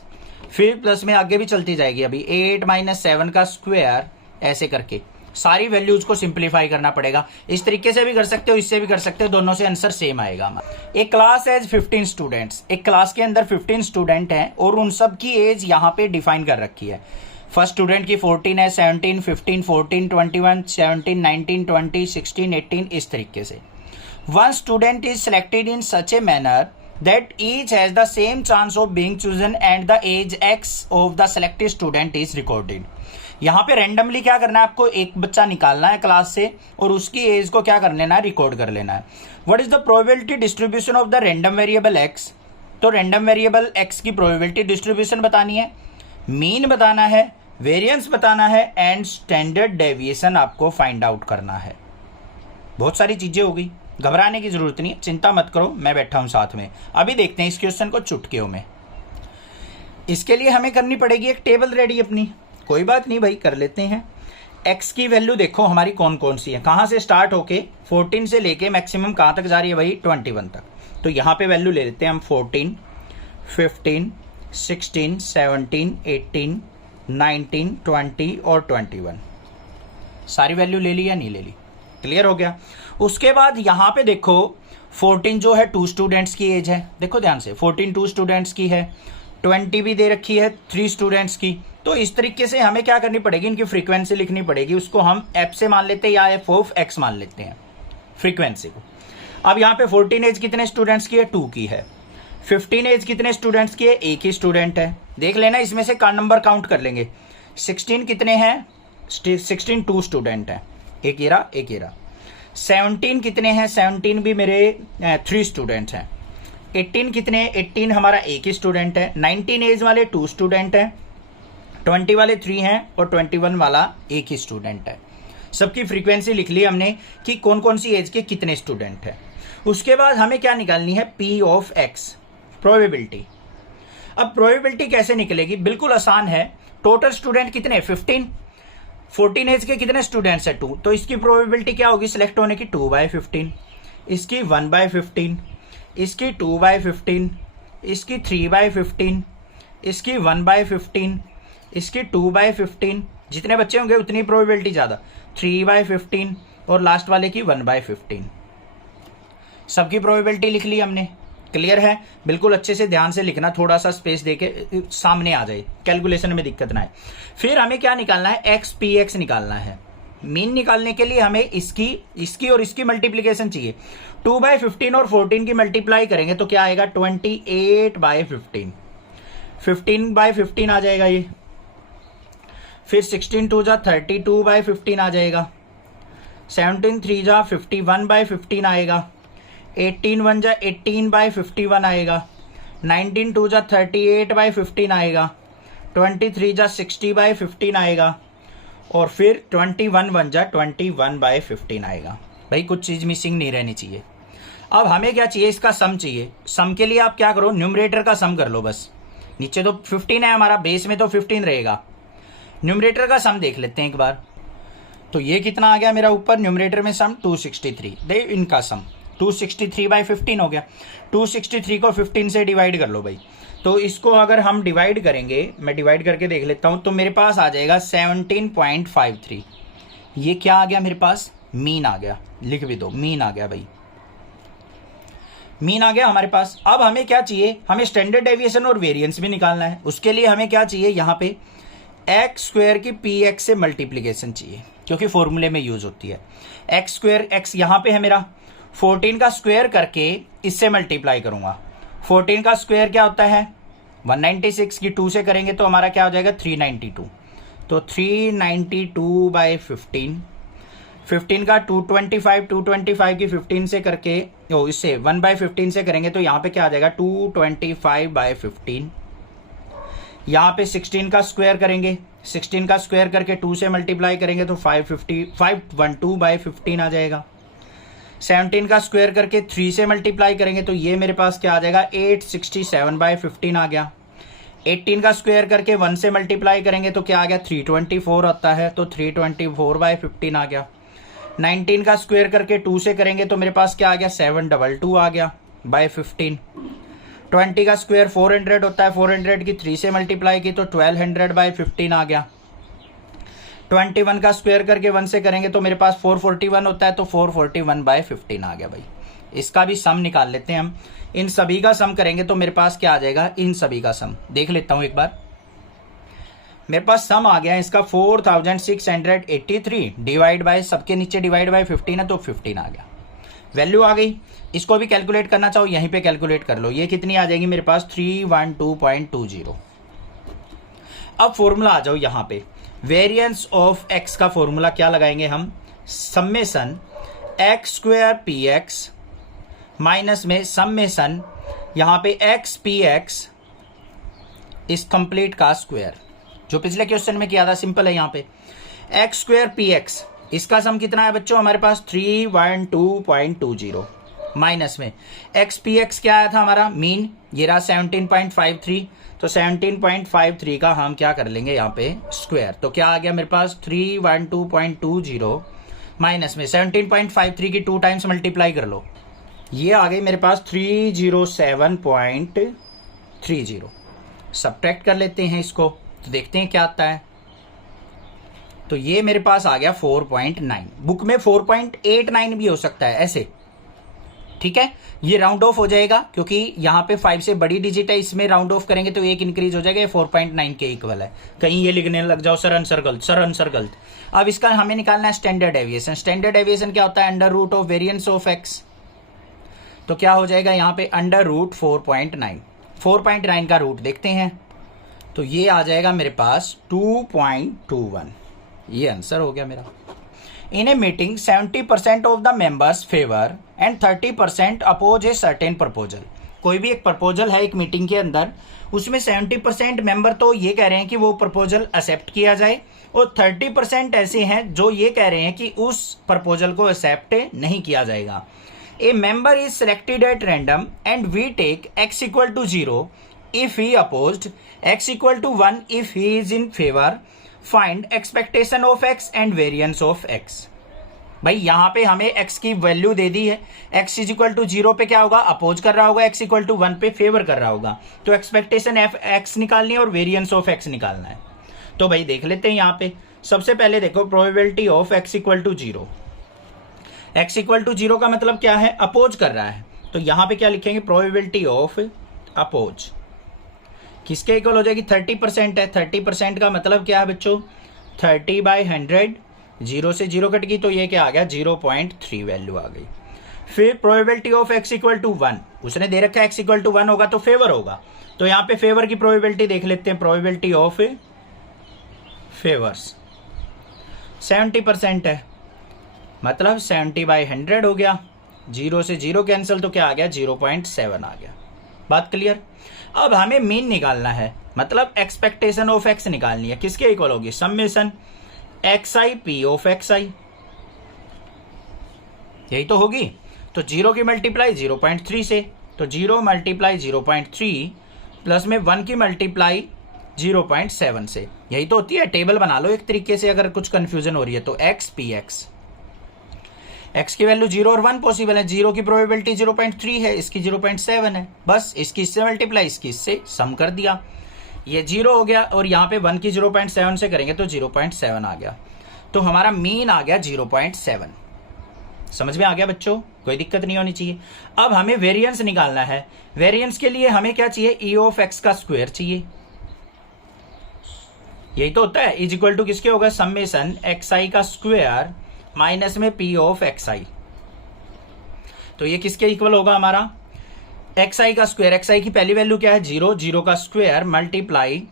फिर प्लस में आगे भी चलती जाएगी, अभी 8 माइनस 7 का स्क्वायर, ऐसे करके सारी वैल्यूज को सिंप्लीफाई करना पड़ेगा। इस तरीके से भी कर सकते हो, इससे भी कर सकते हो, दोनों से आंसर सेम आएगा हमारा। एक क्लास एज 15 स्टूडेंट्स, एक क्लास के अंदर 15 स्टूडेंट हैं और उन सब की एज यहाँ पे डिफाइन कर रखी है। फर्स्ट स्टूडेंट की 14 है, 17, 15, 14, 21, 17, 19, 20, 16, 18, इस तरीके से। One student is selected in such a manner that each has the same chance of being chosen and the age x of the selected student is recorded। यहाँ पे रैंडमली क्या करना है, आपको एक बच्चा निकालना है क्लास से और उसकी एज को क्या कर लेना है, रिकॉर्ड कर लेना है। What is the probability distribution of the random variable x, तो रैंडम वेरिएबल x की प्रोबेबिलिटी डिस्ट्रीब्यूशन बतानी है, मीन बताना है, वेरिएंस बताना है एंड स्टैंडर्ड डेविएशन आपको फाइंड आउट करना है। बहुत सारी चीजें होगी, घबराने की जरूरत नहीं है, चिंता मत करो, मैं बैठा हूं साथ में। अभी देखते हैं इस क्वेश्चन को चुटकियों में। इसके लिए हमें करनी पड़ेगी एक टेबल रेडी अपनी। कोई बात नहीं भाई, कर लेते हैं। x की वैल्यू देखो हमारी कौन कौन सी है, कहाँ से स्टार्ट होके 14 से लेके मैक्सिमम कहाँ तक जा रही है भाई, 21 तक। तो यहाँ पे वैल्यू ले लेते हैं हम 14, 15, 16, 17, 18, 19, 20 और 21। सारी वैल्यू ले ली या नहीं ले ली? क्लियर हो गया। उसके बाद यहाँ पे देखो 14 जो है 2 स्टूडेंट्स की एज है, देखो ध्यान से 14 2 स्टूडेंट्स की है, 20 भी दे रखी है 3 स्टूडेंट्स की। तो इस तरीके से हमें क्या करनी पड़ेगी, इनकी फ्रीक्वेंसी लिखनी पड़ेगी। उसको हम एफ से मान लेते हैं या एफ ऑफ एक्स मान लेते हैं फ्रीक्वेंसी को। अब यहाँ पे 14 एज कितने स्टूडेंट्स की है, 2 की है। 15 एज कितने स्टूडेंट्स की है, एक ही स्टूडेंट है। देख लेना इसमें से नंबर काउंट कर लेंगे। 16 कितने हैं, 16 2 स्टूडेंट है, एक ये रहा एक ये रहा। 17 कितने हैं, 17 भी मेरे 3 स्टूडेंट्स हैं। 18 कितने, 18 हमारा एक ही स्टूडेंट है। 19 एज वाले 2 स्टूडेंट हैं, 20 वाले 3 हैं और 21 वाला एक ही स्टूडेंट है। सबकी फ्रीक्वेंसी लिख ली हमने कि कौन कौन सी एज के कितने स्टूडेंट हैं। उसके बाद हमें क्या निकालनी है, P ऑफ X, प्रोबेबिलिटी। अब प्रोबेबिलिटी कैसे निकलेगी, बिल्कुल आसान है। टोटल स्टूडेंट कितने, 15, 14 एज के कितने स्टूडेंट्स है, 2। तो इसकी प्रोबेबिलिटी क्या होगी सिलेक्ट होने की, 2/15, इसकी 1/15, इसकी 2/15, इसकी 3/15, इसकी 1/15, इसकी 2/15। जितने बच्चे होंगे उतनी प्रोबेबिलिटी ज्यादा, 3/15 और लास्ट वाले की 1/15। सबकी प्रोबेबिलिटी लिख ली हमने। क्लियर है, बिल्कुल अच्छे से ध्यान से लिखना, थोड़ा सा स्पेस देके सामने आ जाए, कैलकुलेशन में दिक्कत ना आए। फिर हमें क्या निकालना है, XPX निकालना है। मीन निकालने के लिए हमें इसकी और इसकी मल्टीप्लीकेशन चाहिए। 2/15 और 14 की मल्टीप्लाई करेंगे तो क्या आएगा, 28/15, 15/15 आ जाएगा ये। फिर 16 2 जा 32/15 आ जाएगा। 17 3 जा 51/15 आएगा। 18 1 जा 18/51 आएगा। 19 2 जा 38/15 आएगा। 23 जा 60/15 आएगा। और फिर 21 1 जा 21/15 आएगा। भाई कुछ चीज मिसिंग नहीं रहनी चाहिए। अब हमें क्या चाहिए, इसका सम चाहिए। सम के लिए आप क्या करो, न्यूमरेटर का सम कर लो बस। नीचे तो 15 है हमारा, बेस में तो 15 रहेगा। न्यूमरेटर का सम देख लेते हैं एक बार। तो ये कितना आ गया मेरा ऊपर, न्यूमरेटर में सम 263। दे इनका सम 263/15 हो गया। 263 को 15 से डिवाइड कर लो भाई। तो इसको अगर हम डिवाइड करेंगे, मैं डिवाइड करके देख लेता हूं, तो मेरे पास आ जाएगा 17.53। ये क्या आ गया मेरे पास, मीन आ गया। लिख भी दो, मीन आ गया भाई, मीन आ गया हमारे पास। अब हमें क्या चाहिए, हमें स्टैंडर्ड डेविएशन और वेरिएंस भी निकालना है। उसके लिए हमें क्या चाहिए, यहाँ पे x² की px से मल्टीप्लीकेशन चाहिए, क्योंकि फॉर्मूले में यूज होती है। x², x यहाँ पे है मेरा, 14 का स्क्वायर करके इससे मल्टीप्लाई करूंगा। 14 का स्क्वायर क्या होता है, 196 की 2 से करेंगे तो हमारा क्या हो जाएगा, 392। तो 392/15, 15 का 225, 225 की 15 से करके इससे 1/15 से करेंगे तो यहाँ पे क्या आ जाएगा, 225/15। यहाँ पे 16 का स्क्वायर करेंगे, 16 का स्क्वायर करके 2 से मल्टीप्लाई करेंगे तो 512/15 आ जाएगा। 17 का स्क्वायर करके 3 से मल्टीप्लाई करेंगे तो ये मेरे पास क्या आ जाएगा, 867/15 आ गया। 18 का स्क्वायर करके 1 से मल्टीप्लाई करेंगे तो क्या आ गया, 324 आता है, तो 324/15 आ गया। 19 का स्क्वायर करके 2 से करेंगे तो मेरे पास क्या आ गया, 722 आ गया बाय 15। 20 का स्क्वायर 400 होता है, 400 की 3 से मल्टीप्लाई की तो 1200/15 आ गया। 21 का स्क्वायर करके 1 से करेंगे तो मेरे पास 441 होता है, तो 441/15 आ गया भाई। इसका भी सम निकाल लेते हैं हम। इन सभी का सम करेंगे तो मेरे पास क्या आ जाएगा, इन सभी का सम देख लेता हूं एक बार। मेरे पास सम आ गया इसका 4683 डिवाइड बाय, सबके नीचे डिवाइड बाय 15 है तो 15 आ गया। वैल्यू आ गई। इसको भी कैलकुलेट करना चाहो यहीं पे कैलकुलेट कर लो। ये कितनी आ जाएगी मेरे पास, 312.20। अब फॉर्मूला आ जाओ यहाँ पे, वेरिएंस ऑफ x का फॉर्मूला क्या लगाएंगे हम, समेशन x² px माइनस में समेशन यहाँ पे x px इस कंप्लीट का स्क्वायर, जो पिछले क्वेश्चन में किया था, सिंपल है। यहाँ पे x² px, इसका सम कितना है बच्चों हमारे पास, 312.20। माइनस में एक्स पी एक्स क्या आया था हमारा मीन, ये रहा 17.53, तो 17.53 का हम क्या कर लेंगे यहाँ पे स्क्वायर, तो क्या आ गया मेरे पास 312.20 माइनस में 17.53 की 2 टाइम्स मल्टीप्लाई कर लो, ये आ गई मेरे पास 307.30। सब्ट्रैक्ट कर लेते हैं इसको तो देखते हैं क्या आता है, तो ये मेरे पास आ गया 4.9। बुक में 4.89 भी हो सकता है ऐसे, ठीक है। ये राउंड ऑफ हो जाएगा क्योंकि यहाँ पे 5 से बड़ी डिजिट है, इसमें राउंड ऑफ करेंगे तो एक इंक्रीज हो जाएगा, ये 4.9 के इक्वल है। कहीं ये लिखने लग जाओ सर आंसर गलत। अब इसका हमें निकालना है स्टैंडर्ड डेविएशन। स्टैंडर्ड डेविएशन क्या होता है, under root of variance of x, तो क्या हो जाएगा यहाँ पे अंडर रूट 4.9। 4.9 का रूट देखते हैं तो ये आ जाएगा मेरे पास 2.21, ये आंसर हो गया मेरा। In a meeting 70% of the members favour and 30% oppose a certain proposal. कोई भी एक प्रपोजल है एक मीटिंग के अंदर, उसमें 70% मेंबर तो ये कह रहे हैं कि वो प्रपोजल एक्सेप्ट किया जाए और 30% ऐसे हैं जो ये कह रहे हैं कि उस प्रपोजल को एक्सेप्ट नहीं किया जाएगा। A member is selected at random and we take x equal to 0 if he opposed, x equal to 1 if he is in favour, find expectation of x and variance of x। भाई यहाँ पे हमें x की वैल्यू दे दी है, x इज इक्वल टू 0 पे क्या होगा अपोज कर रहा होगा, x इक्वल टू 1 पे फेवर कर रहा होगा, तो एक्सपेक्टेशन एफ x निकालनी है और वेरिएंस ऑफ x निकालना है। तो भाई देख लेते हैं यहाँ पे, सबसे पहले देखो probability of x equal to 0। x equal to 0 का मतलब क्या है, अपोज कर रहा है, तो यहाँ पे क्या लिखेंगे प्रोबेबिलिटी ऑफ अपोज किसके इक्वल हो जाएगी, 30% है। 30% का मतलब क्या है बच्चों, 30/100, 0 से 0 कट गई तो ये क्या आ गया 0.3 वैल्यू आ गई। फिर probability of x equal to 1, उसने दे रखा है x इक्वल टू 1 होगा तो फेवर होगा, तो यहाँ पे फेवर की प्रोबेबिलिटी देख लेते हैं, प्रोबेबिलिटी ऑफ फेवर्स 70% है, मतलब 70/100 हो गया, 0 से 0 कैंसिल तो क्या आ गया 0.7 आ गया। बात क्लियर। अब हमें मीन निकालना है, मतलब एक्सपेक्टेशन ऑफ x निकालनी है, किसके इक्वल होगी, summation xi p of xi, यही तो होगी। तो 0 की मल्टीप्लाई 0.3 से, तो 0 मल्टीप्लाई 0.3 प्लस में 1 की मल्टीप्लाई 0.7 से, यही तो होती है। टेबल बना लो एक तरीके से अगर कुछ कंफ्यूजन हो रही है तो x p x, x की वैल्यू 0 और 1 पॉसिबल है, 0 की प्रोबेबिलिटी 0.3 है, इसकी 0.7 है, बस इसकी इससे मल्टीप्लाई इसकी इससे सम कर दिया, ये 0 हो गया और यहाँ पे 1 की 0.7 से करेंगे तो 0.7 आ गया, तो हमारा मीन आ गया 0.7। समझ में आ गया बच्चों, कोई दिक्कत नहीं होनी चाहिए। अब हमें वेरिएंस निकालना है, वेरिएंस के लिए हमें क्या चाहिए, e ऑफ x का स्क्वायर चाहिए, यही तो होता है। इज इक्वल टू किसके होगा, समेशन xi का स्क्वायर माइनस में p ऑफ xi, तो ये किसके इक्वल होगा हमारा, xi का स्क्वायर, xi की पहली वैल्यू क्या है 0, 0 का स्क्वायर मल्टीप्लाई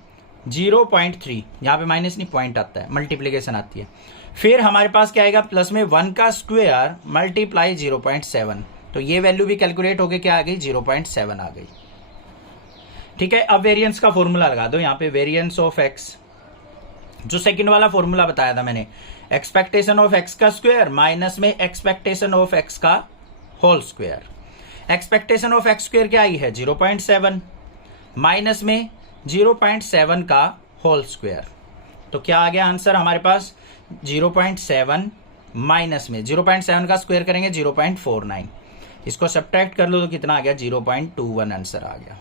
0.3, यहाँ पे माइनस नहीं पॉइंट आता है, मल्टीप्लीकेशन आती है। फिर हमारे पास क्या आएगा प्लस में 1 का स्क्वायर मल्टीप्लाई 0.7, तो ये वैल्यू भी कैलकुलेट होके क्या आ गई 0.7 आ गई। ठीक है, अब वेरिएंस का फॉर्मूला लगा दो यहाँ पे, वेरिएंस ऑफ x, जो सेकंड वाला फॉर्मूला बताया था मैंने, एक्सपेक्टेशन ऑफ x का स्क्वायर माइनस में एक्सपेक्टेशन ऑफ x का whole square. Expectation of x square क्या आई है 0.7 माइनस में 0.7 का होल स्क्वायर, तो क्या आ गया आंसर हमारे पास 0.7 माइनस में 0.7 का स्क्वायर करेंगे 0.49, इसको सब्ट्रैक्ट कर लो तो कितना आ गया 0.21 आंसर आ गया।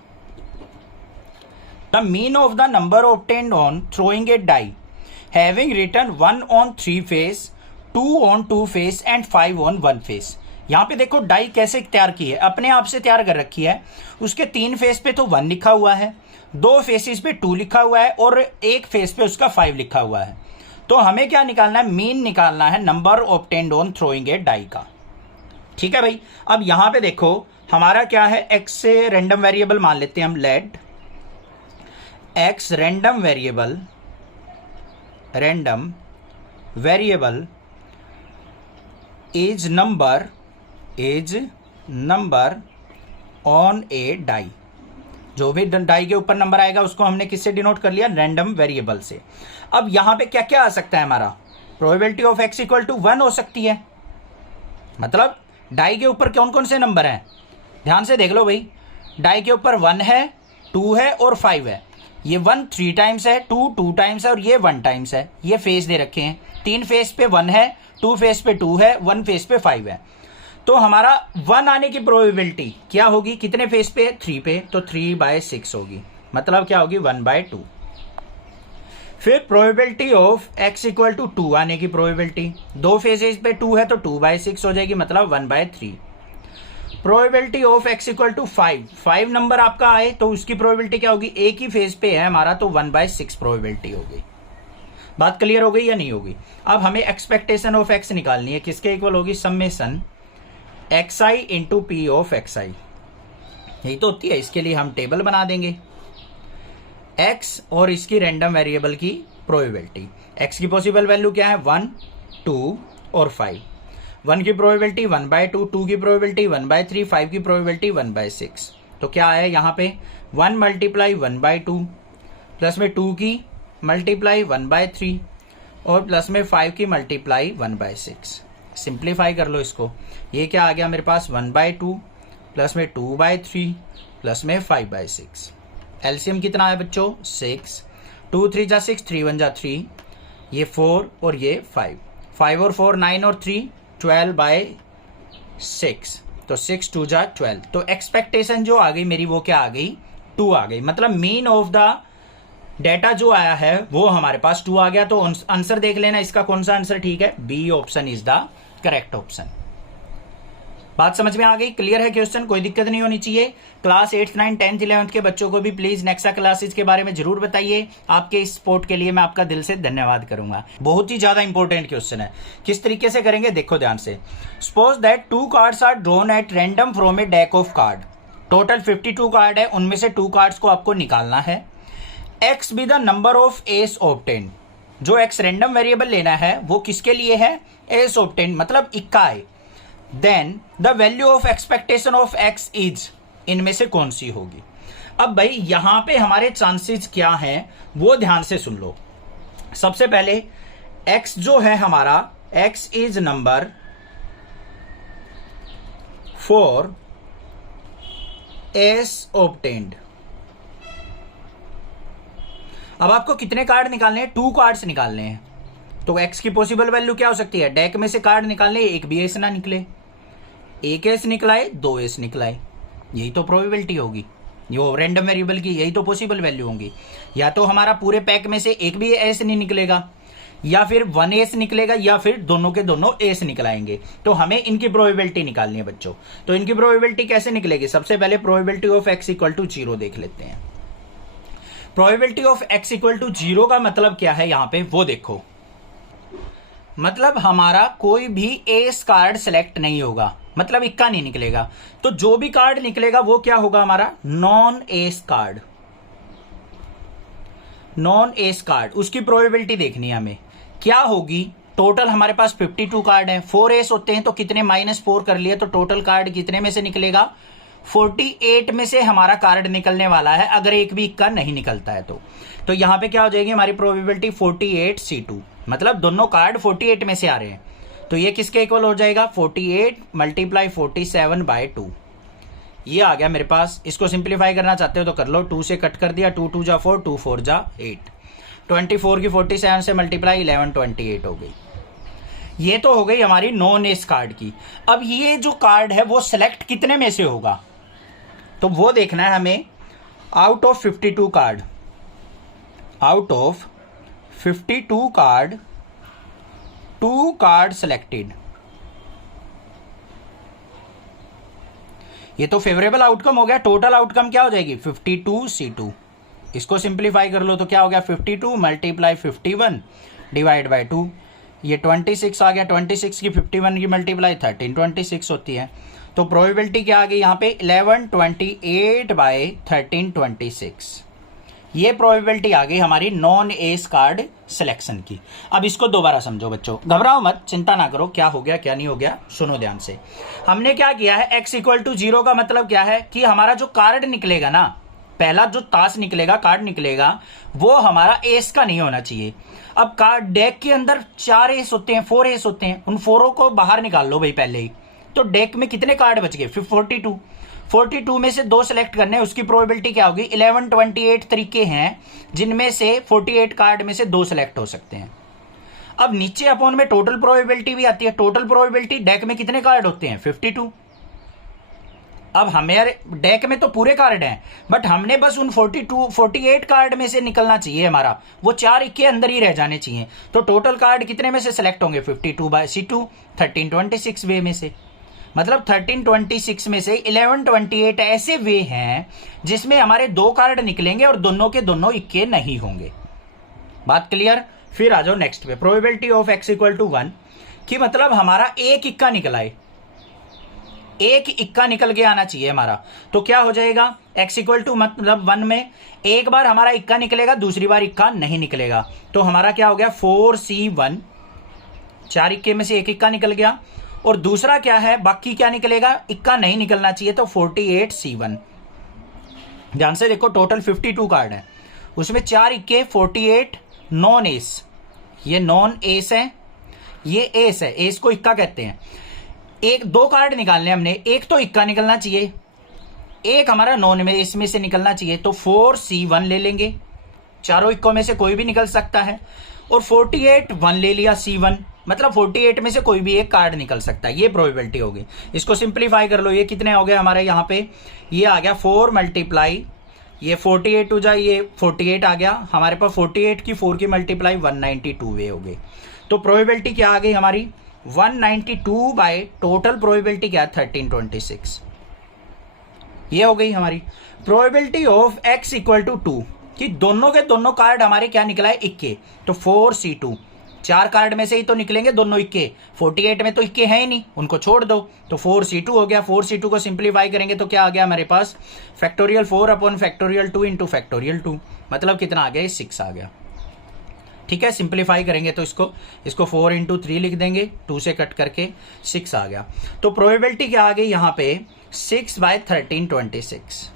The mean of the number obtained on throwing a die having return 1 on 3 face, 2 on 2 face and 5 on 1 face. यहाँ पे देखो डाई कैसे तैयार की है, अपने आप से तैयार कर रखी है, उसके 3 फेस पे तो 1 लिखा हुआ है, 2 फेसेस पे 2 लिखा हुआ है और एक फेस पे उसका 5 लिखा हुआ है। तो हमें क्या निकालना है, मीन निकालना है number obtained on throwing a die का। ठीक है भाई, अब यहाँ पे देखो हमारा क्या है, एक्स से रैंडम वेरिएबल मान लेते हैं हम, let x random variable is number on a die. जो भी डाई के ऊपर नंबर आएगा उसको हमने किससे डिनोट कर लिया, रैंडम वेरिएबल से। अब यहां पे क्या आ सकता है हमारा, probability of x equal to 1 हो सकती है, मतलब डाई के ऊपर कौन कौन से नंबर हैं, ध्यान से देख लो भाई। डाई के ऊपर 1 है, 2 है और 5 है। ये 1 3 टाइम्स है, 2 2 टाइम्स है और ये 1 टाइम्स है। ये फेस दे रखे हैं, 3 फेस पे 1 है, 2 फेस पे 2 है, 1 फेस पे 5 है। तो हमारा 1 आने की प्रोबेबिलिटी क्या होगी, कितने फेस पे, 3 पे, तो 3/6 होगी। मतलब क्या होगी, 1/2। फिर probability of x equal to 2 आने की प्रोबेबिलिटी, 2 फेजेस पे 2 है तो 2/6 हो जाएगी, मतलब 1/3। Probability of x equal to 5 number आपका आए तो उसकी प्रोबेबिलिटी क्या होगी, एक ही फेज पे है हमारा तो 1/6 प्रोबेबिलिटी हो गई। बात क्लियर हो गई या नहीं होगी। अब हमें एक्सपेक्टेशन ऑफ x निकालनी है, किसके इक्वल होगी, summation xi into P of xi, यही तो होती है। इसके लिए हम टेबल बना देंगे, x और इसकी रैंडम वेरिएबल की प्रोबेबिलिटी। x की पॉसिबल वैल्यू क्या है, 1 2 और 5। 1 की प्रोबेबिलिटी 1/2, 2 की प्रोबेबिलिटी 1/3, 5 की प्रोबेबिलिटी 1/6। तो क्या है यहाँ पे, 1 मल्टीप्लाई 1/2 प्लस में 2 की मल्टीप्लाई 1/3 और प्लस में 5 की मल्टीप्लाई 1/6। सिंप्लीफाई कर लो इसको, ये क्या आ गया मेरे पास, 1/2 प्लस में 2/3 प्लस में 5/6। एलसीएम कितना है बच्चों, 6। 2 3 जा 6, 3 1 जा 3, ये 4 और ये 5, 5 और 4 9 और 3 12/6, तो 6 2 जा 12। तो एक्सपेक्टेशन जो आ गई मेरी वो क्या आ गई, 2 आ गई। मतलब मीन ऑफ द डेटा जो आया है वो हमारे पास 2 आ गया। तो आंसर देख लेना इसका कौन सा आंसर ठीक है, B option is the correct option. बात समझ में आ गई, क्लियर है क्वेश्चन, कोई दिक्कत नहीं होनी चाहिए। Class 8th 9th 10th 11th के बच्चों को भी प्लीज नेक्सा क्लासेस के बारे में जरूर बताइए। आपके इस सपोर्ट के लिए मैं आपका दिल से धन्यवाद करूंगा। बहुत ही ज्यादा इंपॉर्टेंट क्वेश्चन है। किस तरीके से करेंगे देखो ध्यान से। Suppose that 2 cards are drawn at random from a deck of card. Total 52 card है, उनमें से 2 कार्ड्स को आपको निकालना है। X be the number of ace obtain. जो एक्स रैंडम वेरिएबल लेना है वो किसके लिए है, एस ऑब्टेन, मतलब इक्का है। Then the value of expectation of X is, इनमें से कौन सी होगी। अब भाई यहां पे हमारे चांसेस क्या हैं वो ध्यान से सुन लो। सबसे पहले एक्स जो है हमारा, x is number for S obtained. अब आपको कितने कार्ड निकालने हैं, 2 कार्ड्स निकालने हैं। तो x की पॉसिबल वैल्यू क्या हो सकती है, डेक में से कार्ड निकालने, एक भी एस ना निकले, एक एस निकलाए, 2 एस निकलाए, यही तो प्रोबेबिलिटी होगी। ये रैंडम वेरिएबल की यही तो पॉसिबल वैल्यू होंगी। या तो हमारा पूरे पैक में से एक भी एस नहीं निकलेगा, या फिर 1 एस निकलेगा, या फिर दोनों के दोनों एस निकलाएंगे। तो हमें इनकी प्रोबेबिलिटी निकालनी है बच्चों। तो इनकी प्रोबेबिलिटी कैसे निकलेगी, सबसे पहले probability of x equal to 0 देख लेते हैं। Probability of x equal to 0 का मतलब क्या है यहां पे वो देखो। मतलब हमारा कोई भी एस कार्ड सेलेक्ट नहीं होगा, मतलब इक्का नहीं निकलेगा। तो जो भी कार्ड निकलेगा वो क्या होगा हमारा, non S card. Non S card, उसकी प्रोबेबिलिटी देखनी है हमें क्या होगी। टोटल हमारे पास 52 कार्ड है, 4 एस होते हैं तो कितने, -4 कर लिए, तो टोटल कार्ड कितने में से निकलेगा, 48 में से हमारा कार्ड निकलने वाला है, अगर एक भी इक्का नहीं निकलता है तो यहां पे क्या हो जाएगी हमारी प्रोबेबिलिटी 48C2, मतलब दोनों कार्ड 48 में से आ रहे हैं। तो ये किसके इक्वल हो जाएगा, 48 मल्टीप्लाई 47/2। ये आ गया मेरे पास। इसको सिंप्लीफाई करना चाहते हो तो कर लो, 2 से कट कर दिया, 2 2 जा 4, 2 4 जा 8, 24 की 47 से मल्टीप्लाई 11 28 हो गई। ये तो हो गई हमारी नॉन एस कार्ड की। अब ये जो कार्ड है वो सिलेक्ट कितने में से होगा, तो वो देखना है हमें। Out of 52 card, out of 52 card 2 card selected. ये तो फेवरेबल आउटकम हो गया। टोटल आउटकम क्या हो जाएगी, 52C2। इसको सिंप्लीफाई कर लो तो क्या हो गया, 52 मल्टीप्लाई 51 डिवाइड बाई 2, ये 26 आ गया। 26 की 51 की मल्टीप्लाई 1326 होती है। तो प्रोबेबिलिटी क्या आ गई यहाँ पे, 1128/1326। ये प्रोबेबिलिटी आ गई हमारी नॉन एस कार्ड सिलेक्शन की। अब इसको दोबारा समझो बच्चों, घबराओ मत, चिंता ना करो क्या हो गया क्या नहीं हो गया। सुनो ध्यान से, हमने क्या किया है, x इक्वल टू 0 का मतलब क्या है कि हमारा जो कार्ड निकलेगा ना, पहला जो ताश निकलेगा, कार्ड निकलेगा, वो हमारा एस का नहीं होना चाहिए। अब कार्ड डेक के अंदर 4 एस होते हैं, 4 एस होते हैं, उन 4 को बाहर निकाल लो भाई पहले ही। तो डेक में कितने कार्ड बच गए? 42। 42 में से 2 सेलेक्ट करने, उसकी प्रोबेबिलिटी क्या होगी? 11 28 तरीके हैं जिनमें से 48 कार्ड में से 2 सेलेक्ट हो सकते हैं। अब नीचे अपॉन में टोटल प्रोबेबिलिटी भी आती है। टोटल प्रोबेबिलिटी डेक में कितने कार्ड होते हैं? 52। अब हमारे डेक में तो पूरे कार्ड हैं, बट हमने बस उन 48 कार्ड में से निकलना चाहिए, हमारा वो 4 के अंदर ही रह जाने चाहिए। तो टोटल कार्ड कितने में से सेलेक्ट होंगे? 52/C2 1326 वे में से। मतलब 1326 में से 1128 ऐसे वे हैं जिसमें हमारे 2 कार्ड निकलेंगे और दोनों के दोनों इक्के नहीं होंगे। बात क्लियर? फिर आ जाओ नेक्स्ट पे, probability of x equal to 1 कि मतलब हमारा एक इक्का निकला है, एक इक्का निकल के आना चाहिए हमारा। तो क्या हो जाएगा? x इक्वल टू मतलब 1 में एक बार हमारा इक्का निकलेगा, दूसरी बार इक्का नहीं निकलेगा। तो हमारा क्या हो गया? 4C1, 4 इक्के में से एक इक्का निकल गया। और दूसरा क्या है? बाकी क्या निकलेगा? इक्का नहीं निकलना चाहिए, तो 48C1। ध्यान से देखो, टोटल 52 कार्ड है, उसमें 4 इक्के 48 नॉन एस, ये नॉन एस है, ये एस है, एस को इक्का कहते हैं। एक 2 कार्ड निकालने हमने, एक तो इक्का निकलना चाहिए, एक हमारा नॉन में इसमें से निकलना चाहिए। तो 4C1 ले लेंगे, चारों इक्कों में से कोई भी निकल सकता है। और 48 1 ले लिया C1, मतलब 48 में से कोई भी एक कार्ड निकल सकता है। ये प्रोबेबिलिटी होगी। इसको सिंप्लीफाई कर लो, ये कितने हो गए हमारे यहाँ पे? ये आ गया 4 मल्टीप्लाई ये 48 टू जा, ये 48 आ गया हमारे पास। 48 की 4 की मल्टीप्लाई 192 वे हो गए। तो प्रोबेबिलिटी क्या आ गई हमारी? 192 बाय टोटल प्रोबेबिलिटी क्या? 1326। ये हो गई हमारी probability of x equal to 2 कि दोनों के दोनों कार्ड हमारे क्या निकला है? इक्के। तो 4C2, 4 कार्ड में से ही तो निकलेंगे दोनों इक्के। 48 में तो इक्के हैं ही नहीं, उनको छोड़ दो। तो 4C2 हो गया। 4C2 को सिंप्लीफाई करेंगे तो क्या आ गया हमारे पास? Factorial 4 upon factorial 2 into factorial 2, मतलब कितना आ गया? 6 आ गया। ठीक है, सिंप्लीफाई करेंगे तो इसको 4 इंटू 3 लिख देंगे, 2 से कट करके 6 आ गया। तो प्रोबेबिलिटी क्या आ गई यहाँ पे? 6/1326।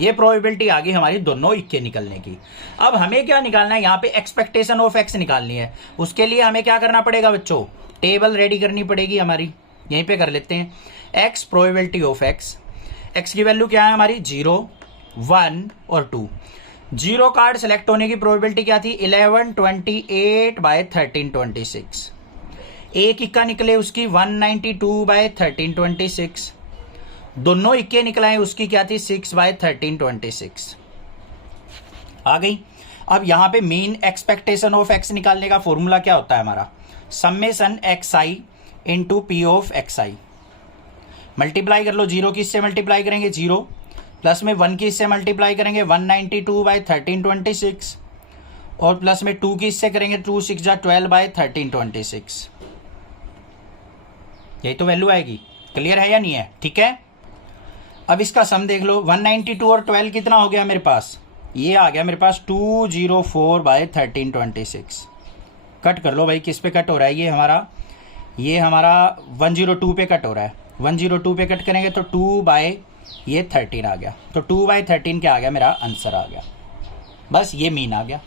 ये प्रोबेबिलिटी आ गई हमारी दोनों इक्के निकलने की। अब हमें क्या निकालना है? यहाँ पे एक्सपेक्टेशन ऑफ एक्स निकालनी है। उसके लिए हमें क्या करना पड़ेगा बच्चों? टेबल रेडी करनी पड़ेगी हमारी। यहीं पे कर लेते हैं। X probability of x, x की वैल्यू क्या है हमारी? 0 1 और 2। 0 कार्ड सेलेक्ट होने की प्रोबेबिलिटी क्या थी? 1128/1326। एक इक्का निकले उसकी 192/1326। दोनों इक्के निकला है उसकी क्या थी? 6/1326 आ गई। अब यहां पे मीन एक्सपेक्टेशन ऑफ एक्स निकालने का फॉर्मूला क्या होता है हमारा? Summation xi into P of xi। Multiply कर लो, 0 की इससे मल्टीप्लाई करेंगे 0, प्लस में 1 की इससे मल्टीप्लाई करेंगे 192/1326, और प्लस में 2 की इससे करेंगे 2 6 जा 12/1326। यही तो वैल्यू आएगी। क्लियर है या नहीं है? ठीक है, अब इसका सम देख लो। 192 और 12 कितना हो गया मेरे पास? ये आ गया मेरे पास 204/1326। कट कर लो भाई, किस पे कट हो रहा है? ये हमारा 102 पे कट हो रहा है। 102 पे कट करेंगे तो 2/13 आ गया। तो 2/13 क्या आ गया? मेरा आंसर आ गया। बस ये मीन आ गया।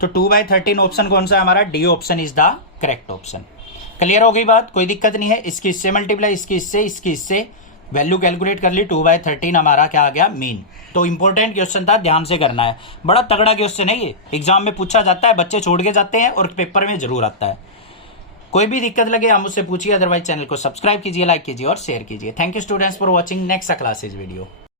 तो 2/13 ऑप्शन कौन सा है हमारा? D option is the correct option. Clear हो गई बात? कोई दिक्कत नहीं है। इसकी इससे मल्टीप्लाई, इसकी इससे वैल्यू कैलकुलेट कर ली। 2/13 हमारा क्या आ गया? मीन। तो इंपॉर्टेंट क्वेश्चन था, ध्यान से करना है। बड़ा तगड़ा क्वेश्चन है ये, एग्जाम में पूछा जाता है, बच्चे छोड़ के जाते हैं और पेपर में जरूर आता है। कोई भी दिक्कत लगे आप मुझसे पूछिए, अदरवाइज चैनल को सब्सक्राइब कीजिए, लाइक कीजिए और शेयर कीजिए। Thank you students for watching next classes video.